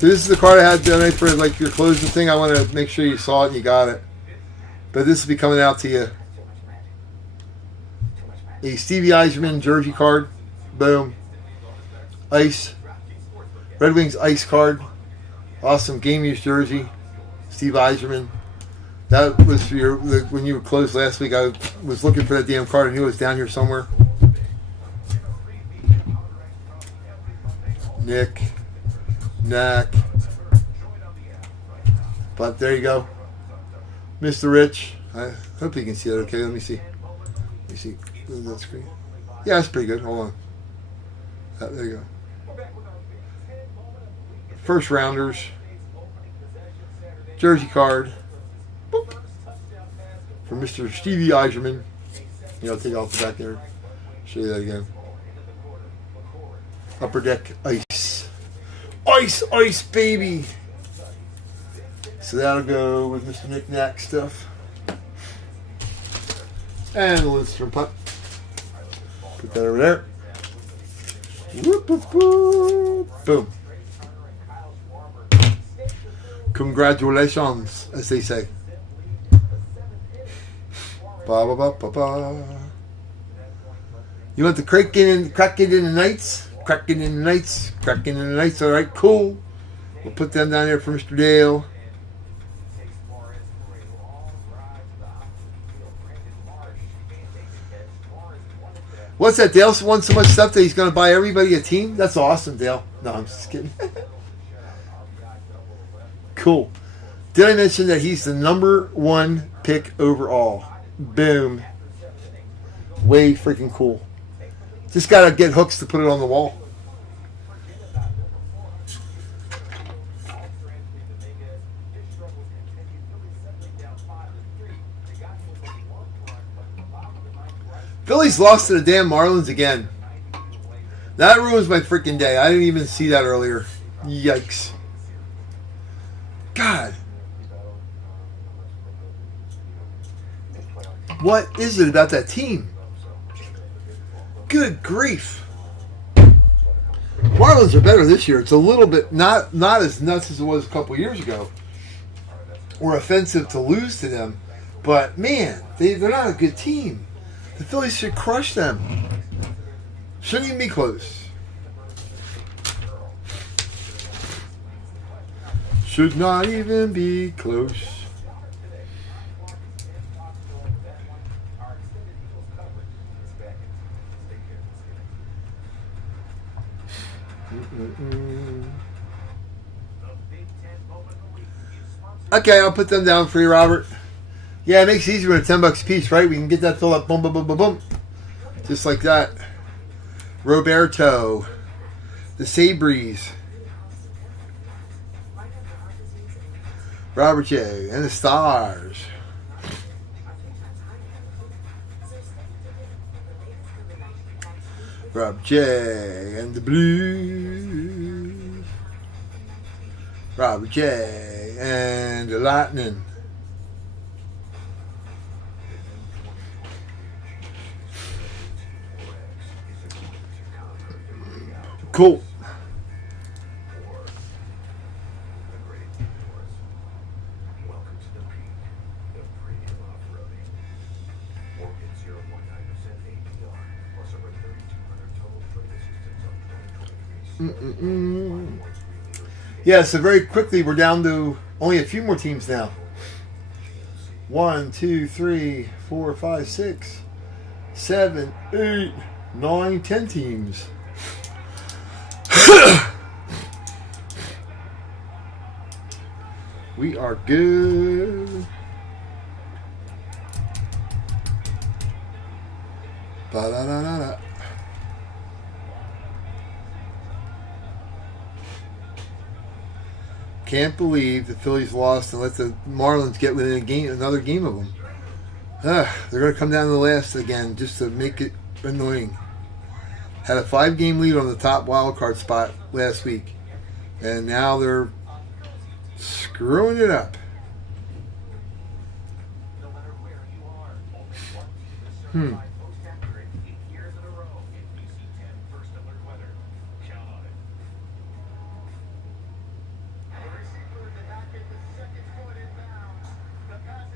This is the card I had donate for like your closing thing. I want to make sure you saw it and you got it. But this will be coming out to you. A Stevie Yzerman jersey card. Boom. Ice. Red Wings ice card. Awesome game use jersey. Steve Yzerman. That was for your when you were closed last week. I was looking for that damn card. I knew it was down here somewhere. Nick. Knack. But there you go. Mr. Rich. I hope you can see that okay. Let me see. Let me see. That screen. Yeah, that's pretty good. Hold on. There you go. First rounders. Jersey card. Boop. For Mr. Stevie Yzerman. I'll take it off the back there. Show you that again. Upper Deck Ice. Ice, baby. So that'll go with Mr. Nick Knack stuff. And the Lidstrom puck. Put that over there. Whoop, whoop, whoop. Boom. Congratulations, as they say. Ba, ba, ba, ba, ba. You want the cracking in the Knights? Cracking in the Knights. Cracking in the Knights. All right, cool. We'll put them down there for Mr. Dale. What's that? Dale won so much stuff that he's going to buy everybody a team? That's awesome, Dale. No, I'm just kidding. Cool. Did I mention that he's the #1 pick overall? Boom. Way freaking cool. Just got to get hooks to put it on the wall. Phillies lost to the damn Marlins again. That ruins my freaking day. I didn't even see that earlier. Yikes. God. What is it about that team? Good grief. Marlins are better this year. It's a little bit not as nuts as it was a couple years ago. Or offensive to lose to them. But man, they're not a good team. The Phillies should crush them. Shouldn't even be close. Should not even be close. Okay, I'll put them down for you, Robert. Yeah, it makes it easier when it's $10 a piece, right? We can get that filled up, boom, boom, boom, boom, boom. Just like that. Roberto. The Sabres. Robert J. And the Stars. Rob J. And the Blues. Robert J. And the Lightning. Cool. Yeah, so very quickly we're down to only a few more teams now. 1, 2, 3, 4, 5, 6, 7, 8, 9, 10 teams. We are good. Ba-da-da-da-da. Can't believe the Phillies lost and let the Marlins get within another game of them. They're going to come down to the last again just to make it annoying. Had a 5-game lead on the top wild card spot last week, and now they're screwing it up.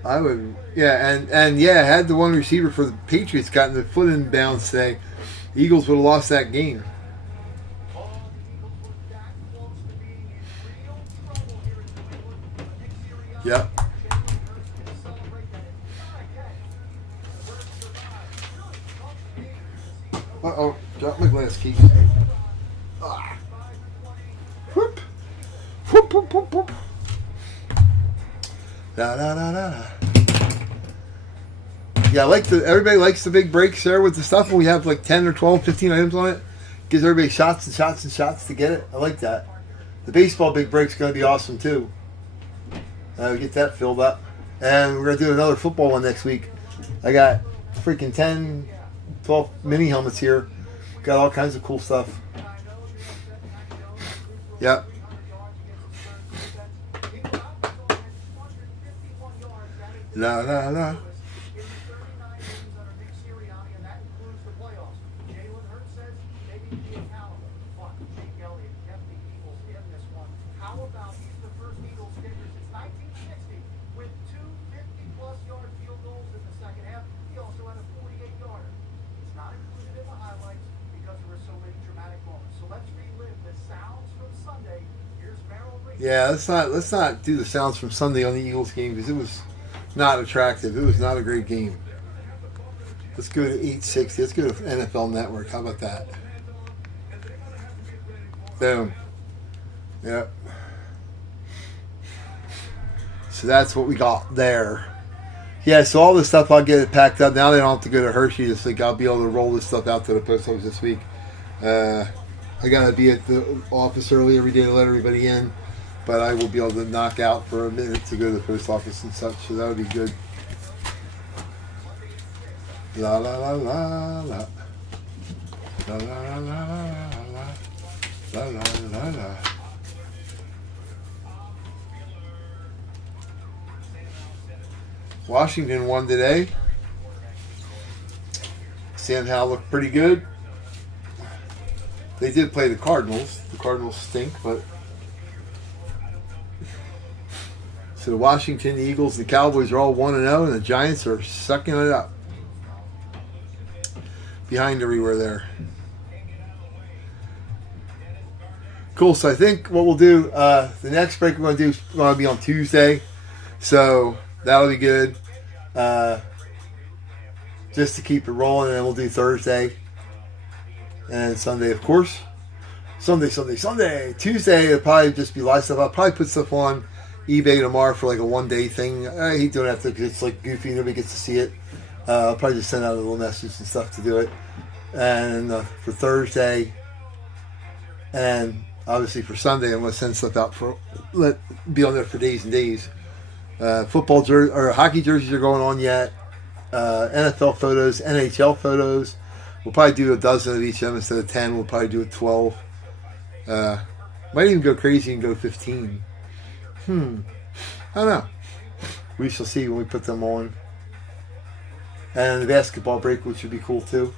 I would, had the one receiver for the Patriots gotten the foot in bounds today, the Eagles would have lost that game. Yep. Uh-oh, dropped my glass key. Ah. Whoop. Whoop, whoop, whoop, whoop. Da, da, da, da, da. Yeah, everybody likes the big breaks there with the stuff when we have like 10 or 12, 15 items on it. Gives everybody shots and shots and shots to get it. I like that. The baseball big break's going to be awesome too. We get that filled up. And we're going to do another football one next week. I got freaking 10, 12 mini helmets here. Got all kinds of cool stuff. Yep. La la la. touchdown. He's the first Eagles kicker since 1960 with two 50-plus yard field goals in the second half. He also had a 48-yarder. It's not included in the highlights because there were so many dramatic moments. So let's relive the sounds from Sunday. Here's Merrill Reed. Yeah, let's not do the sounds from Sunday on the Eagles game because it was not attractive. It was not a great game. Let's go to 860. Let's go to NFL Network. How about that? Boom. Yep. So that's what we got there. Yeah, so all this stuff, I'll get it packed up. Now they don't have to go to Hershey this week. I'll be able to roll this stuff out to the post office this week. I got to be at the office early every day to let everybody in. But I will be able to knock out for a minute to go to the post office and such. So that'll be good. La la la la la. La la la la la. La la la la. Washington won today. Sam Howell looked pretty good. They did play the Cardinals. The Cardinals stink, but so the Washington, the Eagles, the Cowboys are all 1-0, and the Giants are sucking it up. Behind everywhere there. Cool. So I think what we'll do, the next break we're going to do is going to be on Tuesday. So that'll be good. Just to keep it rolling, and then we'll do Thursday. And Sunday, of course. Sunday. Tuesday, it'll probably just be live stuff. I'll probably put stuff on eBay tomorrow for like a one-day thing. I hate doing that because it's like goofy. Nobody gets to see it. I'll probably just send out a little message and stuff to do it. And for Thursday, and obviously for Sunday, I'm going to send stuff out be on there for days and days. Football or hockey jerseys are going on yet. NFL photos, NHL photos. We'll probably do a dozen of each of them instead of 10. We'll probably do 12. Might even go crazy and go 15. I don't know. We shall see when we put them on. And the basketball break, which would be cool too.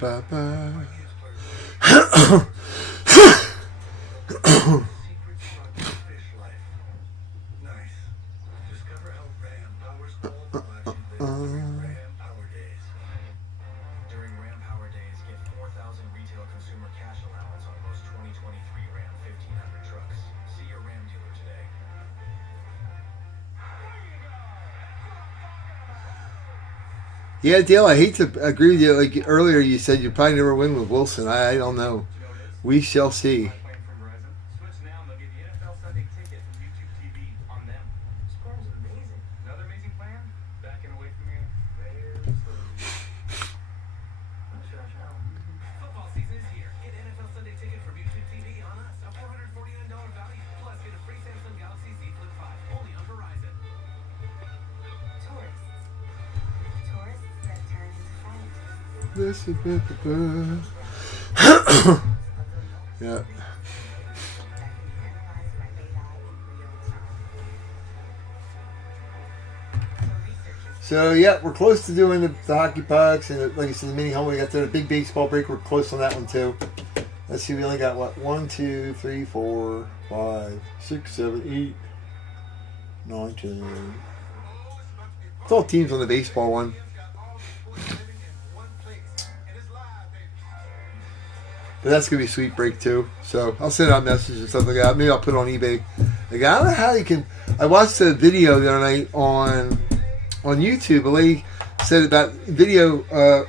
Bye-bye. Yeah, Dale, I hate to agree with you. Like earlier, you said you'd probably never win with Wilson. I don't know. We shall see. Yeah. So yeah, we're close to doing the hockey pucks and like I said, the mini helmet. We got the big baseball break. We're close on that one too. Let's see, we only got what 1, 2, 3, 4, 5, 6, 7, 8, 19. It's all teams on the baseball one. But that's going to be a sweet break too. So I'll send out messages and stuff like that. Maybe I'll put it on eBay. Like, I don't know how you can. I watched a video the other night on YouTube. A lady said about video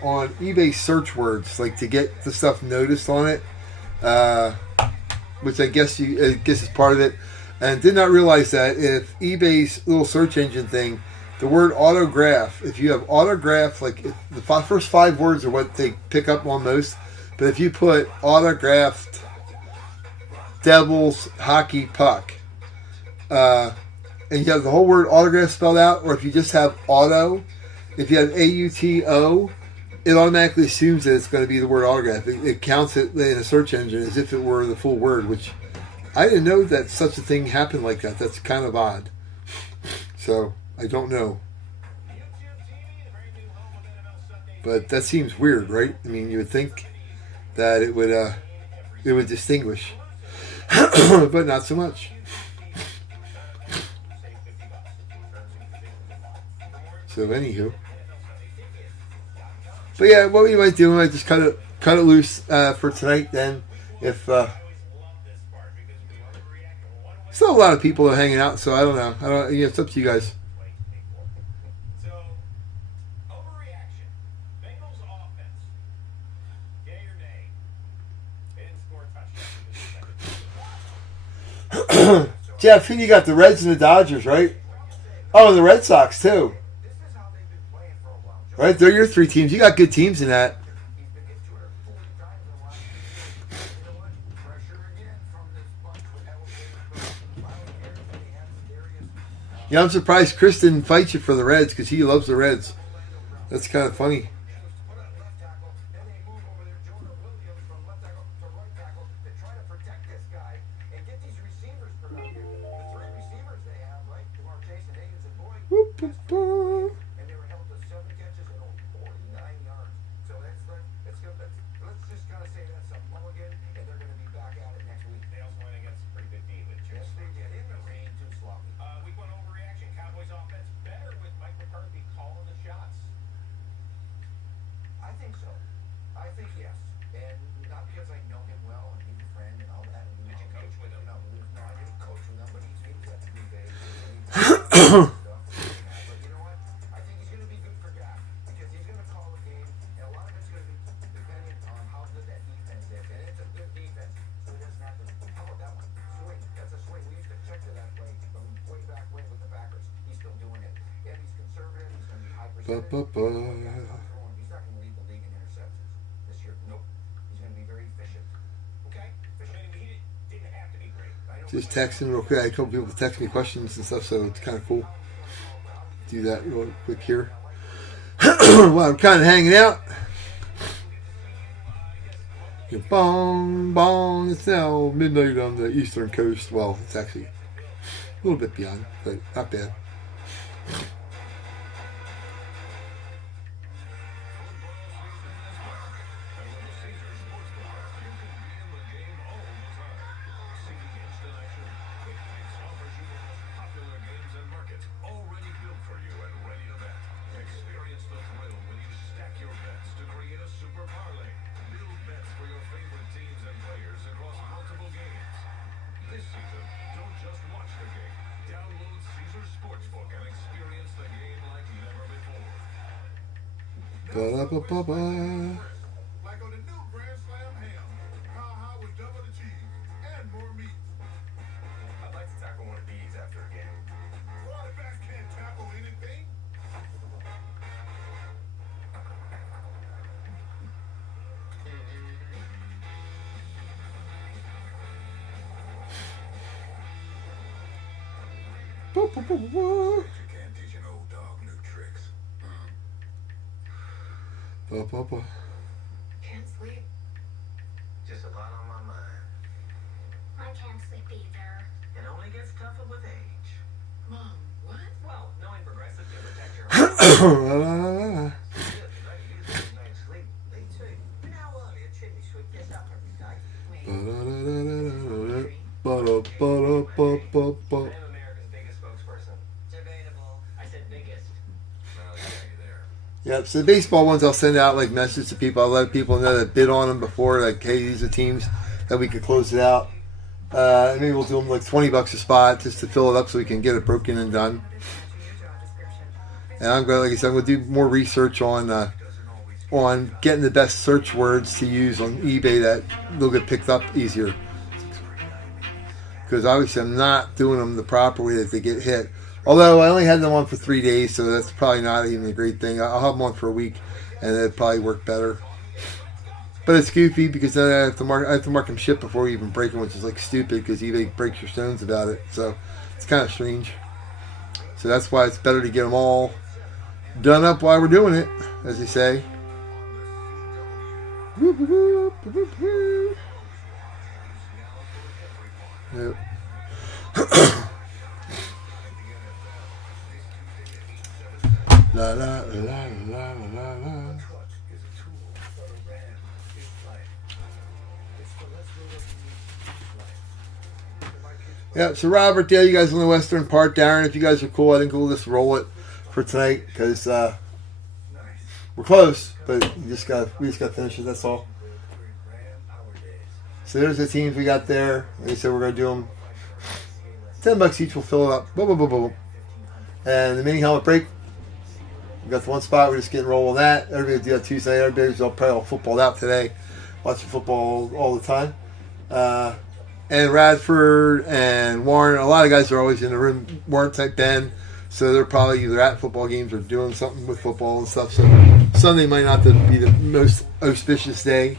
on eBay search words, like to get the stuff noticed on it, which I guess is part of it. And did not realize that if eBay's little search engine thing, the word autograph, if you have autograph, like if the first 5 words are what they pick up on most. But if you put autographed Devils hockey puck, and you have the whole word autograph spelled out, or if you just have auto, if you have AUTO, it automatically assumes that it's going to be the word autograph. It counts it in a search engine as if it were the full word, which I didn't know that such a thing happened like that. That's kind of odd. So I don't know. But that seems weird, right? I mean, you would think that it would distinguish, but not so much. So anywho, but yeah, what we might do, we might just cut it loose for tonight. Then, if still a lot of people are hanging out, so I don't know. It's up to you guys. Jeff, who you got? The Reds and the Dodgers, right? Oh, and the Red Sox too. Right, they're your 3 teams. You got good teams in that. Yeah, I'm surprised Chris didn't fight you for the Reds because he loves the Reds. That's kind of funny. Just texting real quick. I had a couple people text me questions and stuff, so it's kind of cool. Do that real quick here. Well, I'm kind of hanging out. Bong, bong. It's now midnight on the eastern coast. Well, it's actually a little bit beyond, but not bad. Ba-da-ba-ba-ba. Like on the new Grand Slam ham. How high with double the cheese and more meat. I'd like to tackle one of these after a game. Quarterbacks can't tackle anything. Ba-ba-ba-ba. You can't teach an old dog new tricks. Ba-ba-ba. Can't sleep. Just a lot on my mind. I can't sleep either. It only gets tougher with age. Mom, what? Well, knowing Progressive can protect your La-la-la-la. sleep. Me too. You know how early a chimney sweep gets up every day? Ba-da-da-da-da-da-da. Ba-da-ba-da-ba-ba-ba. I am America's biggest spokesperson. Yep. So the baseball ones, I'll send out like messages to people. I'll let people know that bid on them before, like, hey, these are teams that we could close it out. Maybe we'll do them like $20 a spot just to fill it up so we can get it broken and done. And I'm going, like I said, I'm going to do more research on getting the best search words to use on eBay that they'll get picked up easier. Because obviously I'm not doing them the proper way that they get hit. Although I only had them on for 3 days, so that's probably not even a great thing. I'll have them on for a week, and it'll probably work better. But it's goofy because then I have to mark them ship before we even break them, which is like stupid because eBay breaks your stones about it. So it's kind of strange. So that's why it's better to get them all done up while we're doing it, as they say. Yep. La la la la la la. Yeah, so Robert, Dale, you guys on the western part. Darren, if you guys are cool, I think we'll just roll it for tonight because we're close, but we just got to finish it. That's all. So there's the teams we got there. Like I said, we're gonna do them $10 each. We'll fill it up. Boom, boom, boom, boom. And the mini helmet break. We got the one spot. We're just getting roll on that. Everybody will do that Tuesday night. Everybody's probably all footballed out today, watching football all the time. And Radford and Warren, a lot of guys are always in the room. Warren type Ben, so they're probably either at football games or doing something with football and stuff. So Sunday might not be the most auspicious day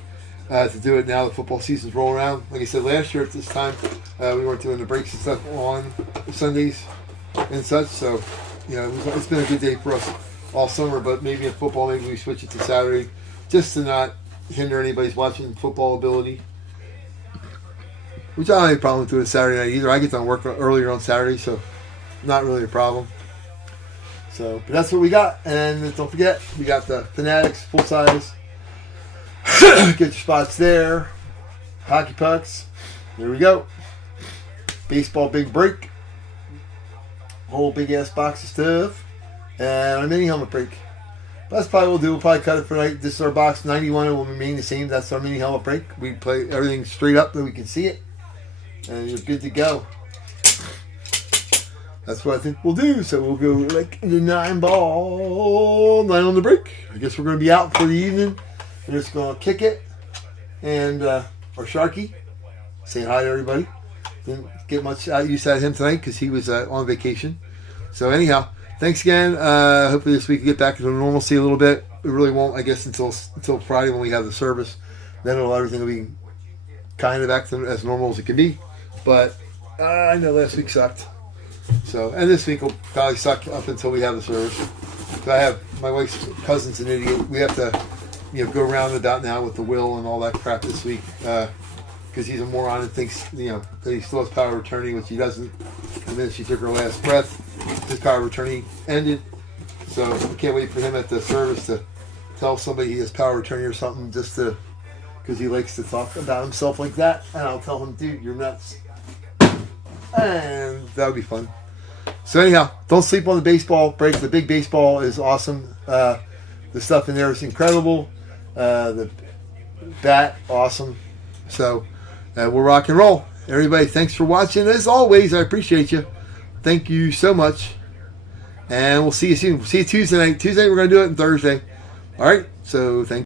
to do it. Now the football season's rolling around. Like I said, last year at this time, we weren't doing the breaks and stuff on Sundays and such. So, you know, it's been a good day for us all summer. But maybe in football, maybe we switch it to Saturday just to not hinder anybody's watching football ability. Which I don't have any problem doing Saturday night either. I get done work earlier on Saturday, so not really a problem. So, but that's what we got. And don't forget, we got the Fanatics full size. Get your spots there. Hockey pucks. There we go. Baseball big break. Whole big ass box of stuff. And a mini helmet break. But that's probably what we'll do. We'll probably cut it for tonight. This is our box 91. It will remain the same. That's our mini helmet break. We play everything straight up so we can see it. And you're good to go. That's what I think we'll do. So we'll go like the 9 ball, 9 on the break. I guess we're going to be out for the evening. We're just going to kick it. And our Sharky, saying hi to everybody. Didn't get much use out of him tonight because he was on vacation. So anyhow, thanks again. Hopefully this week we get back to normalcy a little bit. We really won't, I guess, until Friday when we have the service. Then everything will be kind of back to as normal as it can be. But I know last week sucked. So, and this week will probably suck up until we have the service. So I have my wife's cousin's an idiot. We have to, go around and about now with the will and all that crap this week because he's a moron and thinks, that he still has power of attorney, which he doesn't. And then she took her last breath. His power of attorney ended. So we can't wait for him at the service to tell somebody he has power of attorney or something just to, because he likes to talk about himself like that. And I'll tell him, dude, you're nuts. And that would be fun. So anyhow, don't sleep on the baseball break. The big baseball is awesome. The stuff in there is incredible. The bat, awesome. So we'll rock and roll. Everybody, thanks for watching. As always, I appreciate you. Thank you so much. And we'll see you soon. We'll see you Tuesday night. Tuesday, we're going to do it on Thursday. All right. So thank you.